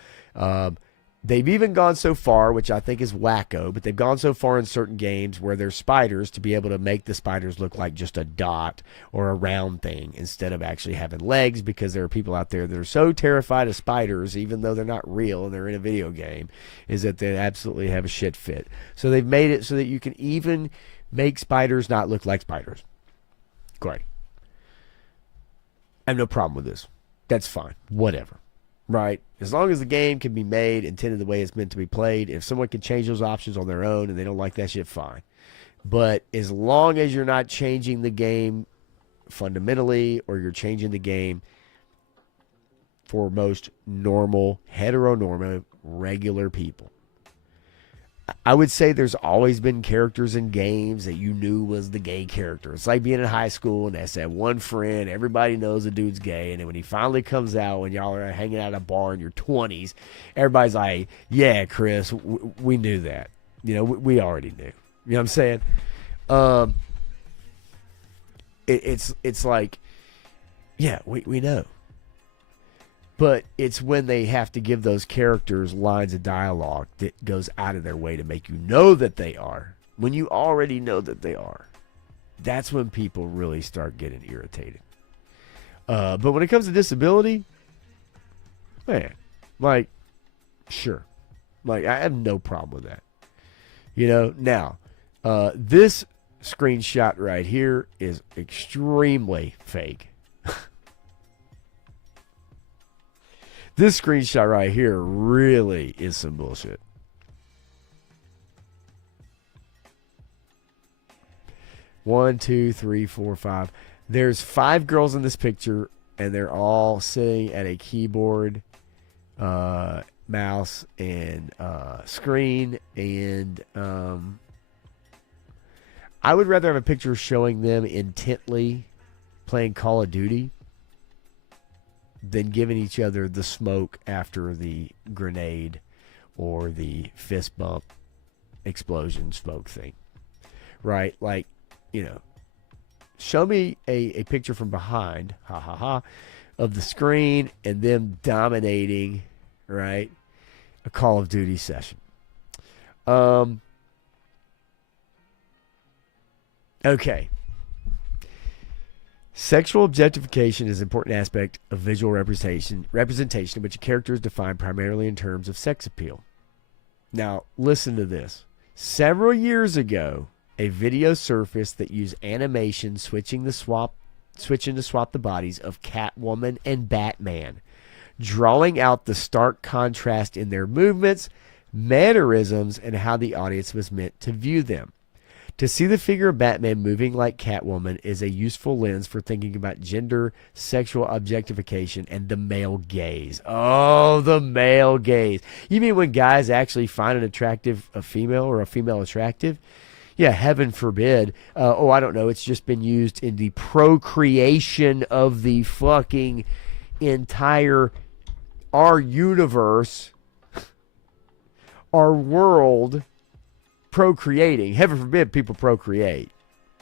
They've even gone so far, which I think is wacko, but they've gone so far in certain games where there's spiders to be able to make the spiders look like just a dot or a round thing instead of actually having legs, because there are people out there that are so terrified of spiders, even though they're not real and they're in a video game, is that they absolutely have a shit fit. So they've made it so that you can even make spiders not look like spiders. Great. I have no problem with this. That's fine. Whatever. Right? As long as the game can be made intended the way it's meant to be played. If someone can change those options on their own and they don't like that shit, fine. But as long as you're not changing the game fundamentally, or you're changing the game for most normal, heteronormative, regular people. I would say there's always been characters in games that you knew was the gay character. It's like being in high school and that's that one friend, everybody knows the dude's gay, and then when he finally comes out when y'all are hanging out at a bar in your 20s, everybody's like, yeah, Chris, we knew that. You know, we already knew. You know what I'm saying? It's like, yeah, we know. But it's when they have to give those characters lines of dialogue that goes out of their way to make you know that they are. When you already know that they are, that's when people really start getting irritated. But when it comes to disability, man, like, sure. Like, I have no problem with that. You know, now, this screenshot right here is extremely fake. This screenshot right here really is some bullshit. One, two, three, four, five. There's 5 girls in this picture, and they're all sitting at a keyboard, mouse, and screen. And I would rather have a picture showing them intently playing Call of Duty than giving each other the smoke after the grenade or the fist bump explosion smoke thing. Right? Like, you know, show me a picture from behind, of the screen and them dominating, right, a Call of Duty session. Okay. Sexual objectification is an important aspect of visual representation in which a character is defined primarily in terms of sex appeal. Now, listen to this. Several years ago, a video surfaced that used animation switching to swap the bodies of Catwoman and Batman, drawing out the stark contrast in their movements, mannerisms, and how the audience was meant to view them. To see the figure of Batman moving like Catwoman is a useful lens for thinking about gender, sexual objectification, and the male gaze. Oh, the male gaze. You mean when guys actually find a female or a female attractive? Yeah, heaven forbid. I don't know. It's just been used in the procreation of the fucking entire, our universe, our world. Procreating. Heaven forbid people procreate.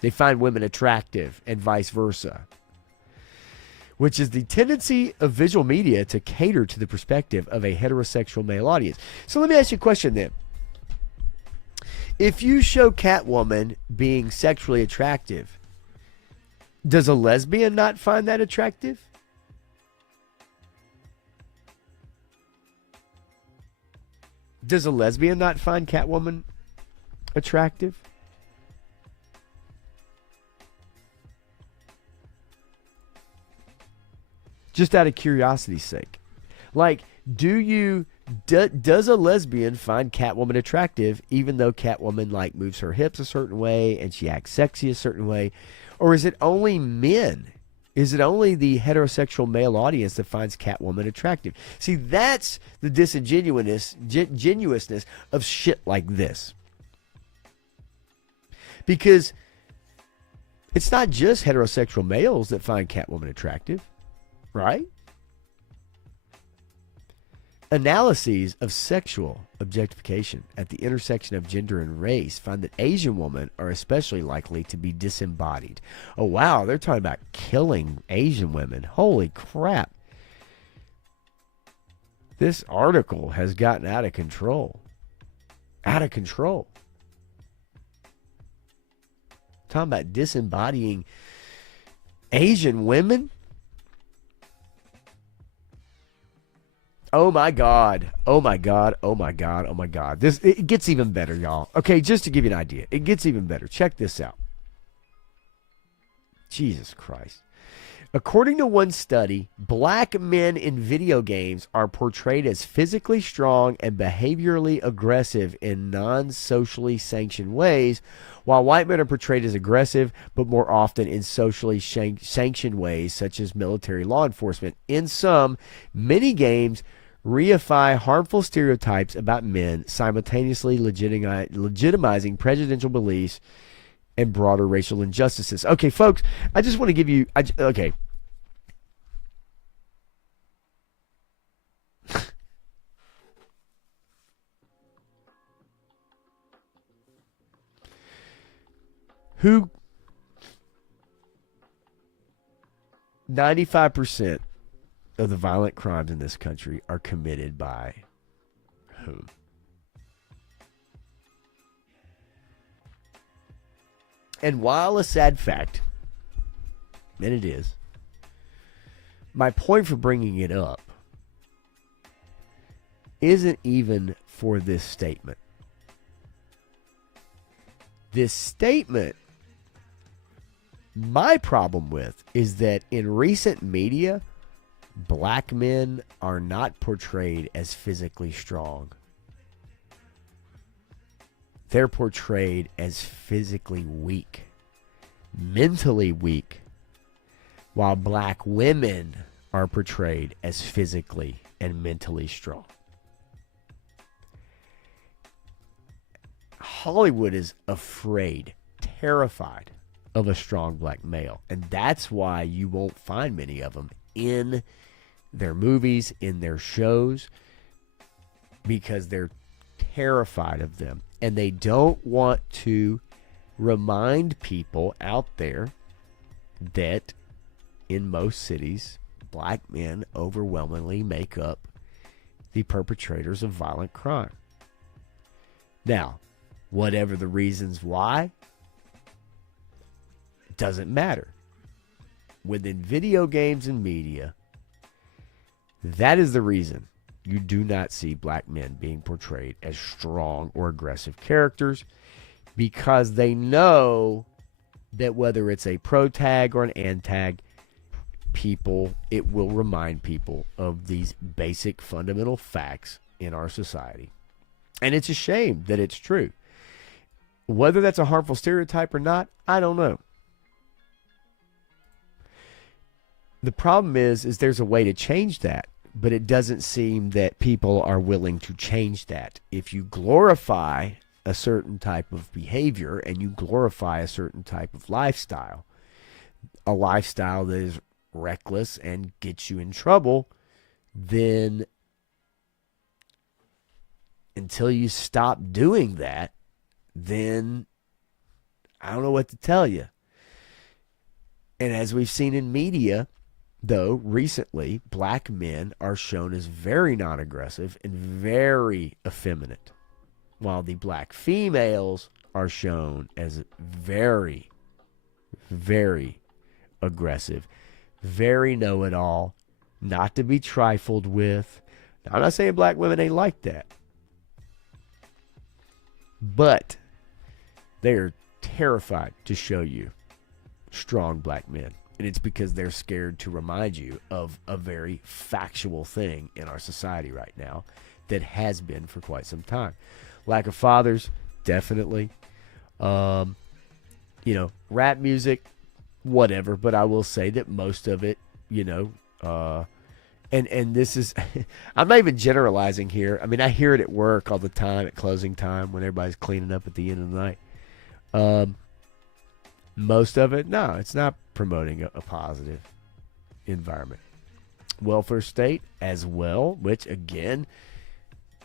They find women attractive and vice versa. Which is the tendency of visual media to cater to the perspective of a heterosexual male audience. So let me ask you a question then. If you show Catwoman being sexually attractive, does a lesbian not find that attractive? Does a lesbian not find Catwoman attractive? Just out of curiosity's sake. Like, does a lesbian find Catwoman attractive even though Catwoman like moves her hips a certain way and she acts sexy a certain way? Or is it only men? Is it only the heterosexual male audience that finds Catwoman attractive? See, that's the disingenuousness of shit like this. Because it's not just heterosexual males that find Catwoman attractive, right? Analyses of sexual objectification at the intersection of gender and race find that Asian women are especially likely to be disembodied. Oh, wow, they're talking about killing Asian women. Holy crap. This article has gotten out of control. Out of control. Talking about disembodying Asian women? Oh my God. Oh my God. Oh my God. Oh my God. It gets even better, y'all. Okay, just to give you an idea. It gets even better. Check this out. Jesus Christ. According to one study, black men in video games are portrayed as physically strong and behaviorally aggressive in non-socially sanctioned ways, While white men are portrayed as aggressive, but more often in socially sanctioned ways, such as military law enforcement. In some, many games reify harmful stereotypes about men, simultaneously legitimizing prejudicial beliefs and broader racial injustices. Okay, folks, I just want to give you... okay. Who 95% of the violent crimes in this country are committed by whom? And while a sad fact, and it is, my point for bringing it up isn't even for this statement. This statement, my problem with is that in recent media, black men are not portrayed as physically strong. They're portrayed as physically weak, mentally weak, while black women are portrayed as physically and mentally strong. Hollywood is afraid, terrified of a strong black male. And that's why you won't find many of them in their movies, in their shows, because they're terrified of them. And they don't want to remind people out there that in most cities, black men overwhelmingly make up the perpetrators of violent crime. Now, whatever the reasons why, it doesn't matter. Within video games and media, that is the reason you do not see black men being portrayed as strong or aggressive characters, because they know that whether it's a pro tag or an antag, it will remind people of these basic fundamental facts in our society. And it's a shame that it's true. Whether that's a harmful stereotype or not, I don't know. The problem is there's a way to change that, but it doesn't seem that people are willing to change that. If you glorify a certain type of behavior and you glorify a certain type of lifestyle, a lifestyle that is reckless and gets you in trouble, then until you stop doing that, then I don't know what to tell you. And as we've seen in media, though, recently, black men are shown as very non-aggressive and very effeminate, while the black females are shown as very, very aggressive, very know-it-all, not to be trifled with. Now, I'm not saying black women ain't like that, but they are terrified to show you strong black men. And it's because they're scared to remind you of a very factual thing in our society right now that has been for quite some time. Lack of fathers, definitely. Rap music, whatever. But I will say that most of it, and this is, I'm not even generalizing here. I mean, I hear it at work all the time at closing time when everybody's cleaning up at the end of the night. Most of it, no, it's not promoting a positive environment. Welfare state as well, which again,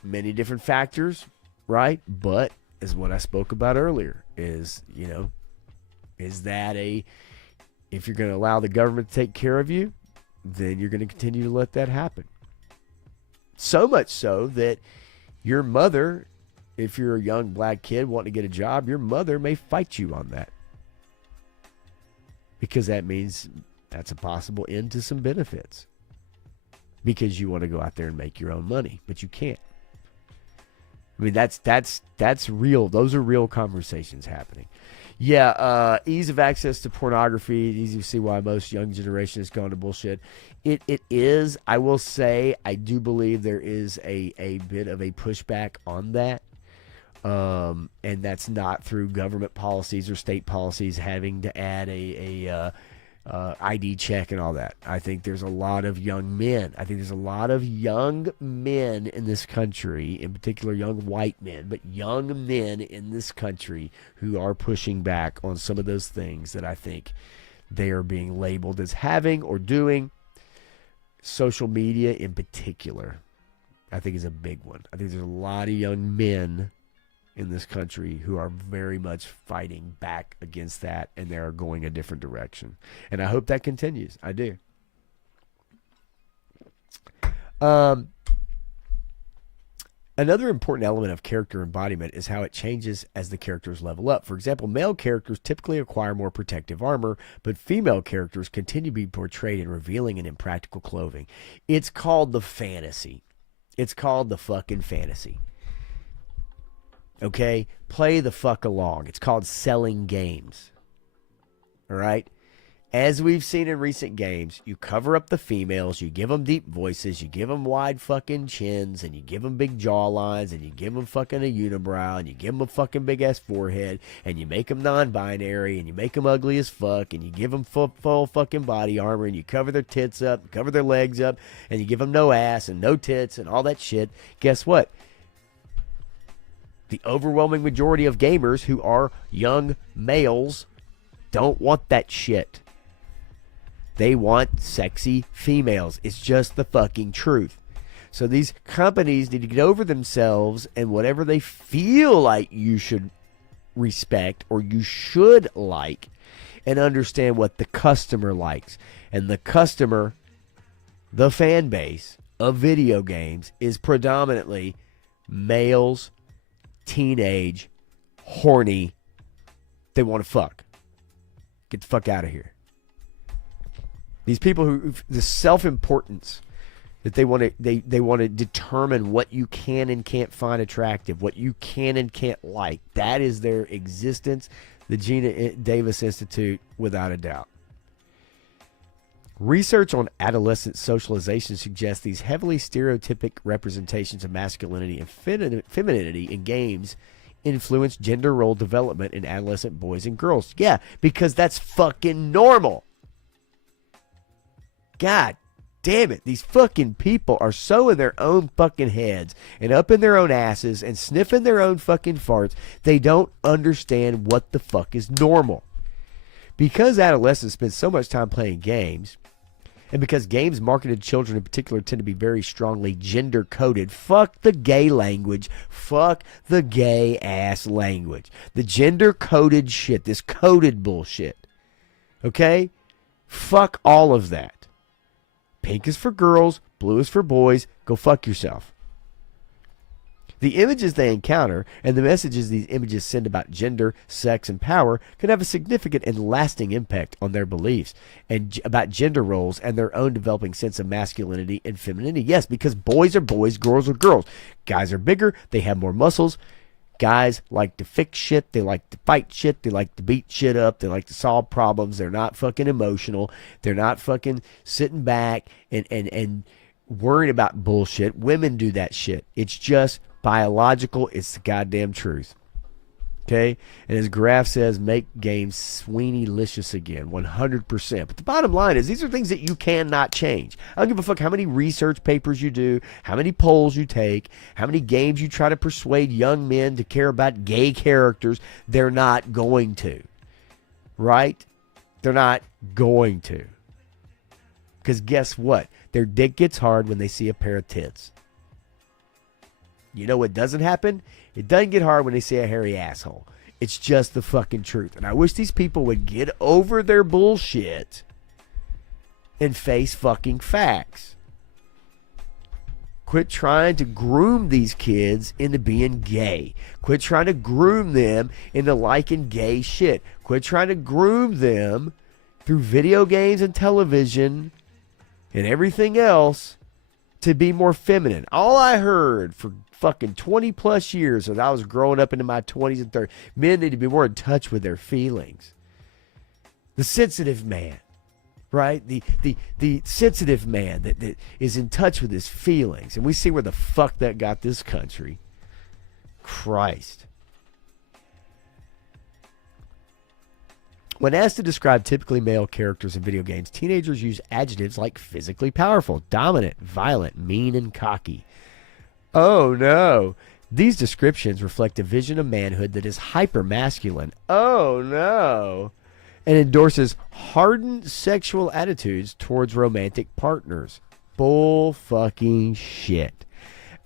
many different factors, right? But as what I spoke about earlier is that if you're going to allow the government to take care of you, then you're going to continue to let that happen. So much so that your mother, if you're a young black kid wanting to get a job, your mother may fight you on that. Because that means that's a possible end to some benefits. Because you want to go out there and make your own money, but you can't. I mean, that's real. Those are real conversations happening. Yeah, ease of access to pornography. Easy to see why most young generation has gone to bullshit. It is. I will say, I do believe there is a bit of a pushback on that. And that's not through government policies or state policies having to add a ID check and all that. I think there's a lot of young men. I think there's a lot of young men in this country, in particular young white men, but young men in this country who are pushing back on some of those things that I think they are being labeled as having or doing. Social media in particular, I think, is a big one. I think there's a lot of young men in this country who are very much fighting back against that, and they are going a different direction. And I hope that continues. I do. Another important element of character embodiment is how it changes as the characters level up. For example, male characters typically acquire more protective armor, but female characters continue to be portrayed in revealing and impractical clothing. It's called the fantasy. It's called the fucking fantasy. Okay? Play the fuck along. It's called selling games. All right? As we've seen in recent games, you cover up the females, you give them deep voices, you give them wide fucking chins, and you give them big jawlines, and you give them fucking a unibrow, and you give them a fucking big ass forehead, and you make them non-binary, and you make them ugly as fuck, and you give them full fucking body armor, and you cover their tits up, cover their legs up, and you give them no ass and no tits and all that shit. Guess what? The overwhelming majority of gamers who are young males don't want that shit. They want sexy females. It's just the fucking truth. So these companies need to get over themselves, and whatever they feel like you should respect or you should like, and understand what the customer likes. And the customer, the fan base of video games, is predominantly males, teenage, horny. They want to fuck. Get the fuck out of here. These people who, the self-importance that they want to determine what you can and can't find attractive, what you can and can't like. That is their existence. The Gina Davis Institute, without a doubt. Research on adolescent socialization suggests these heavily stereotypic representations of masculinity and femininity in games influence gender role development in adolescent boys and girls. Yeah, because that's fucking normal. God damn it. These fucking people are so in their own fucking heads and up in their own asses and sniffing their own fucking farts, they don't understand what the fuck is normal. Because adolescents spend so much time playing games, and because games marketed to children in particular tend to be very strongly gender-coded, fuck the gay language, fuck the gay-ass language. The gender-coded shit, this coded bullshit. Okay? Fuck all of that. Pink is for girls, blue is for boys, go fuck yourself. The images they encounter and the messages these images send about gender, sex, and power can have a significant and lasting impact on their beliefs and about gender roles and their own developing sense of masculinity and femininity. Yes, because boys are boys, girls are girls. Guys are bigger, they have more muscles. Guys like to fix shit, they like to fight shit, they like to beat shit up, they like to solve problems, they're not fucking emotional, they're not fucking sitting back and worrying about bullshit. Women do that shit. It's just biological, it's the goddamn truth. Okay? And as Graf says, make games Sweeney-licious again, 100%. But the bottom line is, these are things that you cannot change. I don't give a fuck how many research papers you do, how many polls you take, how many games you try to persuade young men to care about gay characters. They're not going to. Right? They're not going to. Because guess what? Their dick gets hard when they see a pair of tits. You know what doesn't happen? It doesn't get hard when they see a hairy asshole. It's just the fucking truth. And I wish these people would get over their bullshit and face fucking facts. Quit trying to groom these kids into being gay. Quit trying to groom them into liking gay shit. Quit trying to groom them through video games and television and everything else to be more feminine. All I heard for fucking 20 plus years as I was growing up into my 20s and 30s, men need to be more in touch with their feelings. The sensitive man, right? The sensitive man that is in touch with his feelings. And we see where the fuck that got this country. Christ. When asked to describe typically male characters in video games, teenagers use adjectives like physically powerful, dominant, violent, mean, and cocky. Oh no. These descriptions reflect a vision of manhood that is hyper-masculine. Oh no. And endorses hardened sexual attitudes towards romantic partners. Bull fucking shit.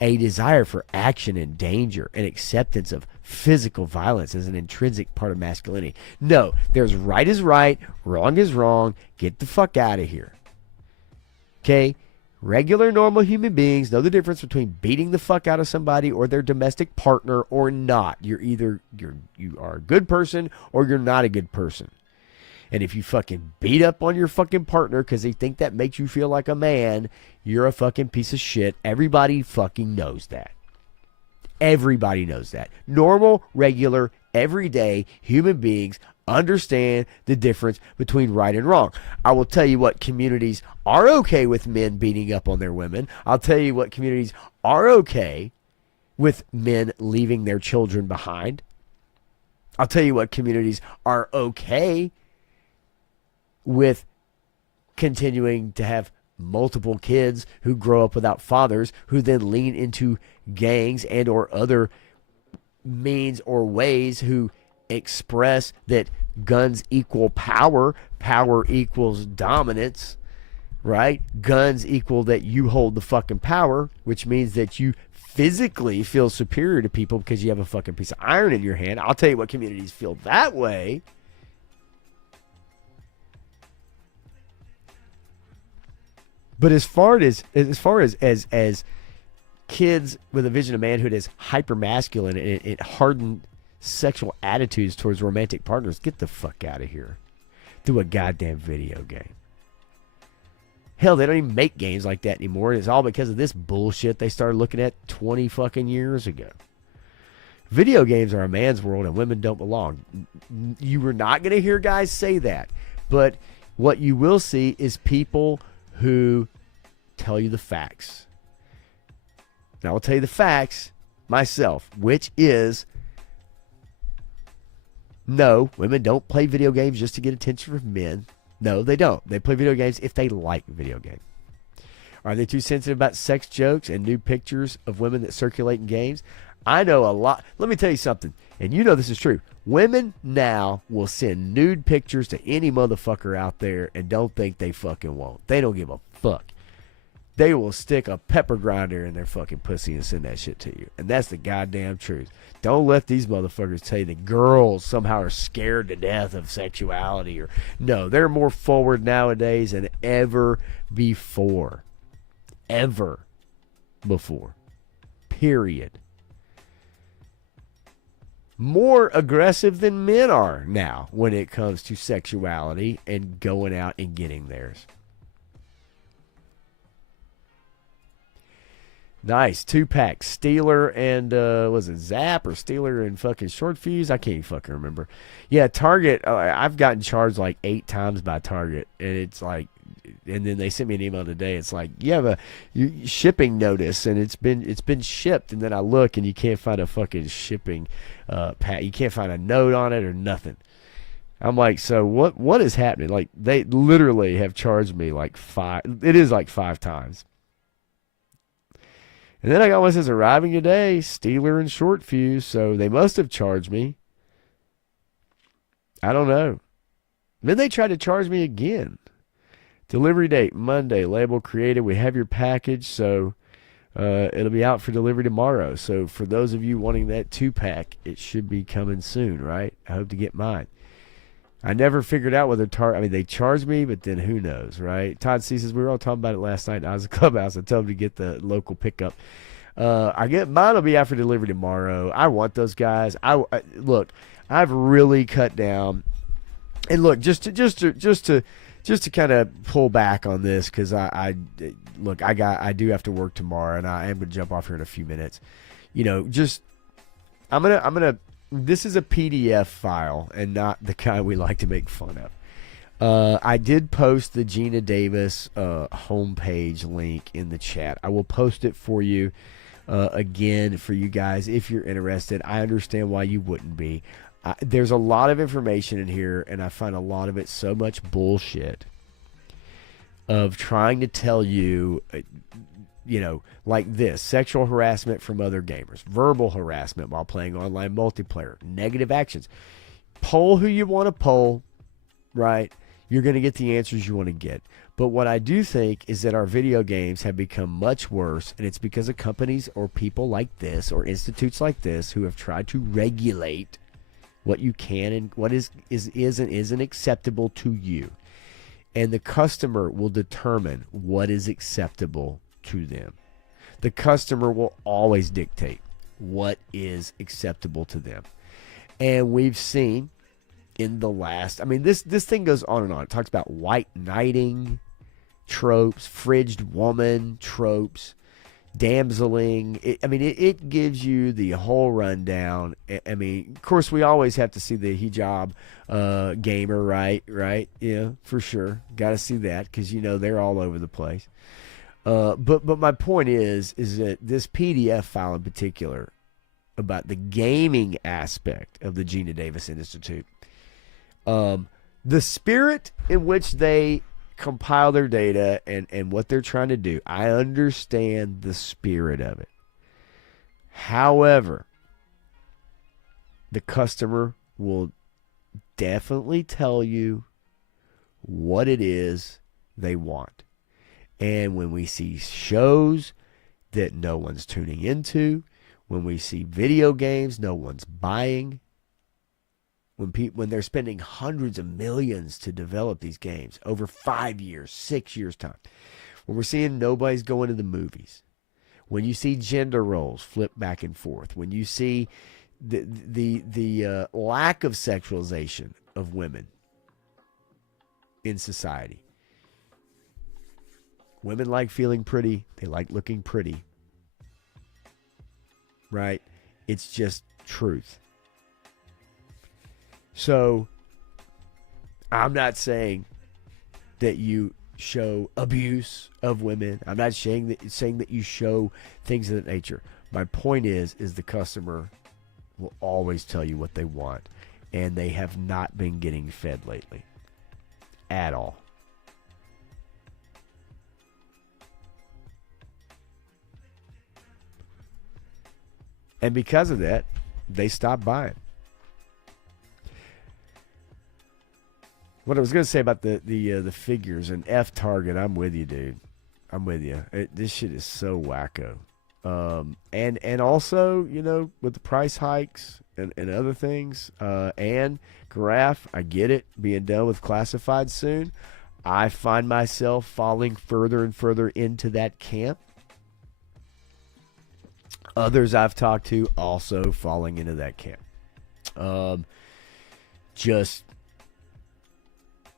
A desire for action and danger and acceptance of physical violence as an intrinsic part of masculinity. No, there's right is right, wrong is wrong. Get the fuck out of here. Okay? Regular, normal human beings know the difference between beating the fuck out of somebody or their domestic partner or not. You are a good person or you're not a good person. And if you fucking beat up on your fucking partner because they think that makes you feel like a man, you're a fucking piece of shit. Everybody fucking knows that. Everybody knows that. Normal, regular, everyday human beings understand the difference between right and wrong. I will tell you what communities are okay with men beating up on their women. I'll tell you what communities are okay with men leaving their children behind. I'll tell you what communities are okay with continuing to have multiple kids who grow up without fathers, who then lean into gangs and or other means or ways, who express that guns equal power, power equals dominance, right? Guns equal that you hold the fucking power, which means that you physically feel superior to people because you have a fucking piece of iron in your hand. I'll tell you what communities feel that way. But as far as kids with a vision of manhood as hyper-masculine and hardened sexual attitudes towards romantic partners, get the fuck out of here. Through a goddamn video game. Hell, they don't even make games like that anymore. And it's all because of this bullshit they started looking at 20 fucking years ago. Video games are a man's world and women don't belong. You were not going to hear guys say that. But what you will see is people who tell you the facts. And I will tell you the facts myself, which is no, women don't play video games just to get attention from men. No, they don't. They play video games if they like video games. Are they too sensitive about sex jokes and nude pictures of women that circulate in games? I know a lot. Let me tell you something, and you know this is true. Women now will send nude pictures to any motherfucker out there and don't think they fucking won't. They don't give a fuck. They will stick a pepper grinder in their fucking pussy and send that shit to you. And that's the goddamn truth. Don't let these motherfuckers tell you that girls somehow are scared to death of sexuality. Or no, they're more forward nowadays than ever before. Ever before. Period. More aggressive than men are now when it comes to sexuality and going out and getting theirs. Nice. 2-pack. Steeler and, was it Zap or Steeler and fucking Short Fuse? I can't even fucking remember. Yeah, Target, I've gotten charged like 8 times by Target. And it's like, and then they sent me an email today. It's like, you have a shipping notice and it's been shipped. And then I look and you can't find a fucking shipping you can't find a note on it or nothing. I'm like, so what is happening? Like, they literally have charged me like 5 times. And then I got one that says arriving today, Steeler and Short Fuse, so they must have charged me. I don't know. Then they tried to charge me again. Delivery date, Monday, label created. We have your package, so it'll be out for delivery tomorrow. So for those of you wanting that 2-pack, it should be coming soon, right? I hope to get mine. I never figured out whether they charged me, but then who knows, right? Todd C says, we were all talking about it last night. I was at the clubhouse. I told him to get the local pickup. Mine will be out for delivery tomorrow. I want those guys. Look, I've really cut down. And look, just to kind of pull back on this, because I do have to work tomorrow, and I am gonna jump off here in a few minutes. You know, I'm gonna. This is a PDF file and not the kind we like to make fun of. I did post the Gina Davis homepage link in the chat. I will post it for you again for you guys if you're interested. I understand why you wouldn't be. There's a lot of information in here, and I find a lot of it so much bullshit of trying to tell you, like this: sexual harassment from other gamers, verbal harassment while playing online multiplayer, negative actions. Poll who you want to poll, right? You're going to get the answers you want to get. But what I do think is that our video games have become much worse, and it's because of companies or people like this or institutes like this who have tried to regulate what you can and what is and isn't acceptable to you. And the customer will determine what is acceptable to them. The customer will always dictate what is acceptable to them. And we've seen in the last, this thing goes on and on. It talks about white knighting tropes, fridged woman tropes, damseling. It gives you the whole rundown. Of course, we always have to see the hijab gamer, right? Yeah, for sure. Got to see that because, they're all over the place. But my point is that this PDF file in particular about the gaming aspect of the Gina Davis Institute, the spirit in which they compile their data and what they're trying to do, I understand the spirit of it. However, the customer will definitely tell you what it is they want. And when we see shows that no one's tuning into, when we see video games no one's buying, when they're spending hundreds of millions to develop these games over 5 years, 6 years time, when we're seeing nobody's going to the movies, when you see gender roles flip back and forth, when you see the lack of sexualization of women in society. Women like feeling pretty. They like looking pretty. Right? It's just truth. So, I'm not saying that you show abuse of women. I'm not saying that you show things of that nature. My point is the customer will always tell you what they want, and they have not been getting fed lately at all. And because of that, they stopped buying. What I was going to say about the figures and F Target, I'm with you, dude. I'm with you. This shit is so wacko. And also, with the price hikes and other things, and Graph, I get it, being done with classified soon. I find myself falling further and further into that camp. Others I've talked to also falling into that camp.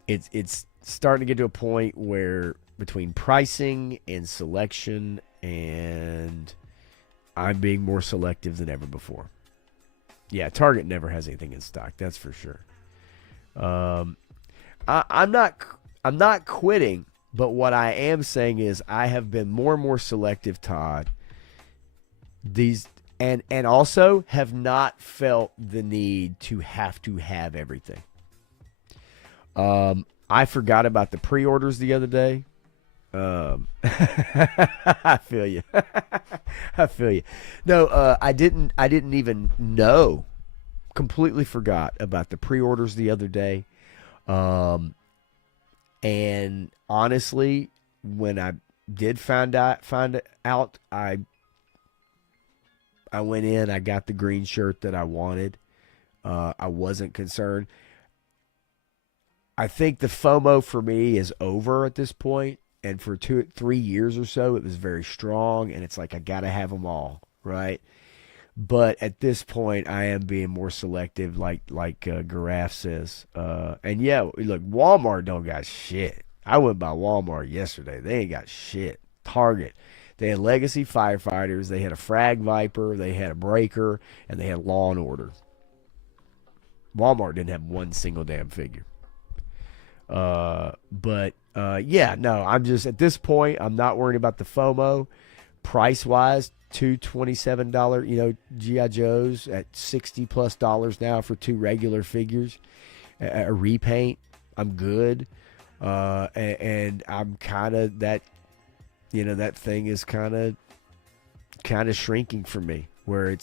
It's starting to get to a point where between pricing and selection, and I'm being more selective than ever before. Yeah, Target never has anything in stock, that's for sure. I'm not quitting, but what I am saying is I have been more and more selective, Todd. And also have not felt the need to have everything. I forgot about the pre-orders the other day. I feel you. I feel you. No, I didn't even know. Completely forgot about the pre-orders the other day. And honestly, when I did find out, I went in, I got the green shirt that I wanted. I wasn't concerned. I think the FOMO for me is over at this point, and for 3 years or so, it was very strong, and it's like I got to have them all, right? But at this point, I am being more selective, like Garaf says. And yeah, look, Walmart don't got shit. I went by Walmart yesterday. They ain't got shit. Target. They had Legacy Firefighters. They had a Frag Viper. They had a Breaker. And they had Law and Order. Walmart didn't have one single damn figure. Yeah, no, I'm just, at this point, I'm not worrying about the FOMO. price wise, two $27, GI Joes at $60+ now for two regular figures, a repaint. I'm good, and I'm kind of that. That thing is kind of shrinking for me. Where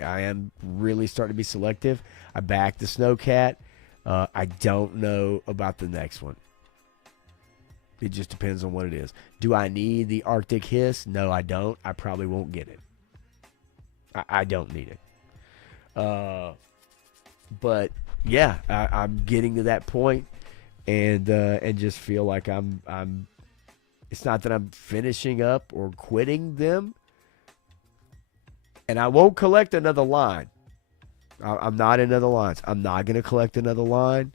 I am really starting to be selective. I backed the Snowcat. I don't know about the next one. It just depends on what it is. Do I need the Arctic Hiss? No, I don't. I probably won't get it. I don't need it. But yeah, I'm getting to that point, and just feel like I'm. It's not that I'm finishing up or quitting them, and I won't collect another line. I'm not in other lines. I'm not going to collect another line.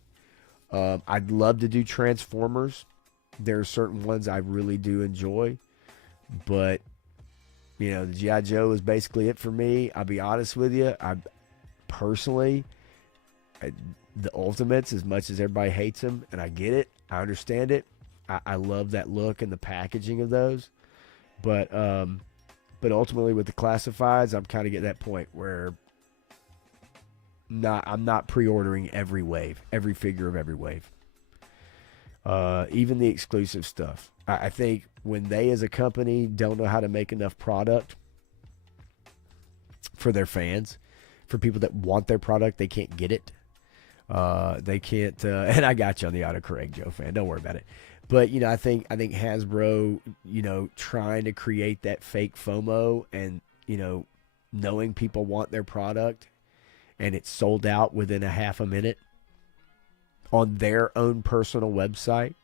I'd love to do Transformers. There are certain ones I really do enjoy, but the G.I. Joe is basically it for me. I'll be honest with you. The Ultimates, as much as everybody hates them, and I get it, I understand it. I love that look and the packaging of those, but ultimately with the classifieds, I'm kind of getting that point where I'm not pre-ordering every wave, every figure of every wave. Even the exclusive stuff. I think when they as a company don't know how to make enough product for their fans, for people that want their product, they can't get it. They can't, and I got you on the autocorrect, Joe fan. Don't worry about it. But, I think Hasbro, trying to create that fake FOMO and, knowing people want their product and it's sold out within a half a minute on their own personal website.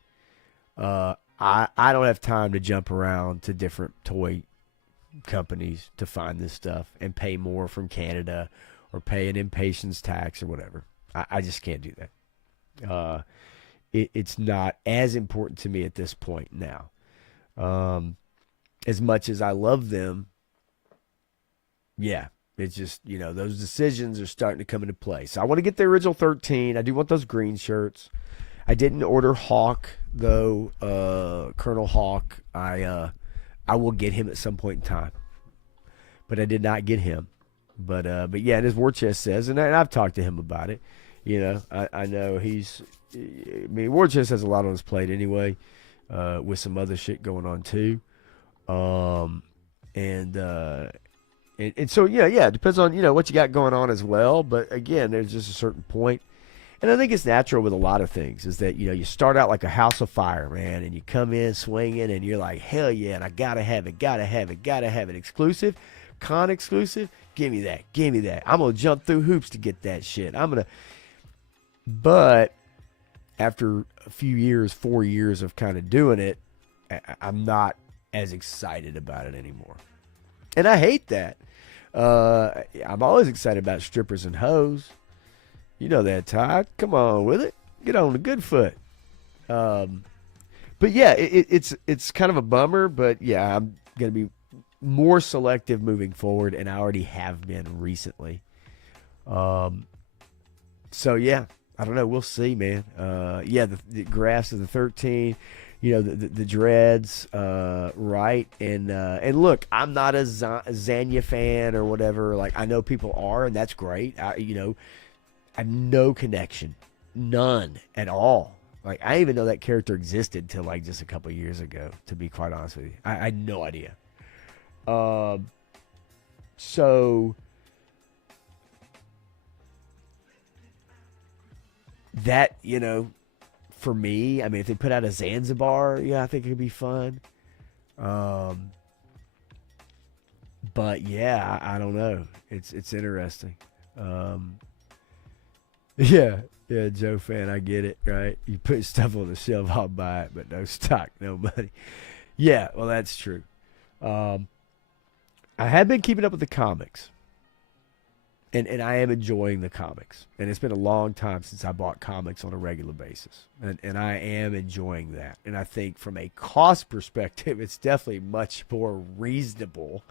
I don't have time to jump around to different toy companies to find this stuff and pay more from Canada or pay an impatience tax or whatever. I just can't do that. It's not as important to me at this point now. As much as I love them, yeah, it's just, those decisions are starting to come into play. So I want to get the original 13. I do want those green shirts. I didn't order Hawk, though. Colonel Hawk, I will get him at some point in time. But I did not get him. But yeah, and as War Chest says, and I've talked to him about it, I know War Chest has a lot on his plate anyway, with some other shit going on too. And so, yeah, it depends on, what you got going on as well. But again, there's just a certain point. And I think it's natural with a lot of things is that, you start out like a house of fire, man, and you come in swinging and you're like, hell yeah, and I got to have it. Exclusive, con exclusive, give me that. I'm going to jump through hoops to get that shit. But after a few years, 4 years of kind of doing it, I'm not as excited about it anymore. And I hate that. I'm always excited about strippers and hoes. You know that, Todd. Come on with it. Get on the good foot. But yeah, it's kind of a bummer. But yeah, I'm going to be more selective moving forward, and I already have been recently. So yeah, I don't know. We'll see, man. Yeah, the graphs of the 13. The dreads, right? And look, I'm not a Zanya fan or whatever. Like, I know people are, and that's great. I have no connection, none at all. Like, I didn't even know that character existed till like just a couple of years ago. To be quite honest with you, I had no idea. So that for me, I mean, if they put out a Zanzibar, yeah, I think it could be fun. But yeah, I don't know. It's interesting. Yeah, Joe fan, I get it, right? You put stuff on the shelf, I'll buy it, but no stock, no money. Yeah, well, that's true. I have been keeping up with the comics. And I am enjoying the comics. And it's been a long time since I bought comics on a regular basis. And I am enjoying that. And I think from a cost perspective, it's definitely much more reasonable,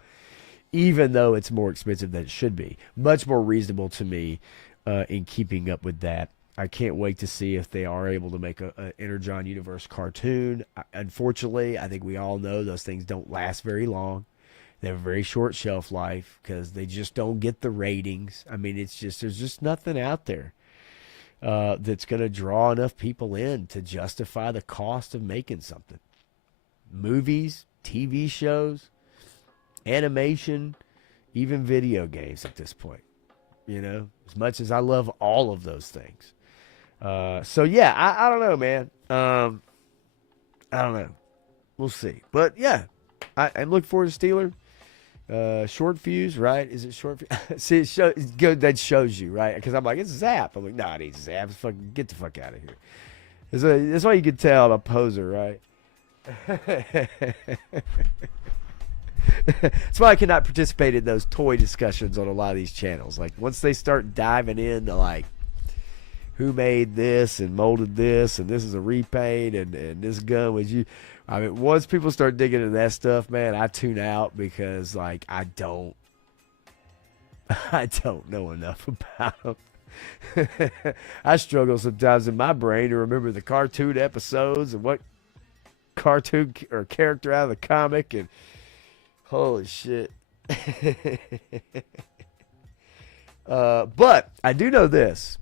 even though it's more expensive than it should be. Much more reasonable to me in keeping up with that. I can't wait to see if they are able to make an Energon Universe cartoon. Unfortunately, I think we all know those things don't last very long. They have a very short shelf life because they just don't get the ratings. I mean, it's just there's just nothing out there that's going to draw enough people in to justify the cost of making something. Movies, TV shows, animation, even video games at this point. You know, as much as I love all of those things. So yeah, I don't know, man. I don't know. We'll see. But yeah, I look forward to Steeler. Short fuse, right? Is it short fuse? See, it's good that shows you, right? Because I'm like, it's Zap. I'm like, nah, it ain't Zap. It's fucking, get the fuck out of here. That's why you can tell I'm a poser, right? That's why I cannot participate in those toy discussions on a lot of these channels. Like, once they start diving into, like, who made this and molded this and this is a repaint and this gun was you. I mean, once people start digging into that stuff, man, I tune out because, like, I don't know enough about them. I struggle sometimes in my brain to remember the cartoon episodes and what cartoon or character out of the comic, and holy shit. But I do know this.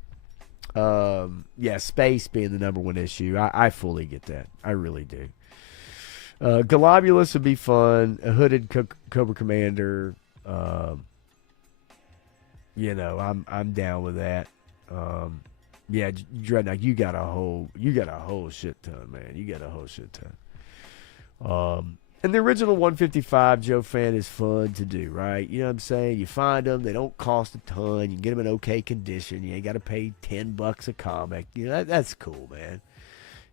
Yeah, space being the number one issue. I fully get that. I really do. Globulus would be fun. A hooded Cobra Commander. You know, I'm down with that. Yeah, Dreadnought, you got a whole shit ton, man. You got a whole shit ton. And the original 155 Joe Fan is fun to do, right? You know what I'm saying? You find them, they don't cost a ton. You can get them in okay condition. You ain't got to pay $10 a comic. You know, that's cool, man.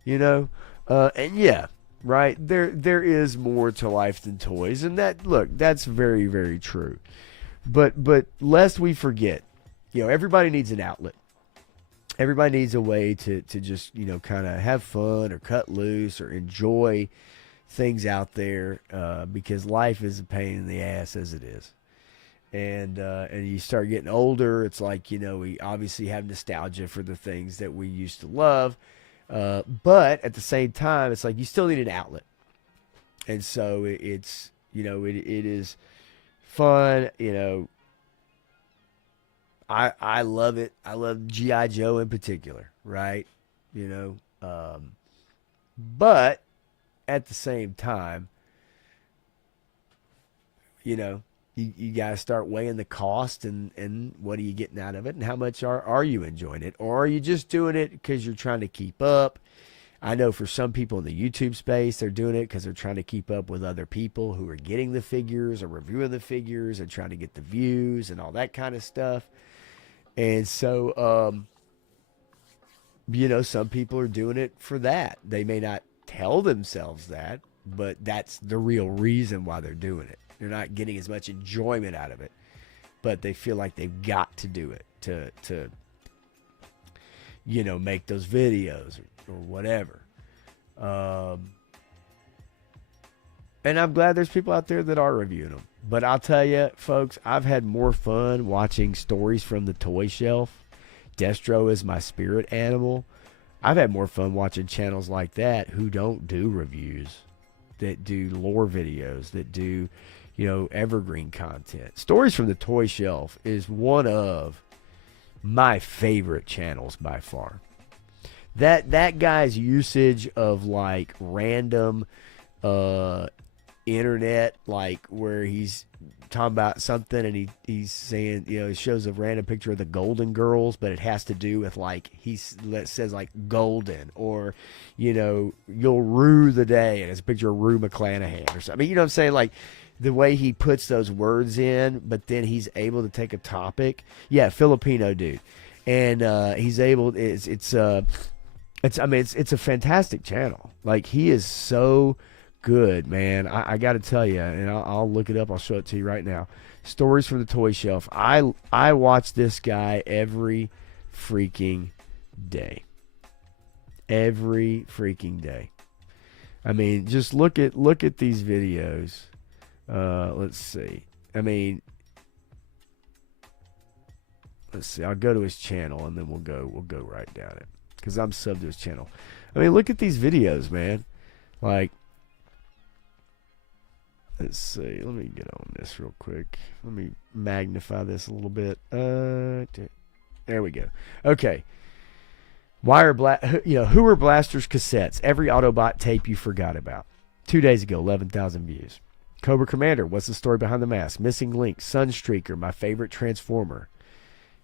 You know, and yeah, right. There is more to life than toys, and that's very, very true. But lest we forget, you know, everybody needs an outlet. Everybody needs a way to just, you know, kind of have fun or cut loose or enjoy things out there, because life is a pain in the ass as it is. And you start getting older, it's like, you know, we obviously have nostalgia for the things that we used to love, but at the same time, it's like you still need an outlet. And so it's, you know, it is fun, you know. I love it. I love G.I. Joe in particular, right? You know, but at the same time, you know, you got to start weighing the cost and what are you getting out of it and how much are you enjoying it, or are you just doing it because you're trying to keep up? I know for some people in the YouTube space, they're doing it because they're trying to keep up with other people who are getting the figures or reviewing the figures and trying to get the views and all that kind of stuff. And so, you know, some people are doing it for that. They may not tell themselves that, but that's the real reason why they're doing it. They're not getting as much enjoyment out of it, but they feel like they've got to do it to you know, make those videos or whatever. And I'm glad there's people out there that are reviewing them. But I'll tell you, folks, I've had more fun watching stories from the toy shelf. Destro is my spirit animal. I've had more fun watching channels like that who don't do reviews, that do lore videos, that do, you know, evergreen content. Stories from the toy shelf is one of my favorite channels by far. That guy's usage of like random internet, like where he's talking about something and he's saying, you know, he shows a random picture of the Golden Girls, but it has to do with like says like golden, or, you know, you'll rue the day and it's a picture of Rue McClanahan or something. I mean, you know what I'm saying? Like the way he puts those words in, but then he's able to take a topic. Yeah, Filipino dude, and he's able. It's a fantastic channel. Like, he is so good, man. I got to tell you, and I'll look it up. I'll show it to you right now. Stories from the toy shelf. I watch this guy every freaking day. Every freaking day. I mean, just look at these videos. Let's see. I mean, let's see. I'll go to his channel and then we'll go right down it, because I'm subbed to his channel. I mean, look at these videos, man. Like, Let's see. Let me get on this real quick. Let me magnify this a little bit. There we go. Okay. Who are Blasters cassettes? Every Autobot tape you forgot about. 2 days ago, 11,000 views. Cobra Commander, what's the story behind the mask? Missing Link, Sunstreaker, my favorite Transformer.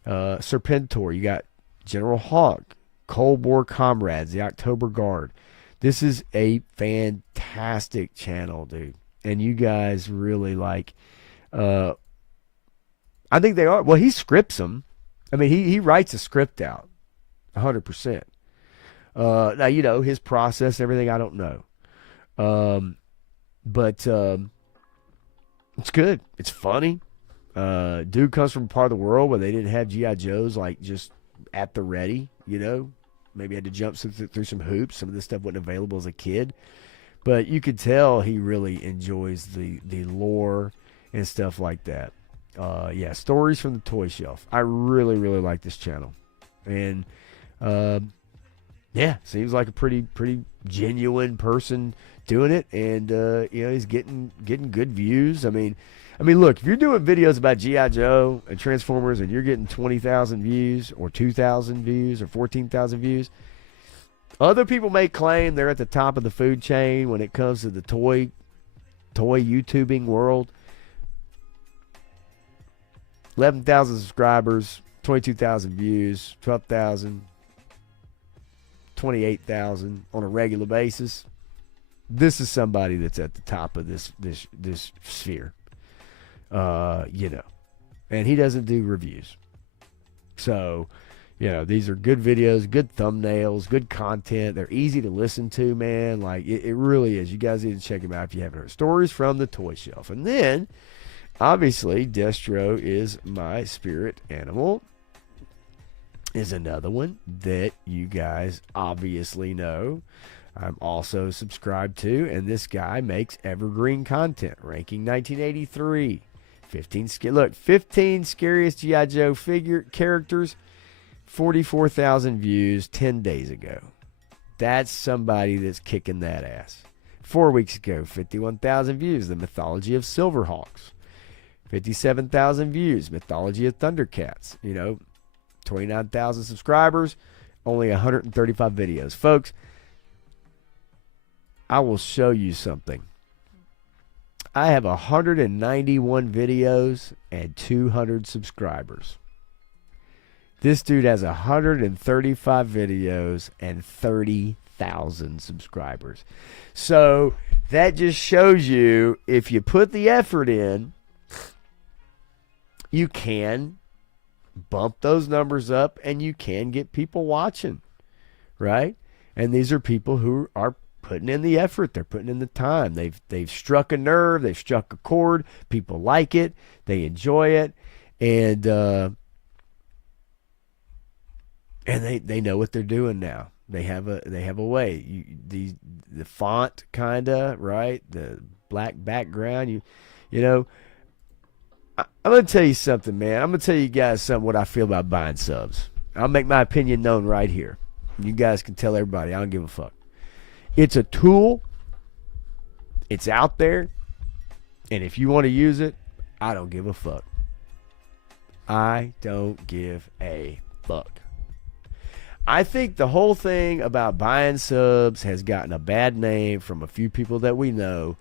Serpentor, you got General Hawk, Cold War Comrades, the October Guard. This is a fantastic channel, dude. And you guys really like, I think they are. Well, he scripts them. I mean, he writes a script out, 100%. Now, you know, his process, everything, I don't know. But it's good. It's funny. Dude comes from a part of the world where they didn't have G.I. Joes, like, just at the ready, you know. Maybe had to jump through some hoops. Some of this stuff wasn't available as a kid. But you could tell he really enjoys the lore and stuff like that. Yeah, stories from the toy shelf. I really, really like this channel. And, yeah, seems like a pretty genuine person doing it. And, you know, he's getting good views. I mean, look, if you're doing videos about G.I. Joe and Transformers and you're getting 20,000 views or 2,000 views or 14,000 views, other people may claim they're at the top of the food chain when it comes to the toy YouTubing world. 11,000 subscribers, 22,000 views, 12,000, 28,000 on a regular basis. This is somebody that's at the top of this sphere. You know, and he doesn't do reviews. So, you know, these are good videos, good thumbnails, good content. They're easy to listen to, man. Like, it really is. You guys need to check him out if you haven't heard. Stories from the Toy Shelf. And then, obviously, Destro is my spirit animal. Is another one that you guys obviously know. I'm also subscribed to, and this guy makes evergreen content, ranking 1983. 15 scariest G.I. Joe figure characters, 44,000 views 10 days ago. That's somebody that's kicking that ass. 4 weeks ago, 51,000 views, The Mythology of Silverhawks. 57,000 views, Mythology of Thundercats. You know, 29,000 subscribers, only 135 videos. Folks, I will show you something. I have 191 videos and 200 subscribers. This dude has 135 videos and 30,000 subscribers. So that just shows you if you put the effort in, you can bump those numbers up and you can get people watching, right? And these are people who are putting in the effort. They're putting in the time. They've struck a nerve. They've struck a chord. People like it. They enjoy it. And they know what they're doing now. They have a way. The font kinda, right? The black background. You know, I'm gonna tell you something, man. I'm gonna tell you guys something what I feel about buying subs. I'll make my opinion known right here. You guys can tell everybody. I don't give a fuck. It's a tool. It's out there. And if you want to use it, I don't give a fuck. I don't give a fuck. I think the whole thing about buying subs has gotten a bad name from a few people that we know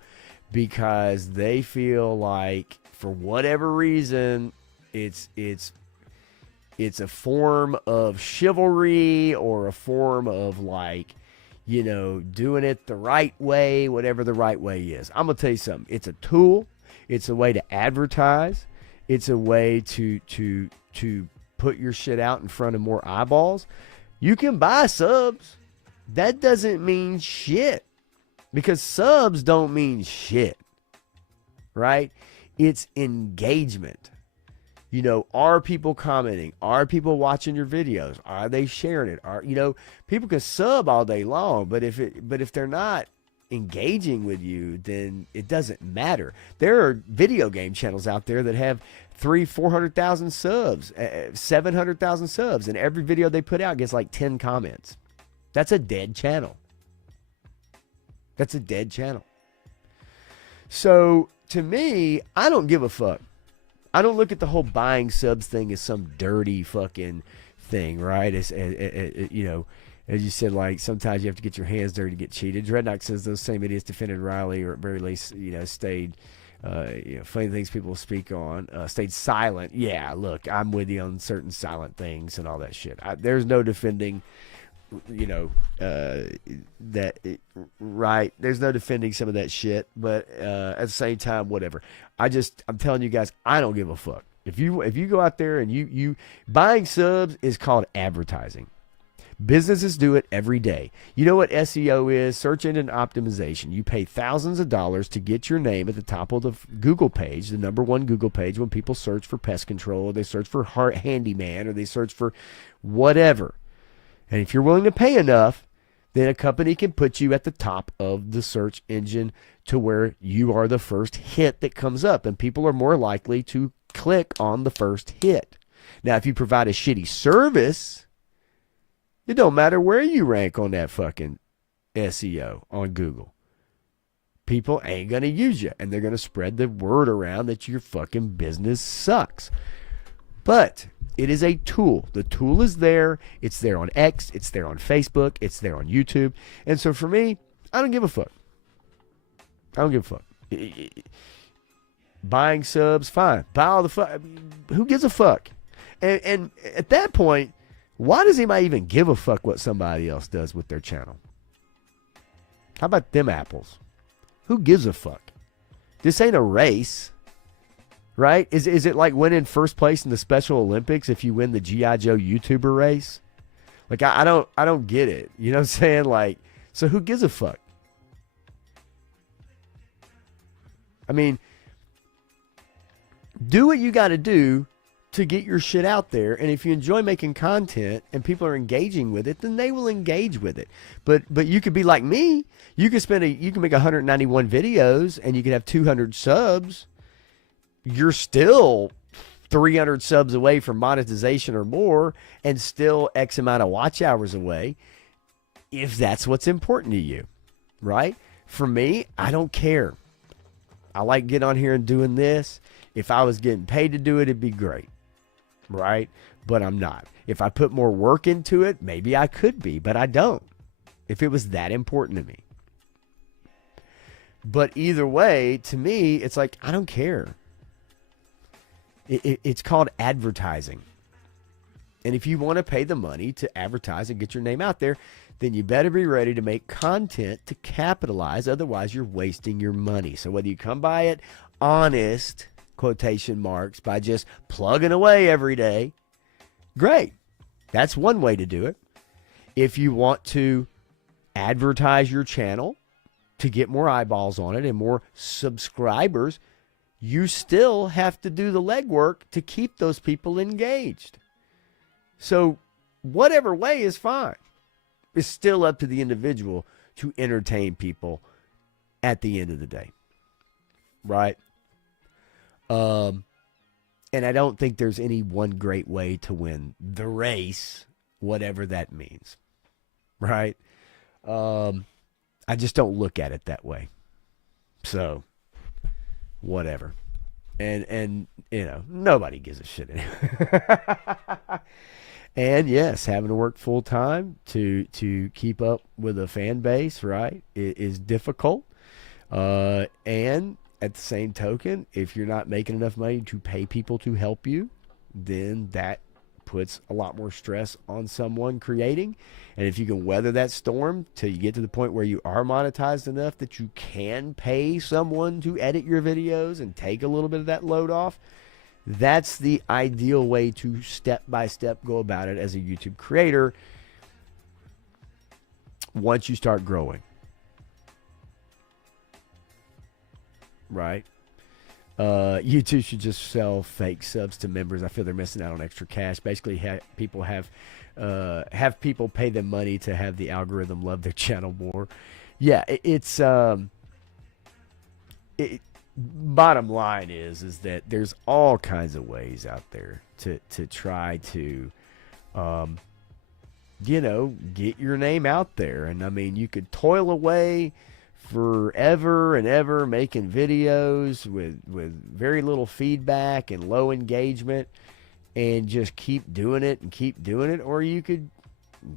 because they feel like, for whatever reason, it's a form of chivalry or a form of, like, you know, doing it the right way, whatever the right way is. I'm going to tell you something. It's a tool. It's a way to advertise. It's a way to put your shit out in front of more eyeballs. You can buy subs. That doesn't mean shit. Because subs don't mean shit. Right? It's engagement. You know, are people commenting? Are people watching your videos? Are they sharing it? You know, people can sub all day long, but if they're not engaging with you, then it doesn't matter. There are video game channels out there that have 400,000 subs, 700,000 subs, and every video they put out gets like 10 comments. That's a dead channel. That's a dead channel. So to me, I don't give a fuck. I don't look at the whole buying subs thing as some dirty fucking thing, right? As you know, as you said, like sometimes you have to get your hands dirty to get cheated. Dreadnought says those same idiots defended Riley, or at very least, you know, stayed. Funny things people speak on, stayed silent. Yeah, look, I'm with you on certain silent things and all that shit. There's no defending, you know, right? There's no defending some of that shit. But at the same time, whatever. I'm telling you guys, I don't give a fuck. If you go out there and you buying subs is called advertising. Businesses do it every day. You know what SEO is? Search engine optimization. You pay thousands of dollars to get your name at the top of the Google page, the #1 Google page, when people search for pest control, or they search for handyman, or they search for whatever. And if you're willing to pay enough, then a company can put you at the top of the search engine to where you are the first hit that comes up, and people are more likely to click on the first hit. Now, if you provide a shitty service, it don't matter where you rank on that fucking SEO on Google. People ain't going to use you, and they're going to spread the word around that your fucking business sucks. But it is a tool. The tool is there. It's there on X. It's there on Facebook. It's there on YouTube. And so for me, I don't give a fuck. I don't give a fuck. Buying subs, fine. Buy all the fuck. Who gives a fuck? And at that point, why does anybody even give a fuck what somebody else does with their channel? How about them apples? Who gives a fuck? This ain't a race, right? Is it like winning first place in the Special Olympics if you win the G.I. Joe YouTuber race? Like, I don't get it. You know what I'm saying? Like, so who gives a fuck? I mean, do what you got to do to get your shit out there, and if you enjoy making content and people are engaging with it, then they will engage with it. But you could be like me. You could make 191 videos and you could have 200 subs. You're still 300 subs away from monetization or more, and still X amount of watch hours away, if that's what's important to you, right? For me, I don't care. I like getting on here and doing this. If I was getting paid to do it, it'd be great. Right? But I'm not. If I put more work into it, maybe I could be, but I don't. If it was that important to me. But either way, to me, it's like, I don't care. It's called advertising. And if you want to pay the money to advertise and get your name out there, then you better be ready to make content to capitalize. Otherwise, you're wasting your money. So whether you come by it honest, quotation marks, by just plugging away every day, great. That's one way to do it. If you want to advertise your channel to get more eyeballs on it and more subscribers, you still have to do the legwork to keep those people engaged. So whatever way is fine. It's still up to the individual to entertain people at the end of the day. Right? And I don't think there's any one great way to win the race, whatever that means. Right? I just don't look at it that way. So, whatever. And you know, nobody gives a shit anyway. And yes, having to work full time to keep up with a fan base, right, is difficult. And at the same token, if you're not making enough money to pay people to help you, then that puts a lot more stress on someone creating. And if you can weather that storm till you get to the point where you are monetized enough that you can pay someone to edit your videos and take a little bit of that load off, that's the ideal way to step by step go about it as a YouTube creator once you start growing. Right? YouTube should just sell fake subs to members. I feel they're missing out on extra cash. Basically, have people pay them money to have the algorithm love their channel more. Yeah, bottom line is that there's all kinds of ways out there to try to, get your name out there. And I mean, you could toil away forever and ever making videos with very little feedback and low engagement and just keep doing it and keep doing it, or you could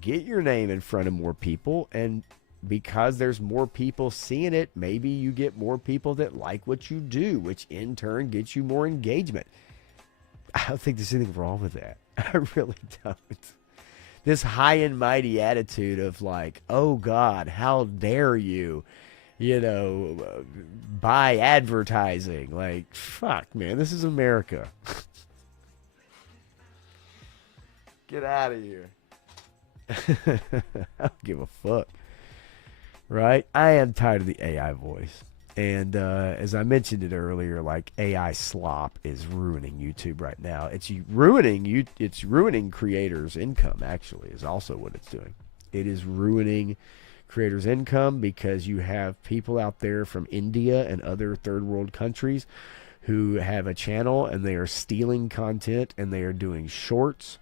get your name in front of more people, and because there's more people seeing it, maybe you get more people that like what you do, which in turn gets you more engagement. I don't think there's anything wrong with that. I really don't. This high and mighty attitude of like, oh God, how dare you, buy advertising. Like, fuck, man, this is America. Get out of here. I don't give a fuck. Right? I am tired of the AI voice. And as I mentioned it earlier, like AI slop is ruining YouTube right now. It's ruining creators' income, actually, is also what it's doing. It is ruining creators' income because you have people out there from India and other third world countries who have a channel and they are stealing content and they are doing shorts.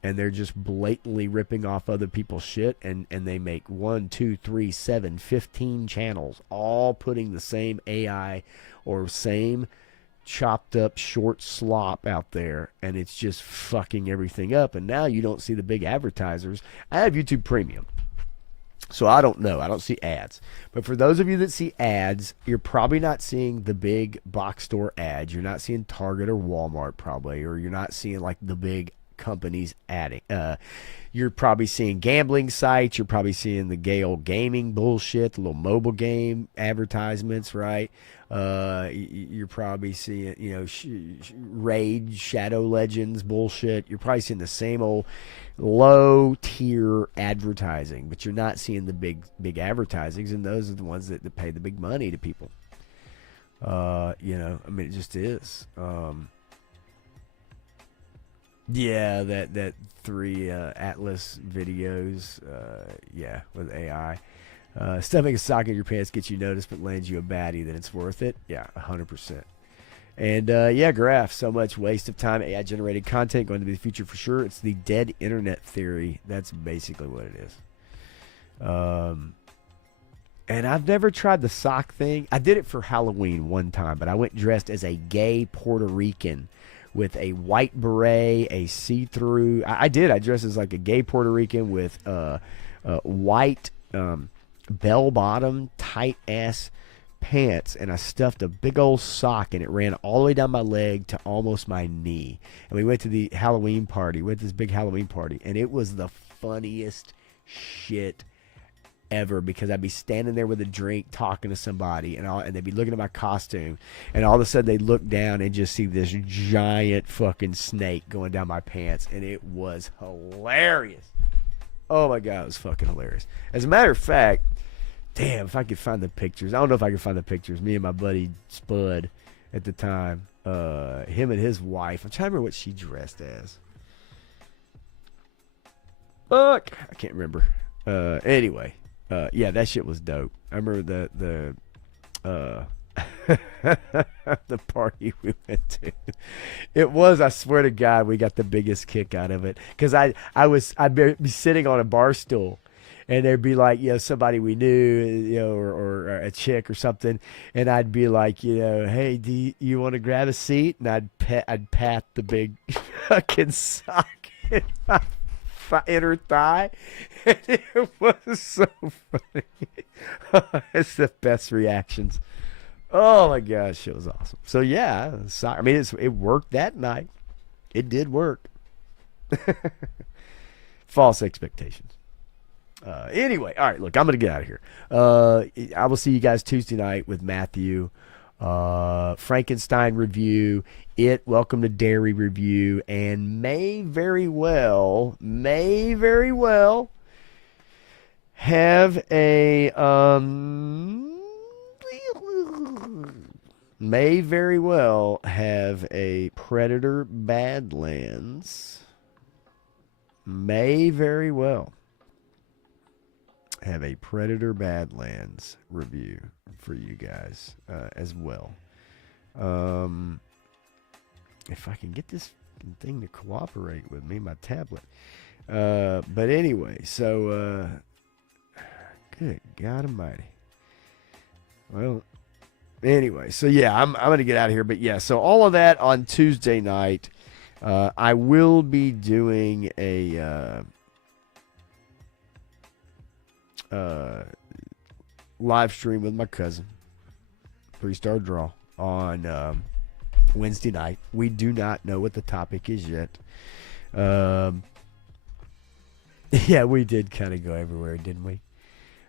And they're just blatantly ripping off other people's shit, and they make 1, 2, 3, 7, 15 channels, all putting the same AI or same chopped up short slop out there, and it's just fucking everything up. And now you don't see the big advertisers. I have YouTube Premium, so I don't know. I don't see ads. But for those of you that see ads, you're probably not seeing the big box store ads. You're not seeing Target or Walmart probably, or you're not seeing like the big companies adding. You're probably seeing gambling sites. You're probably seeing the gay old gaming bullshit, the little mobile game advertisements, right? You're probably seeing, Raid, Shadow Legends bullshit. You're probably seeing the same old low tier advertising, but you're not seeing the big advertisings, and those are the ones that pay the big money to people. It just is. Yeah, that 3 Atlas videos, with AI. Stuffing a sock in your pants gets you noticed but lands you a baddie, then it's worth it. Yeah, 100%. And Graph, so much waste of time. AI-generated content going to be the future for sure. It's the dead internet theory. That's basically what it is. And I've never tried the sock thing. I did it for Halloween one time, but I went dressed as a gay Puerto Rican with a white beret, a see-through. I dressed as like a gay Puerto Rican with white bell-bottom, tight-ass pants, and I stuffed a big old sock, and it ran all the way down my leg to almost my knee. And we went to the Halloween party, this big Halloween party, and it was the funniest shit ever, because I'd be standing there with a drink talking to somebody, and they'd be looking at my costume, and all of a sudden they'd look down and just see this giant fucking snake going down my pants, and it was hilarious. Oh my God, it was fucking hilarious. As a matter of fact, damn, if I could find the pictures. I don't know if I can find the pictures. Me and my buddy Spud at the time, him and his wife, I'm trying to remember what she dressed as. Fuck, I can't remember. Anyway. That shit was dope. I remember the the party we went to. It was, I swear to God, we got the biggest kick out of it. Because I'd be sitting on a bar stool, and there'd be like, somebody we knew, or a chick or something, and I'd be like, hey, do you want to grab a seat? And I'd pat the big fucking sock in my inner thigh, and it was so funny. It's the best reactions. Oh my gosh, it was awesome. So it worked that night. It did work. False expectations. Anyway, all right, look, I'm gonna get out of here. I will see you guys Tuesday night with Matthew. Frankenstein review, Welcome to Derry review, and may very well have a Predator Badlands. May very well have a Predator Badlands review for you guys as well. If I can get this thing to cooperate with me, my tablet. But anyway, so good God Almighty. Well, anyway, so yeah, I'm going to get out of here. But yeah, so all of that on Tuesday night. I will be doing a live stream with my cousin. 3-star draw on Wednesday night. We do not know what the topic is yet. Yeah, we did kind of go everywhere, didn't we?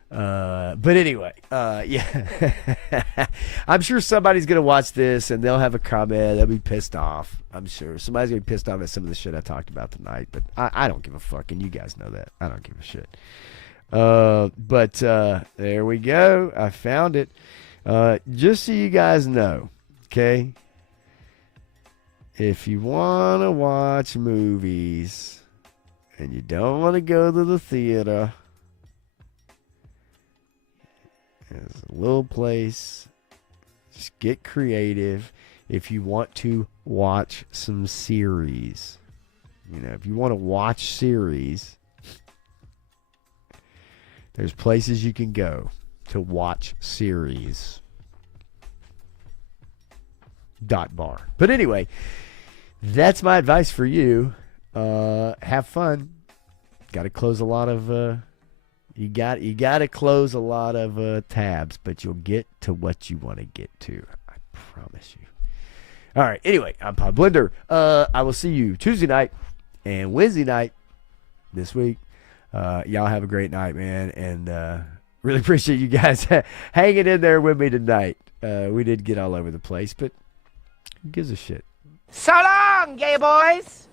But anyway, yeah. I'm sure somebody's going to watch this and they'll have a comment. They'll be pissed off. I'm sure. Somebody's going to be pissed off at some of the shit I talked about tonight. But I don't give a fuck, and you guys know that. I don't give a shit. But there we go. I found it. Just so you guys know, okay? If you want to watch movies and you don't want to go to the theater, there's a little place. Just get creative if you want to watch some series. You know, if you want to watch series, there's places you can go to watch series. .bar. But anyway, that's my advice for you. Have fun. Got to close a lot of you got to close a lot of tabs, but you'll get to what you want to get to. I promise you. All right. Anyway, I'm Pod Blender. I will see you Tuesday night and Wednesday night this week. Y'all have a great night, man, and really appreciate you guys hanging in there with me tonight. We did get all over the place, but who gives a shit? So long, gay boys!